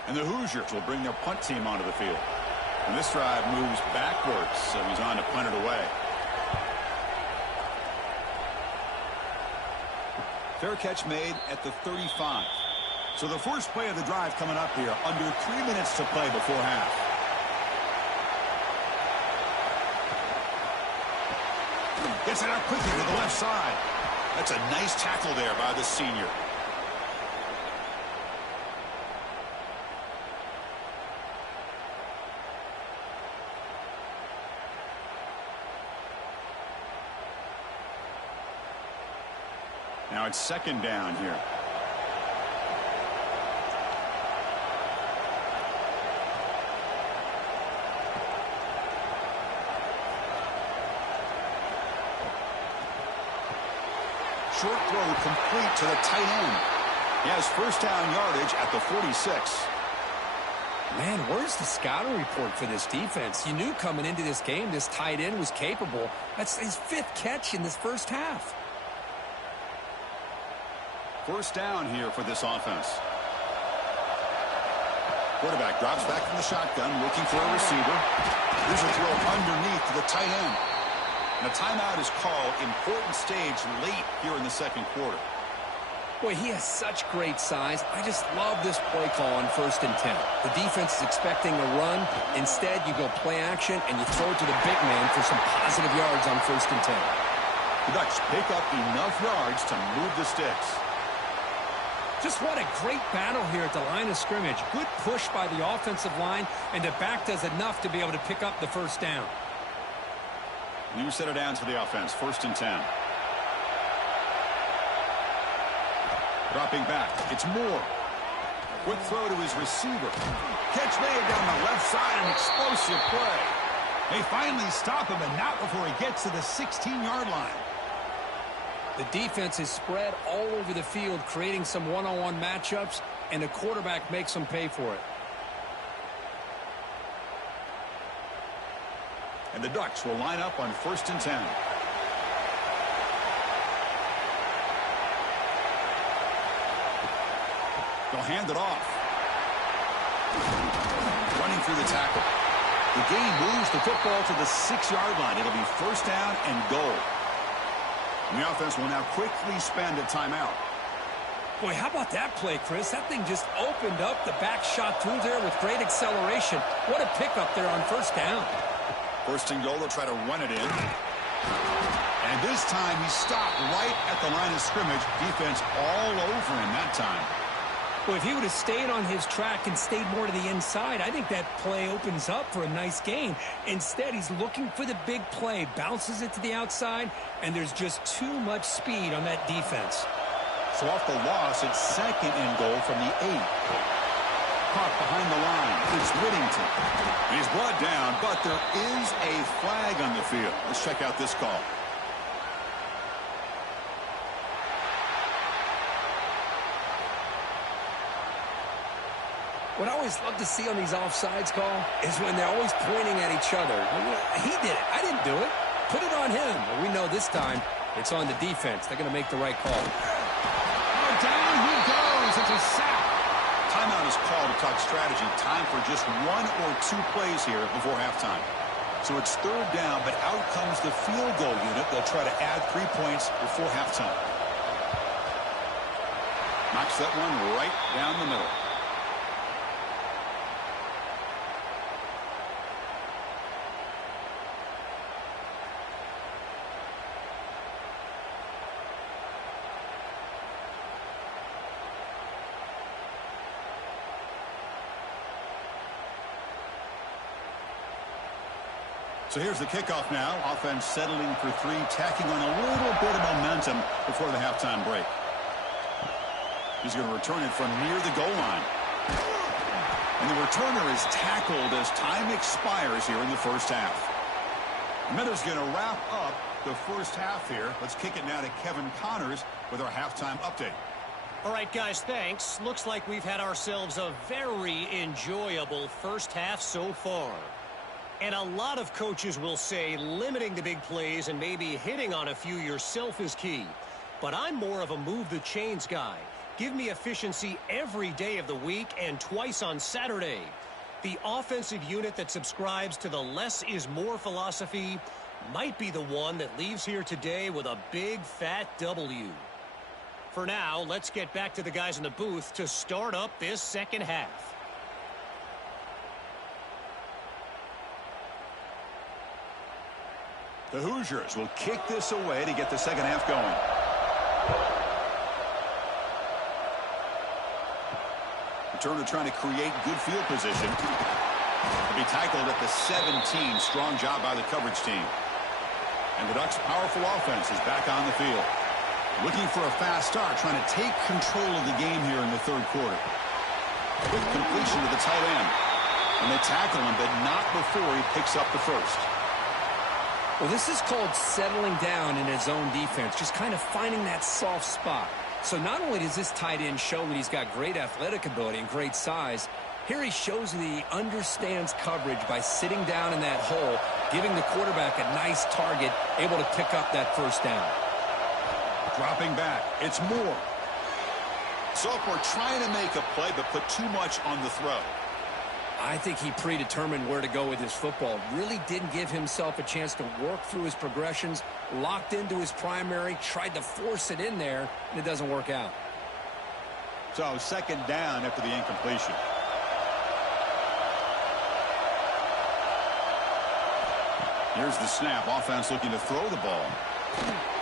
And the Hoosiers will bring their punt team onto the field. And this drive moves backwards, so he's on to punt it away. Fair catch made at the 35. So the first play of the drive coming up here, under 3 minutes to play before half. Gets it out quickly to the left side. That's a nice tackle there by the senior. Now it's second down here. Short throw complete to the tight end. He has first down yardage at the 46. Man, where's the scouting report for this defense? You knew coming into this game this tight end was capable. That's his 5th catch in this first half. First down here for this offense. Quarterback drops back from the shotgun, looking for a receiver. Here's a throw underneath to the tight end. And a timeout is called. Important stage late here in the second quarter. Boy, he has such great size. I just love this play call on 1st and 10. The defense is expecting a run. Instead, you go play action and you throw it to the big man for some positive yards on 1st and 10. The Ducks pick up enough yards to move the sticks. Just what a great battle here at the line of scrimmage. Good push by the offensive line, and the back does enough to be able to pick up the first down. New set of downs for the offense. 1st and 10. Dropping back. It's Moore. Quick throw to his receiver. Catch made down the left side. An explosive play. They finally stop him, and not before he gets to the 16-yard line. The defense is spread all over the field, creating some one-on-one matchups, and the quarterback makes them pay for it. And the Ducks will line up on 1st and 10. They'll hand it off. Running through the tackle. The game moves the football to the 6-yard line. It'll be first down and goal. And the offense will now quickly spend a timeout. Boy, how about that play, Chris? That thing just opened up. The back shot through there with great acceleration. What a pickup there on first down. First and goal, they'll try to run it in. And this time he stopped right at the line of scrimmage. Defense all over him that time. Well, if he would have stayed on his track and stayed more to the inside, I think that play opens up for a nice gain. Instead, he's looking for the big play, bounces it to the outside, and there's just too much speed on that defense. So off the loss, it's second and goal from the 8. Caught behind the line. It's Whittington. He's brought down, but there is a flag on the field. Let's check out this call. What I always love to see on these offsides call is when they're always pointing at each other. He did it. I didn't do it. Put it on him. Well, we know this time it's on the defense. They're going to make the right call. Oh, down he goes. It's a sack. Timeout is called to talk strategy. Time for just 1 or 2 plays here before halftime. So it's third down, but out comes the field goal unit. They'll try to add 3 points before halftime. Knocks that one right down the middle. So here's the kickoff now. Offense settling for 3, tacking on a little bit of momentum before the halftime break. He's going to return it from near the goal line. And the returner is tackled as time expires here in the first half. Miller's going to wrap up the first half here. Let's kick it now to Kevin Connors with our halftime update. All right, guys, thanks. Looks like we've had ourselves a very enjoyable first half so far. And a lot of coaches will say limiting the big plays and maybe hitting on a few yourself is key. But I'm more of a move the chains guy. Give me efficiency every day of the week and twice on Saturday. The offensive unit that subscribes to the less is more philosophy might be the one that leaves here today with a big fat W. For now, let's get back to the guys in the booth to start up this second half. The Hoosiers will kick this away to get the second half going. Returner trying to create good field position. To be tackled at the 17. Strong job by the coverage team. And the Ducks' powerful offense is back on the field. Looking for a fast start, trying to take control of the game here in the third quarter. Quick completion to the tight end. And they tackle him, but not before he picks up the first. Well, this is called settling down in his own defense, just kind of finding that soft spot. So not only does this tight end show that he's got great athletic ability and great size, here he shows that he understands coverage by sitting down in that hole, giving the quarterback a nice target, able to pick up that first down. Dropping back, it's Moore. Sophomore trying to make a play, but put too much on the throw. I think he predetermined where to go with his football. Really didn't give himself a chance to work through his progressions, locked into his primary, tried to force it in there, and it doesn't work out. So second down after the incompletion. Here's the snap. Offense looking to throw the ball.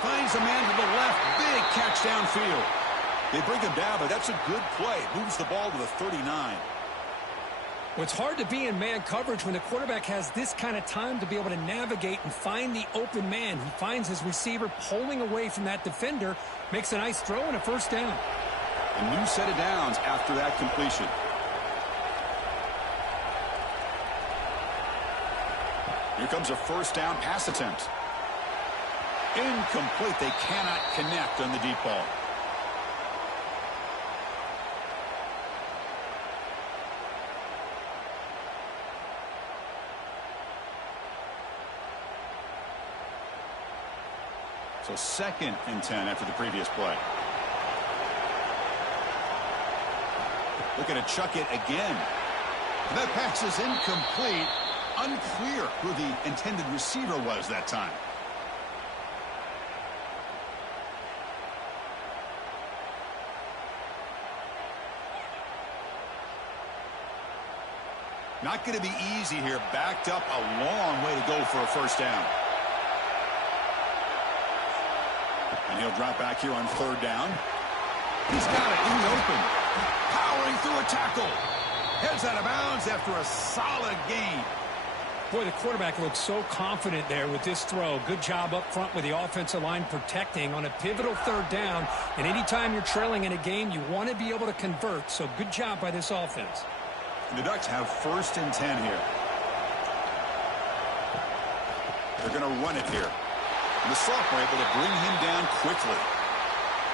Finds a man to the left. Big catch downfield. They bring him down, but that's a good play. Moves the ball to the 39. Well, it's hard to be in man coverage when the quarterback has this kind of time to be able to navigate and find the open man. He finds his receiver pulling away from that defender, makes a nice throw and a first down. A new set of downs after that completion. Here comes a first down pass attempt. Incomplete. They cannot connect on the deep ball. So second and 10 after the previous play. Looking to chuck it again. That pass is incomplete. Unclear who the intended receiver was that time. Not going to be easy here. Backed up a long way to go for a first down. And he'll drop back here on third down. He's got it in the open. Powering through a tackle. Heads out of bounds after a solid gain. Boy, the quarterback looks so confident there with this throw. Good job up front with the offensive line protecting on a pivotal third down. And anytime you're trailing in a game, you want to be able to convert. So good job by this offense. And the Ducks have first and 10 here. They're going to run it here. And the sophomore able to bring him down quickly.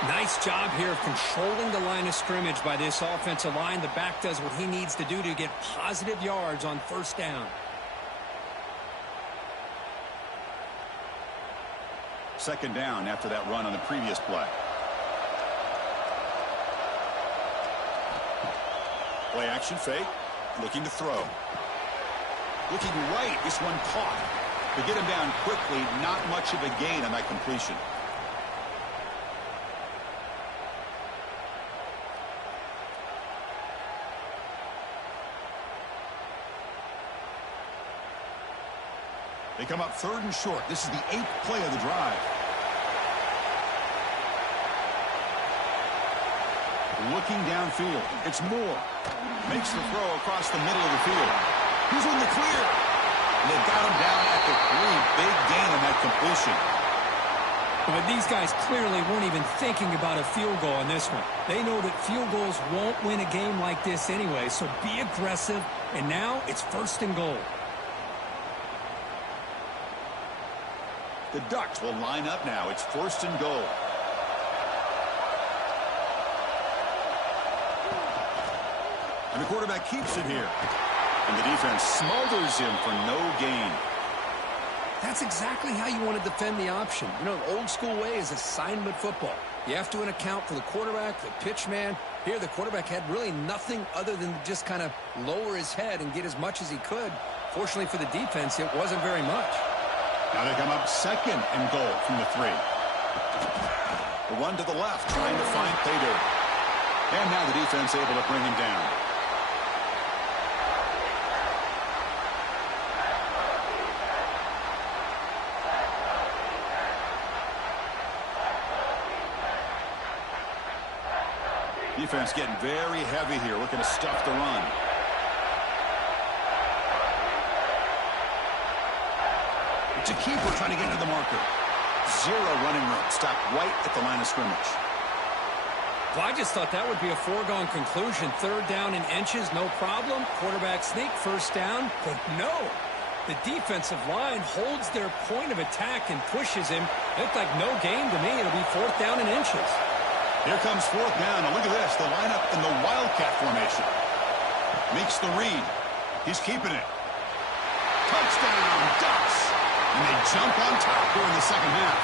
Nice job here of controlling the line of scrimmage by this offensive line. The back does what he needs to do to get positive yards on first down. Second down after that run on the previous play. Play action fake. Looking to throw. Looking right. This one caught. To get him down quickly, not much of a gain on that completion. They come up third and short. This is the 8th play of the drive. Looking downfield. It's Moore. Makes the throw across the middle of the field. He's in the clear. And they got him down at the 3. Big gain on that completion. But these guys clearly weren't even thinking about a field goal on this one. They know that field goals won't win a game like this anyway, so be aggressive. And now it's first and goal. The Ducks will line up now. It's first and goal. And the quarterback keeps it here. And the defense smothers him for no gain. That's exactly how you want to defend the option. You know, the old school way is assignment football. You have to account for the quarterback, the pitch man. Here, the quarterback had really nothing other than just kind of lower his head and get as much as he could. Fortunately for the defense, it wasn't very much. Now they come up second and goal from the 3. The run to the left, trying to find pay dirt. And now the defense able to bring him down. Defense getting very heavy here, looking to stuff the run. It's a keeper trying to get to the marker. Zero running room. Stopped right at the line of scrimmage. Well, I just thought that would be a foregone conclusion. Third down in inches, no problem. Quarterback sneak, first down. But no. The defensive line holds their point of attack and pushes him. It looked like no gain to me. It'll be fourth down in inches. Here comes fourth down. And look at this. The lineup in the Wildcat formation. Makes the read. He's keeping it. Touchdown, Ducks. And they jump on top during the second half.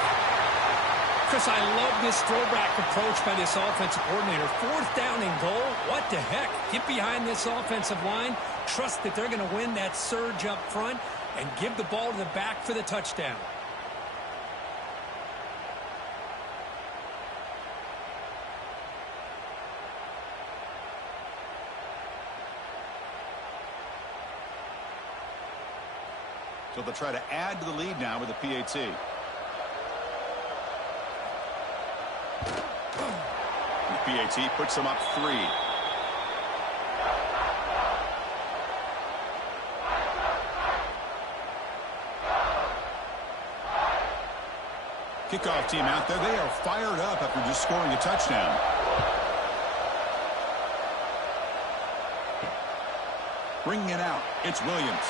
Chris, I love this throwback approach by this offensive coordinator. Fourth down and goal. What the heck? Get behind this offensive line. Trust that they're going to win that surge up front and give the ball to the back for the touchdown. So they'll try to add to the lead now with a PAT. The PAT puts them up 3. Kickoff team out there. They are fired up after just scoring a touchdown. Bringing it out. It's Williams.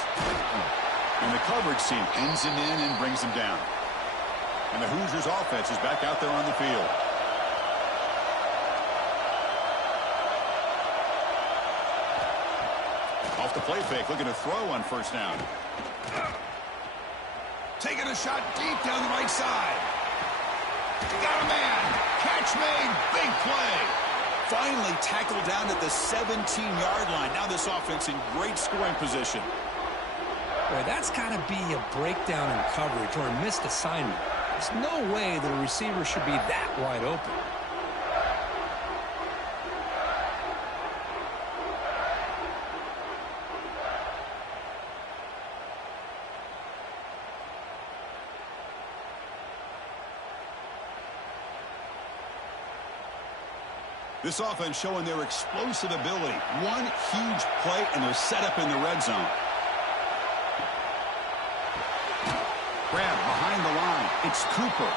And the coverage team pins him in and brings him down. And the Hoosiers offense is back out there on the field. Off the play fake, looking to throw on first down. Taking a shot deep down the right side. Got a man. Catch made. Big play. Finally tackled down at the 17-yard line. Now this offense in great scoring position. Boy, that's got to be a breakdown in coverage or a missed assignment. There's no way that a receiver should be that wide open. This offense showing their explosive ability. One huge play, and they're set up in the red zone. Grab behind the line. It's Cooper.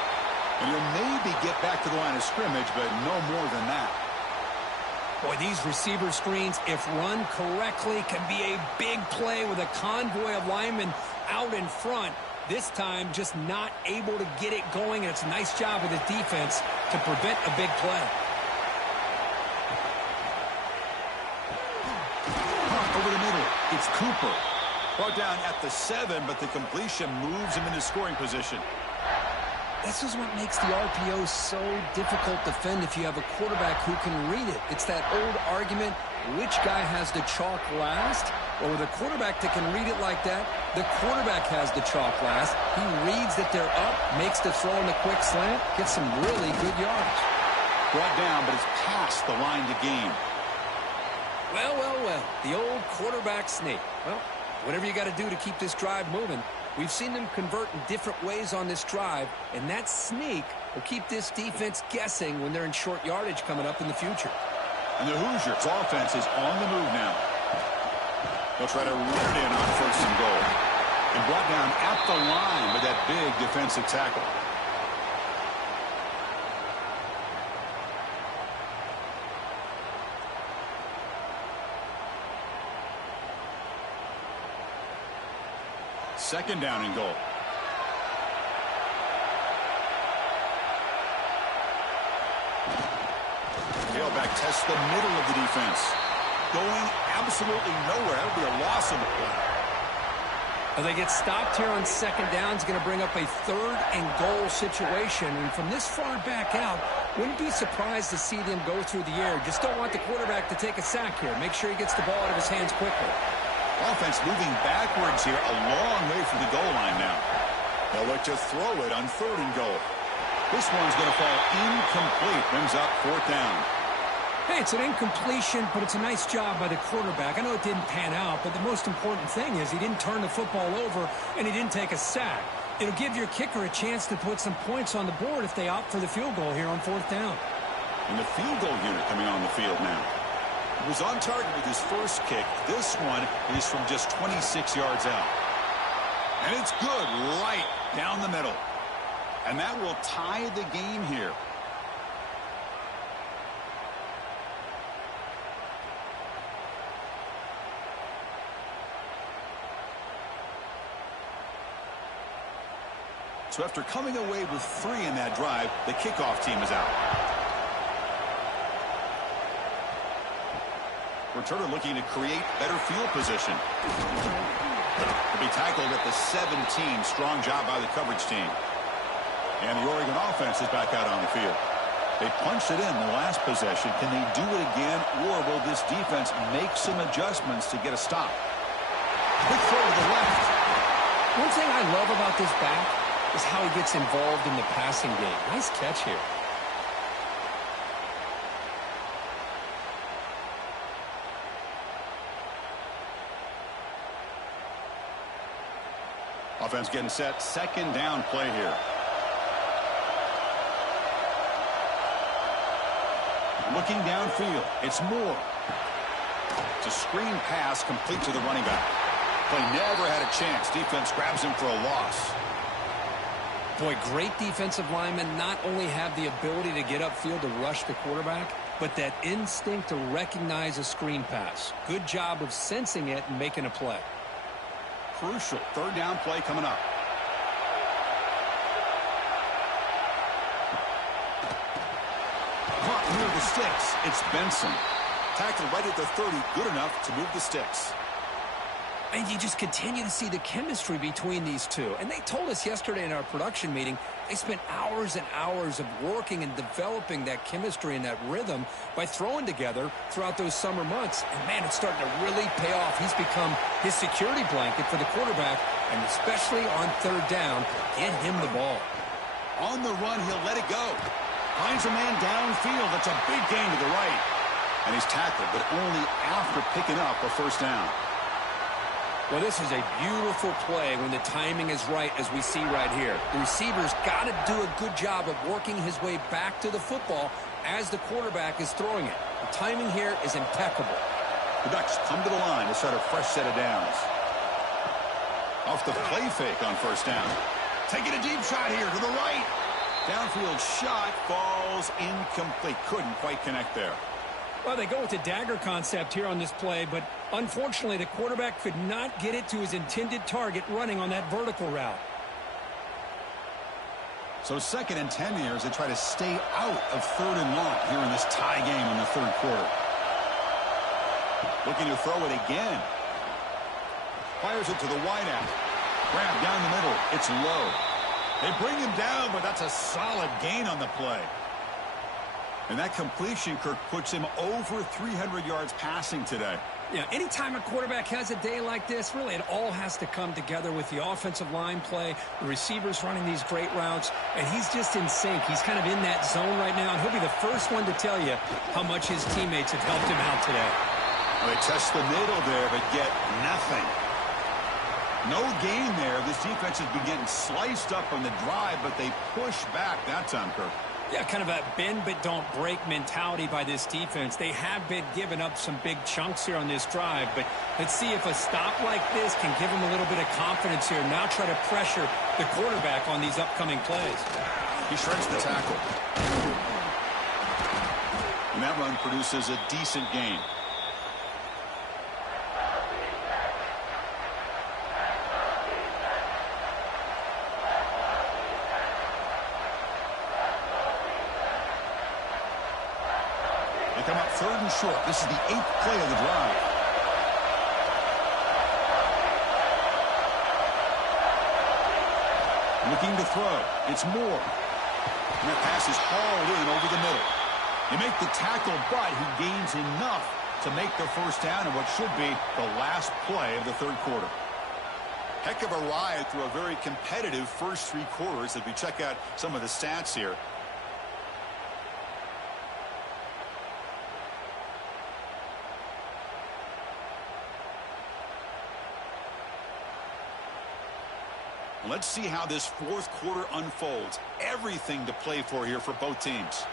And he'll maybe get back to the line of scrimmage, but no more than that. Boy, these receiver screens, if run correctly, can be a big play with a convoy of linemen out in front. This time, just not able to get it going, and it's a nice job of the defense to prevent a big play. Over the middle, it's Cooper. Brought down at the 7, but the completion moves him into scoring position. This is what makes the RPO so difficult to defend if you have a quarterback who can read it. It's that old argument, which guy has the chalk last? Well, with a quarterback that can read it like that, the quarterback has the chalk last. He reads that they're up, makes the throw in the quick slant, gets some really good yards. Brought down, but it's past the line to gain. Well, well, well, the old quarterback sneak. Well, whatever you got to do to keep this drive moving. We've seen them convert in different ways on this drive, and that sneak will keep this defense guessing when they're in short yardage coming up in the future. And the Hoosiers offense is on the move now. They'll try to run it in on first and goal. And brought down at the line with that big defensive tackle. Second down and goal. Tailback tests the middle of the defense. Going absolutely nowhere. That would be a loss on the play. Well, they get stopped here on second down. It's going to bring up a third and goal situation. And from this far back out, wouldn't be surprised to see them go through the air. Just don't want the quarterback to take a sack here. Make sure he gets the ball out of his hands quickly. Offense moving backwards here, a long way from the goal line now. They'll look to throw it on third and goal. This one's going to fall incomplete. Brings up fourth down. Hey, it's an incompletion, but it's a nice job by the quarterback. I know it didn't pan out, but the most important thing is he didn't turn the football over and he didn't take a sack. It'll give your kicker a chance to put some points on the board if they opt for the field goal here on fourth down. And the field goal unit coming on the field now. He was on target with his first kick. This one is from just 26 yards out. And it's good right down the middle. And that will tie the game here. So after coming away with 3 in that drive, the kickoff team is out. Returner looking to create better field position. To be tackled at the 17. Strong job by the coverage team. And the Oregon offense is back out on the field. They punched it in the last possession. Can they do it again, or will this defense make some adjustments to get a stop? Quick throw to the left. One thing I love about this back is how he gets involved in the passing game. Nice catch here. Offense getting set. Second down play here. Looking downfield. It's Moore. It's a screen pass complete to the running back. Play never had a chance. Defense grabs him for a loss. Boy, great defensive linemen not only have the ability to get upfield to rush the quarterback, but that instinct to recognize a screen pass. Good job of sensing it and making a play. Crucial third down play coming up. Caught near the sticks. It's Benson. Tackled right at the 30. Good enough to move the sticks. And you just continue to see the chemistry between these two. And they told us yesterday in our production meeting, they spent hours and hours of working and developing that chemistry and that rhythm by throwing together throughout those summer months. And, man, it's starting to really pay off. He's become his security blanket for the quarterback, and especially on third down, get him the ball. On the run, he'll let it go. Finds a man downfield. That's a big gain to the right. And he's tackled, but only after picking up a first down. Well, this is a beautiful play when the timing is right, as we see right here. The receiver's got to do a good job of working his way back to the football as the quarterback is throwing it. The timing here is impeccable. The Ducks come to the line to start a fresh set of downs. Off the play fake on first down. Taking a deep shot here to the right. Downfield shot falls incomplete. Couldn't quite connect there. Well, they go with the dagger concept here on this play, but unfortunately the quarterback could not get it to his intended target running on that vertical route. So 2nd and 10 here as they try to stay out of 3rd and long here in this tie game in the 3rd quarter. Looking to throw it again. Fires it to the wideout. Grab down the middle. It's low. They bring him down, but that's a solid gain on the play. And that completion, Kirk, puts him over 300 yards passing today. Yeah, anytime a quarterback has a day like this, really it all has to come together with the offensive line play, the receivers running these great routes, and he's just in sync. He's kind of in that zone right now, and he'll be the first one to tell you how much his teammates have helped him out today. Well, they test the middle there, but get nothing. No gain there. This defense has been getting sliced up on the drive, but they push back that time, Kirk. Yeah, kind of a bend but don't break mentality by this defense. They have been giving up some big chunks here on this drive, but let's see if a stop like this can give them a little bit of confidence here. Now try to pressure the quarterback on these upcoming plays. He shreds the tackle. And that run produces a decent gain. Come up 3rd and short. This is the 8th play of the drive. Looking to throw. It's Moore. And that pass is hauled in over the middle. You make the tackle, but he gains enough to make the first down in what should be the last play of the 3rd quarter. Heck of a ride through a very competitive first 3 quarters as we check out some of the stats here. Let's see how this 4th quarter unfolds. Everything to play for here for both teams.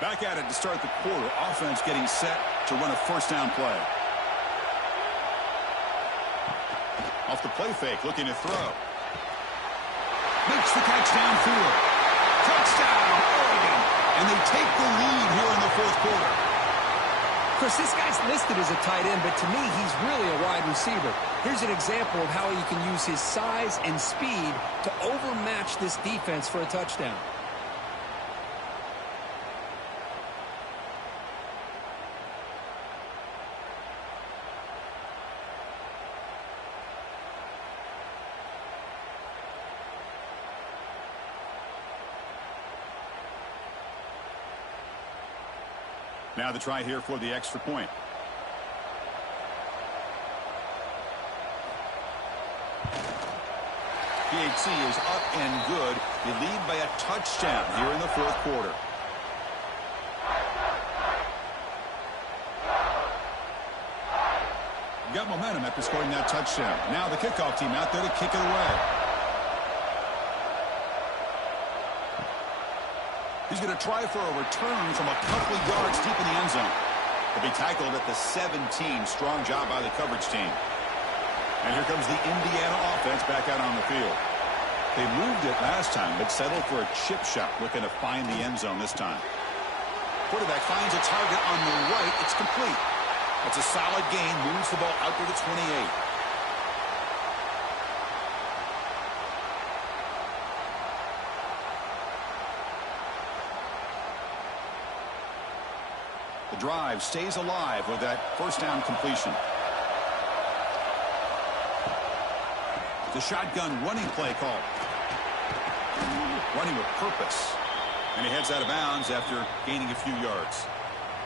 Back at it to start the quarter. Offense getting set to run a first down play. Off the play fake, looking to throw. Makes the catch downfield. Touchdown, Oregon. And they take the lead here in the fourth quarter. Chris, this guy's listed as a tight end, but to me, he's really a wide receiver. Here's an example of how he can use his size and speed to overmatch this defense for a touchdown. Now the try here for the extra point. PHC is up and good. They lead by a touchdown here in the fourth quarter. Got momentum after scoring that touchdown. Now the kickoff team out there to kick it away. He's going to try for a return from a couple of yards deep in the end zone. He'll be tackled at the 17. Strong job by the coverage team. And here comes the Indiana offense back out on the field. They moved it last time, but settled for a chip shot, looking to find the end zone this time. Quarterback finds a target on the right. It's complete. It's a solid gain. Moves the ball out to the 28. The drive stays alive with that first down completion. The shotgun running play call. Running with purpose. And he heads out of bounds after gaining a few yards.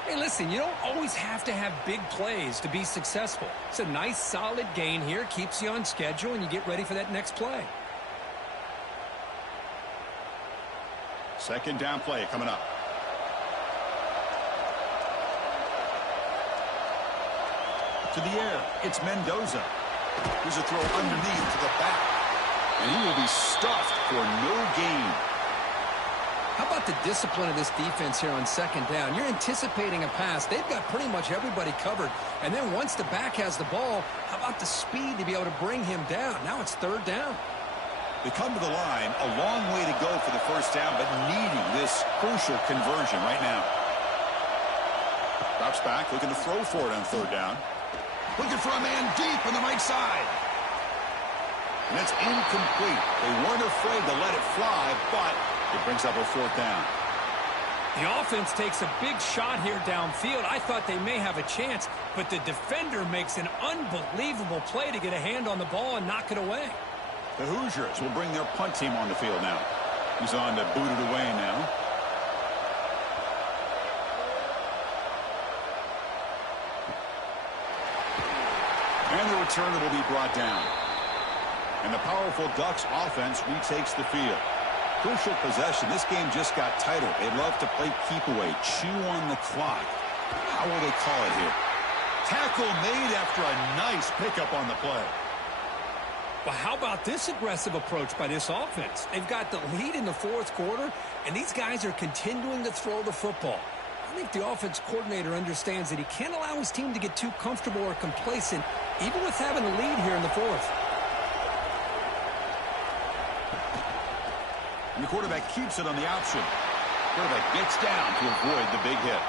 Hey, listen, you don't always have to have big plays to be successful. It's a nice, solid gain here. Keeps you on schedule, and you get ready for that next play. Second down play coming up. To the air, it's Mendoza. Here's a throw underneath to the back. And he will be stuffed for no gain. How about the discipline of this defense here on second down? You're anticipating a pass. They've got pretty much everybody covered. And then once the back has the ball, how about the speed to be able to bring him down? Now it's third down. They come to the line, a long way to go for the first down, but needing this crucial conversion right now. Drops back, looking to throw for it on third down. Looking for a man deep on the right side. And that's incomplete. They weren't afraid to let it fly, but it brings up a fourth down. The offense takes a big shot here downfield. I thought they may have a chance, but the defender makes an unbelievable play to get a hand on the ball and knock it away. The Hoosiers will bring their punt team on the field now. He's on to boot it away now. And the returner will be brought down. And the powerful Ducks offense retakes the field. Crucial possession. This game just got tighter. They love to play keep away, chew on the clock. How will they call it here? Tackle made after a nice pickup on the play. Well, how about this aggressive approach by this offense? They've got the lead in the fourth quarter, and these guys are continuing to throw the football. I think the offense coordinator understands that he can't allow his team to get too comfortable or complacent, even with having a lead here in the fourth. And the quarterback keeps it on the option. Quarterback gets down to avoid the big hit.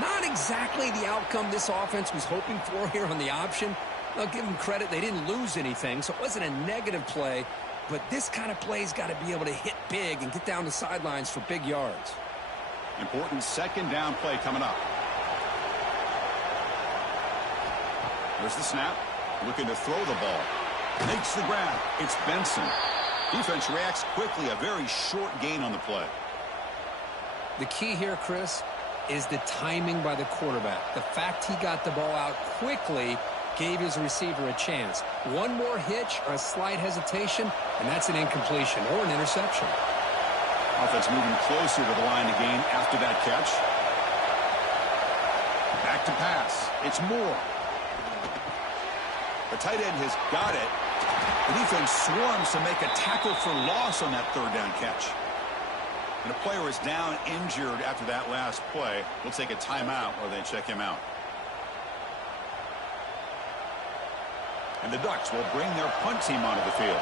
Not exactly the outcome this offense was hoping for here on the option. I'll give them credit. They didn't lose anything, so it wasn't a negative play. But this kind of play's got to be able to hit big and get down the sidelines for big yards. Important second down play coming up. There's the snap. Looking to throw the ball. Makes the grab. It's Benson. Defense reacts quickly. A very short gain on the play. The key here, Chris, is the timing by the quarterback. The fact he got the ball out quickly gave his receiver a chance. One more hitch or a slight hesitation, and that's an incompletion or an interception. Offense moving closer to the line to gain after that catch. Back to pass. It's Moore. The tight end has got it. The defense swarms to make a tackle for loss on that third down catch. And a player is down injured after that last play. We'll take a timeout or they check him out. And the Ducks will bring their punt team onto the field.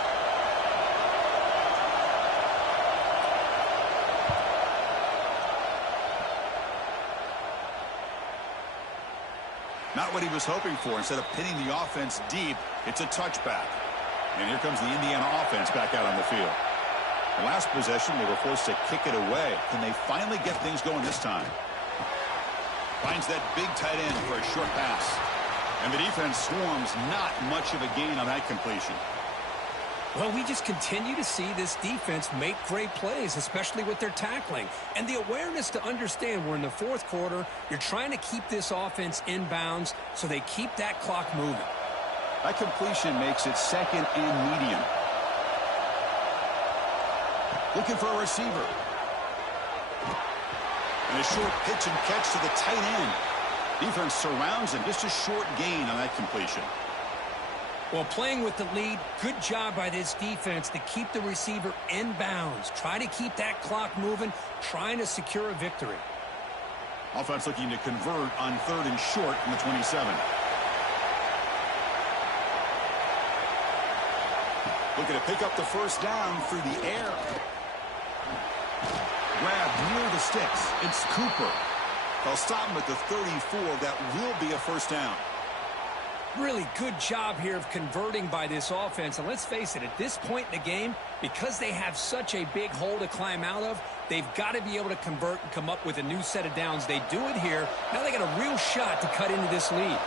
Not what he was hoping for. Instead of pinning the offense deep, it's a touchback. And here comes the Indiana offense back out on the field. The last possession, they were forced to kick it away. Can they finally get things going this time? Finds that big tight end for a short pass. And the defense swarms. Not much of a gain on that completion. Well, we just continue to see this defense make great plays, especially with their tackling. And the awareness to understand we're in the fourth quarter, you're trying to keep this offense in bounds so they keep that clock moving. That completion makes it second and medium. Looking for a receiver. And a short pitch and catch to the tight end. Defense surrounds him. Just a short gain on that completion. Well, playing with the lead, good job by this defense to keep the receiver in bounds. Try to keep that clock moving, trying to secure a victory. Offense looking to convert on 3rd and short from the 27. Looking to pick up the first down through the air. Grab near the sticks. It's Cooper. They'll stop him at the 34. That will be a first down. Really good job here of converting by this offense. And let's face it, at this point in the game, because they have such a big hole to climb out of, they've got to be able to convert and come up with a new set of downs. They do it here. Now they got a real shot to cut into this lead.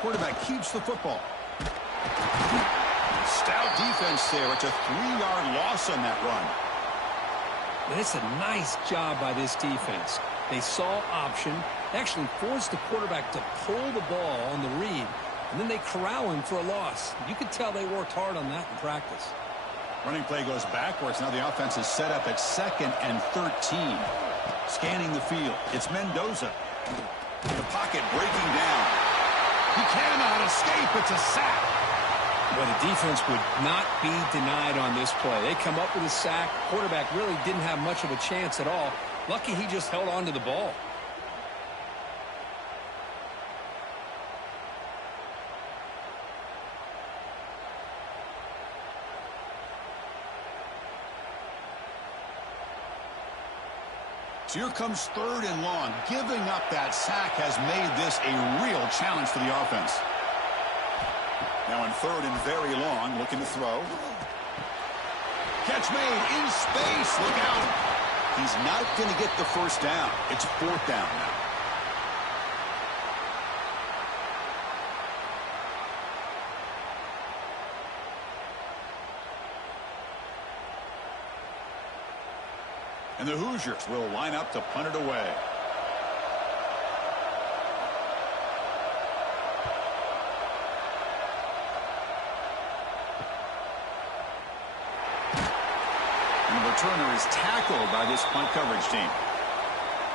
Quarterback keeps the football. Stout defense there. It's a 3-yard loss on that run. And it's a nice job by this defense. They saw option. They actually forced the quarterback to pull the ball on the read, and then they corral him for a loss. You could tell they worked hard on that in practice. Running play goes backwards. Now the offense is set up at 2nd and 13. Scanning the field. It's Mendoza. The pocket breaking down. He cannot escape. It's a sack. Well, the defense would not be denied on this play. They come up with a sack. Quarterback really didn't have much of a chance at all. Lucky he just held on to the ball. So here comes 3rd and long. Giving up that sack has made this a real challenge for the offense. Now in 3rd and very long, looking to throw. Catch made in space. Look out. He's not going to get the first down. It's 4th down now. And the Hoosiers will line up to punt it away. And the returner is tackled by this punt coverage team.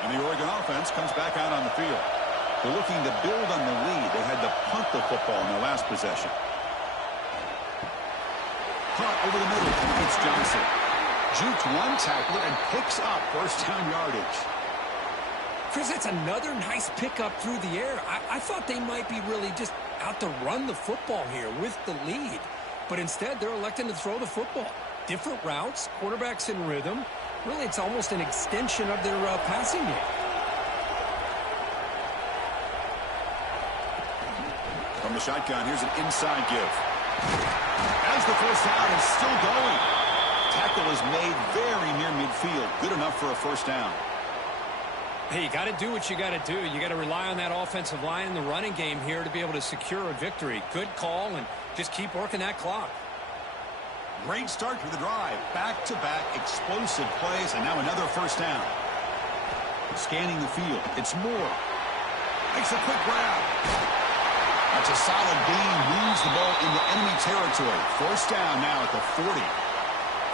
And the Oregon offense comes back out on the field. They're looking to build on the lead. They had to punt the football in their last possession. Punt over the middle. It's Johnson. Jukes one tackler and picks up first down yardage. Chris, that's another nice pickup through the air. I thought they might be really just out to run the football here with the lead. But instead, they're electing to throw the football. Different routes, quarterbacks in rhythm. Really, it's almost an extension of their passing game. From the shotgun, here's an inside give. As the first down is still going. Tackle is made very near midfield. Good enough for a first down. Hey, you got to do what you got to do. You got to rely on that offensive line in the running game here to be able to secure a victory. Good call, and just keep working that clock. Great start to the drive. Back-to-back explosive plays, and now another first down. Scanning the field. It's Moore. Makes a quick grab. That's a solid gain. Moves the ball into enemy territory. First down now at the 40.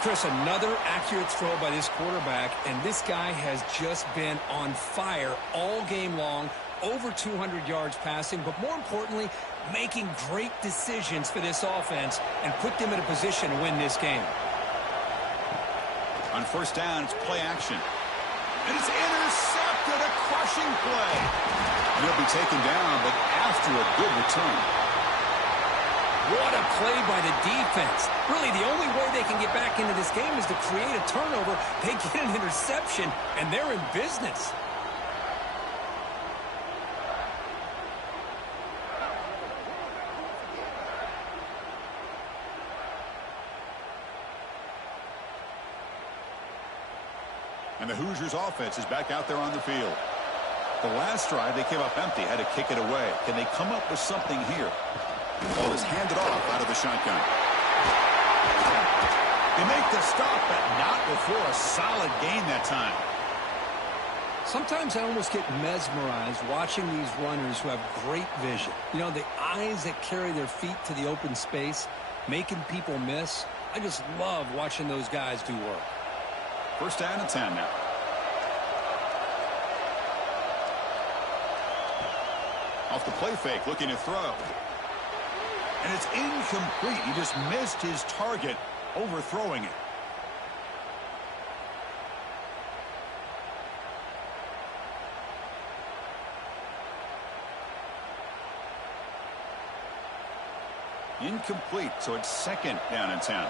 Chris, another accurate throw by this quarterback, and this guy has just been on fire all game long. Over 200 yards passing, but more importantly, making great decisions for this offense and put them in a position to win this game. On first down, it's play action. And it's intercepted, a crushing play. And he'll be taken down, but after a good return. What a play by the defense. Really, the only way they can get back into this game is to create a turnover. They get an interception, and they're in business. And the Hoosiers offense is back out there on the field. The last drive, they came up empty, had to kick it away. Can they come up with something here? Ball is handed off out of the shotgun. They make the stop, but not before a solid gain that time. Sometimes I almost get mesmerized watching these runners who have great vision. You know, the eyes that carry their feet to the open space, making people miss. I just love watching those guys do work. First down and 10 now. Off the play fake, looking to throw. And it's incomplete. He just missed his target, overthrowing it. Incomplete, so it's second down and 10.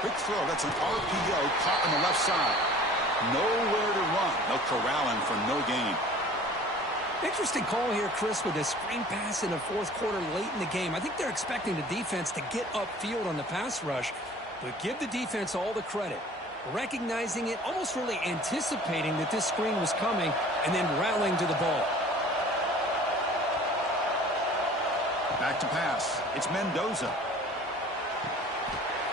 Quick throw, that's an RPO caught on the left side. Nowhere to run. No corralling for no gain. Interesting call here, Chris, with a screen pass in the fourth quarter late in the game. I think they're expecting the defense to get upfield on the pass rush, but give the defense all the credit. Recognizing it, almost really anticipating that this screen was coming, and then rallying to the ball. Back to pass. It's Mendoza.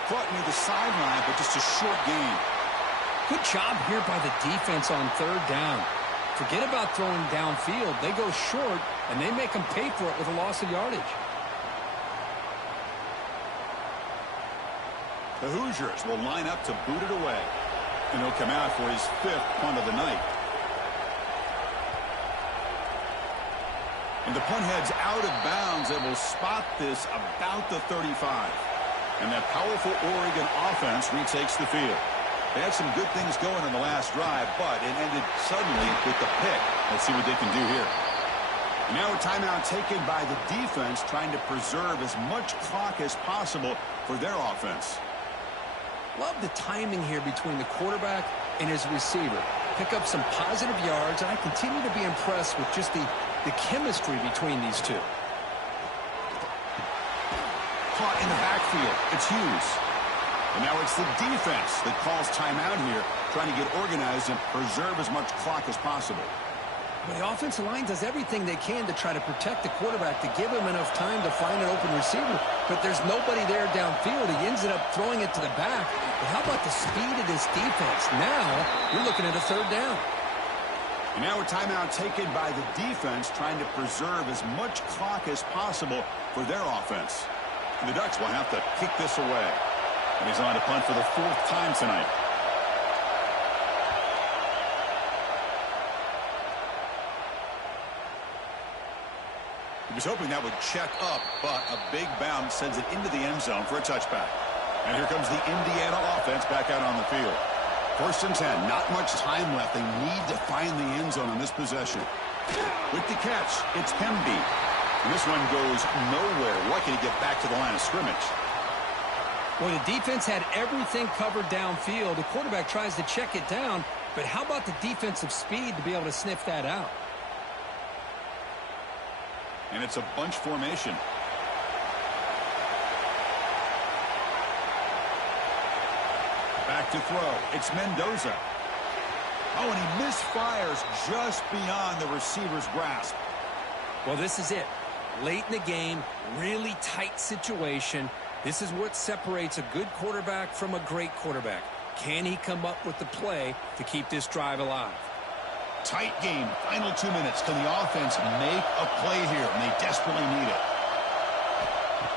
Caught near the sideline, but just a short gain. Good job here by the defense on third down. Forget about throwing downfield. They go short, and they make them pay for it with a loss of yardage. The Hoosiers will line up to boot it away. And he'll come out for his fifth punt of the night. And the punt heads out of bounds. They will spot this about the 35. And that powerful Oregon offense retakes the field. They had some good things going in the last drive, but it ended suddenly with the pick. Let's see what they can do here. And now a timeout taken by the defense, trying to preserve as much clock as possible for their offense. Love the timing here between the quarterback and his receiver. Pick up some positive yards, and I continue to be impressed with just the chemistry between these two. Caught in the backfield. It's Hughes. And now it's the defense that calls timeout here, trying to get organized and preserve as much clock as possible. Well, the offensive line does everything they can to try to protect the quarterback, to give him enough time to find an open receiver. But there's nobody there downfield. He ends up throwing it to the back. But how about the speed of this defense? Now we're looking at a third down. And now a timeout taken by the defense, trying to preserve as much clock as possible for their offense. And the Ducks will have to kick this away. And he's on to punt for the fourth time tonight. He was hoping that would check up, but a big bounce sends it into the end zone for a touchback. And here comes the Indiana offense back out on the field. First and 10, not much time left. They need to find the end zone on this possession. With the catch, it's Hemby. And this one goes nowhere. Lucky to get back to the line of scrimmage. Well, the defense had everything covered downfield. The quarterback tries to check it down, but how about the defensive speed to be able to sniff that out? And it's a bunch formation. Back to throw. It's Mendoza. Oh, and he misfires just beyond the receiver's grasp. Well, this is it. Late in the game, really tight situation. This is what separates a good quarterback from a great quarterback. Can he come up with the play to keep this drive alive? Tight game. Final 2 minutes. Can the offense make a play here? And they desperately need it.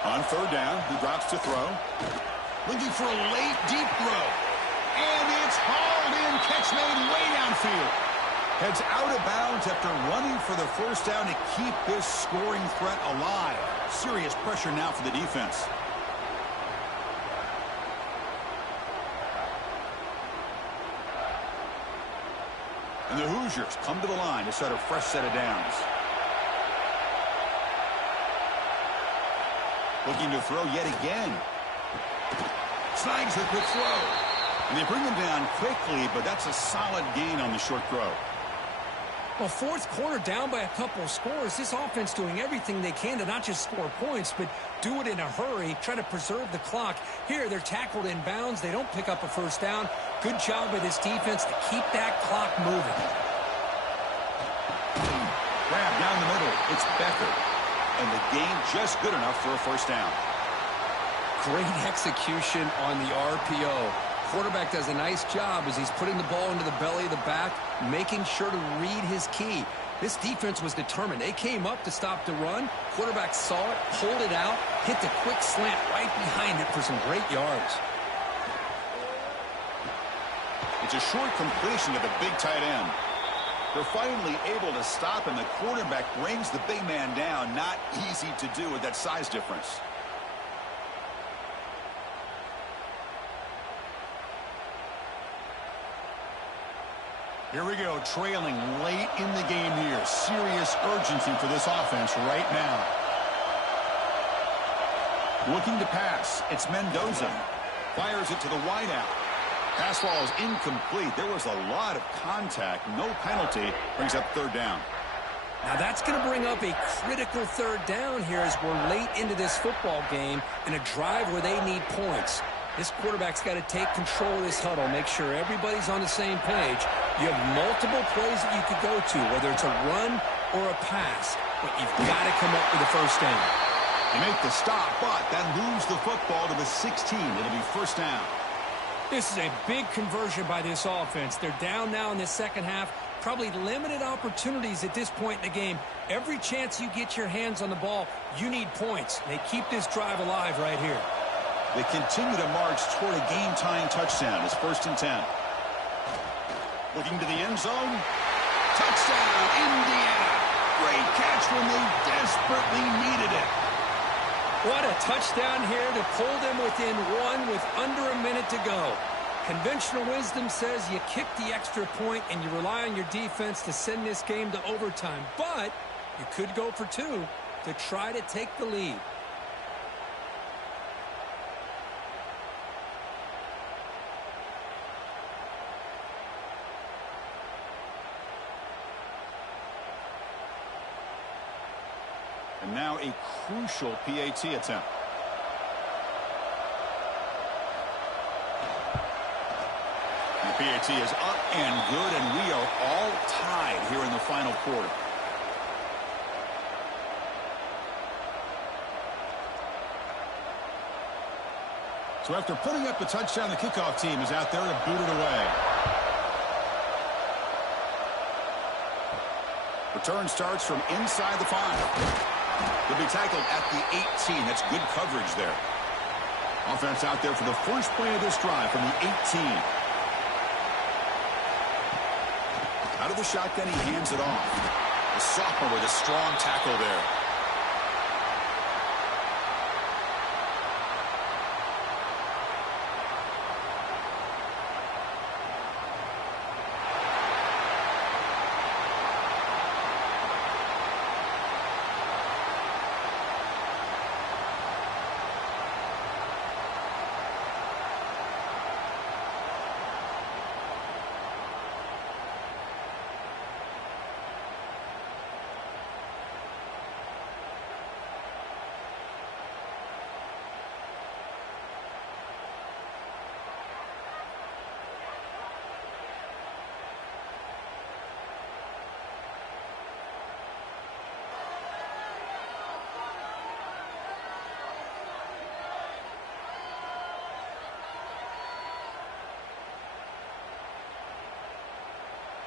On third down, he drops to throw. Looking for a late, deep throw. And it's hauled in. Catch made way downfield. Heads out of bounds after running for the first down to keep this scoring threat alive. Serious pressure now for the defense. And the Hoosiers come to the line to set a fresh set of downs. Looking to throw yet again. Snags the quick throw. And they bring him down quickly, but that's a solid gain on the short throw. Well, fourth quarter down by a couple of scores. This offense doing everything they can to not just score points, but do it in a hurry, try to preserve the clock. Here, they're tackled in bounds. They don't pick up a first down. Good job by this defense to keep that clock moving. Grab down the middle. It's Becker. And the gain just good enough for a first down. Great execution on the RPO. Quarterback does a nice job as he's putting the ball into the belly of the back, making sure to read his key. This defense was determined. They came up to stop the run. Quarterback saw it, pulled it out, hit the quick slant right behind it for some great yards. It's a short completion to the big tight end. They're finally able to stop him. The quarterback brings the big man down. Not easy to do with that size difference. Here we go, trailing late in the game here. Serious urgency for this offense right now. Looking to pass. It's Mendoza. Fires it to the wideout. Pass ball is incomplete. There was a lot of contact. No penalty. Brings up third down. Now that's going to bring up a critical third down here as we're late into this football game in a drive where they need points. This quarterback's got to take control of this huddle, make sure everybody's on the same page. You have multiple plays that you could go to, whether it's a run or a pass, but you've got to come up with a first down. They make the stop, but then lose the football to the 16. It'll be first down. This is a big conversion by this offense. They're down now in the second half. Probably limited opportunities at this point in the game. Every chance you get your hands on the ball, you need points. They keep this drive alive right here. They continue to march toward a game-tying touchdown. It's 1st and 10. Looking to the end zone. Touchdown, Indiana. Great catch when they desperately needed it. What a touchdown here to pull them within one with under a minute to go. Conventional wisdom says you kick the extra point and you rely on your defense to send this game to overtime. But you could go for two to try to take the lead. And now a crucial PAT attempt. The PAT is up and good, and we are all tied here in the final quarter. So after putting up the touchdown, the kickoff team is out there to boot it away. Return starts from inside the 5. They'll be tackled at the 18. That's good coverage there. Offense out there for the first play of this drive from the 18. Out of the shotgun, he hands it off. The sophomore with a strong tackle there.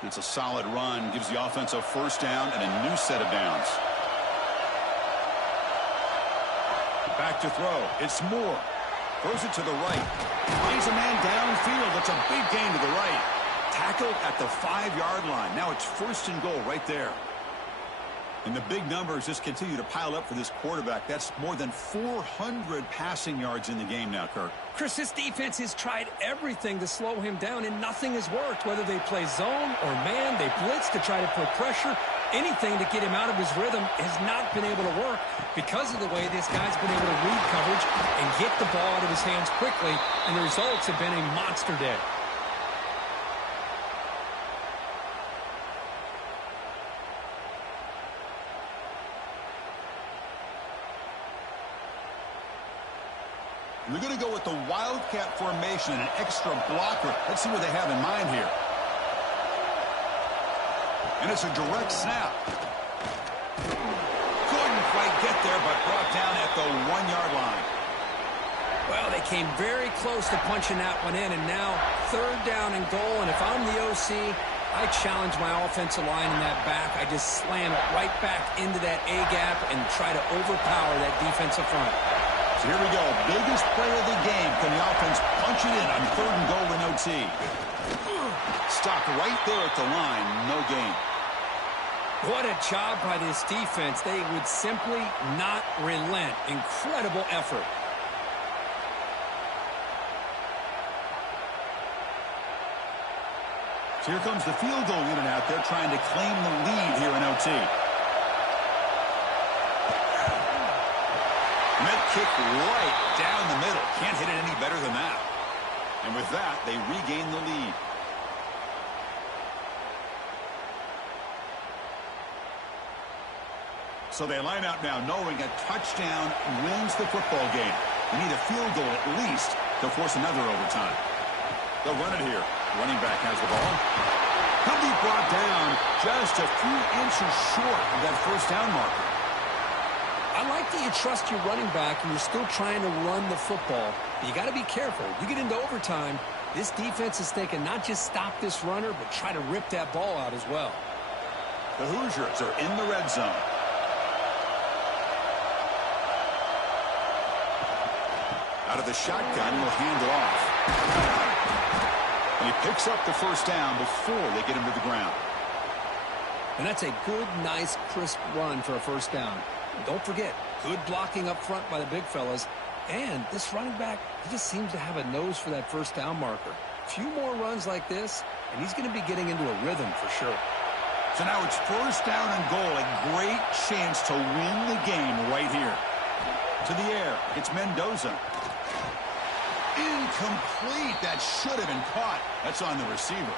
It's a solid run, gives the offense a first down and a new set of downs. Back to throw. It's Moore. Throws it to the right. Finds a man downfield. It's a big gain to the right. tackled at the 5-yard line. Now it's 1st and goal right there. And the big numbers just continue to pile up for this quarterback. That's more than 400 passing yards in the game now, Kirk. Chris, this defense has tried everything to slow him down, and nothing has worked. Whether they play zone or man, they blitz to try to put pressure. Anything to get him out of his rhythm has not been able to work because of the way this guy's been able to read coverage and get the ball out of his hands quickly, and the results have been a monster day. They're going to go with the Wildcat formation and an extra blocker. Let's see what they have in mind here. And it's a direct snap. Couldn't quite get there, but brought down at the 1-yard line. Well, they came very close to punching that one in, and now 3rd down and goal. And if I'm the OC, I challenge my offensive line in that back. I just slam it right back into that A-gap and try to overpower that defensive front. So here we go. Biggest play of the game. Can the offense punch it in on 3rd and goal in OT? Stopped right there at the line. No gain. What a job by this defense. They would simply not relent. Incredible effort. So here comes the field goal unit out there trying to claim the lead here in OT. Kick right down the middle. Can't hit it any better than that. And with that, they regain the lead. So they line out now knowing a touchdown wins the football game. They need a field goal at least to force another overtime. They'll run it here. Running back has the ball. Could be brought down just a few inches short of that 1st down marker. I like that you trust your running back and you're still trying to run the football. But you got to be careful. You get into overtime, this defense is thinking not just stop this runner, but try to rip that ball out as well. The Hoosiers are in the red zone. Out of the shotgun, he'll hand it off. And he picks up the 1st down before they get him to the ground. And that's a good, nice, crisp run for a 1st down. Don't forget, good blocking up front by the big fellas. And this running back, he just seems to have a nose for that 1st down marker. A few more runs like this, and he's going to be getting into a rhythm for sure. So now it's 1st down and goal. A great chance to win the game right here. To the air, it's Mendoza. Incomplete. That should have been caught. That's on the receiver.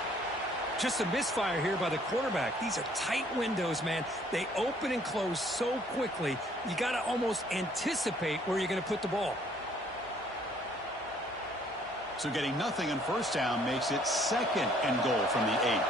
Just a misfire here by the quarterback. These are tight windows, man. They open and close so quickly. You got to almost anticipate where you're going to put the ball. So getting nothing on 1st down makes it 2nd and goal from the 8.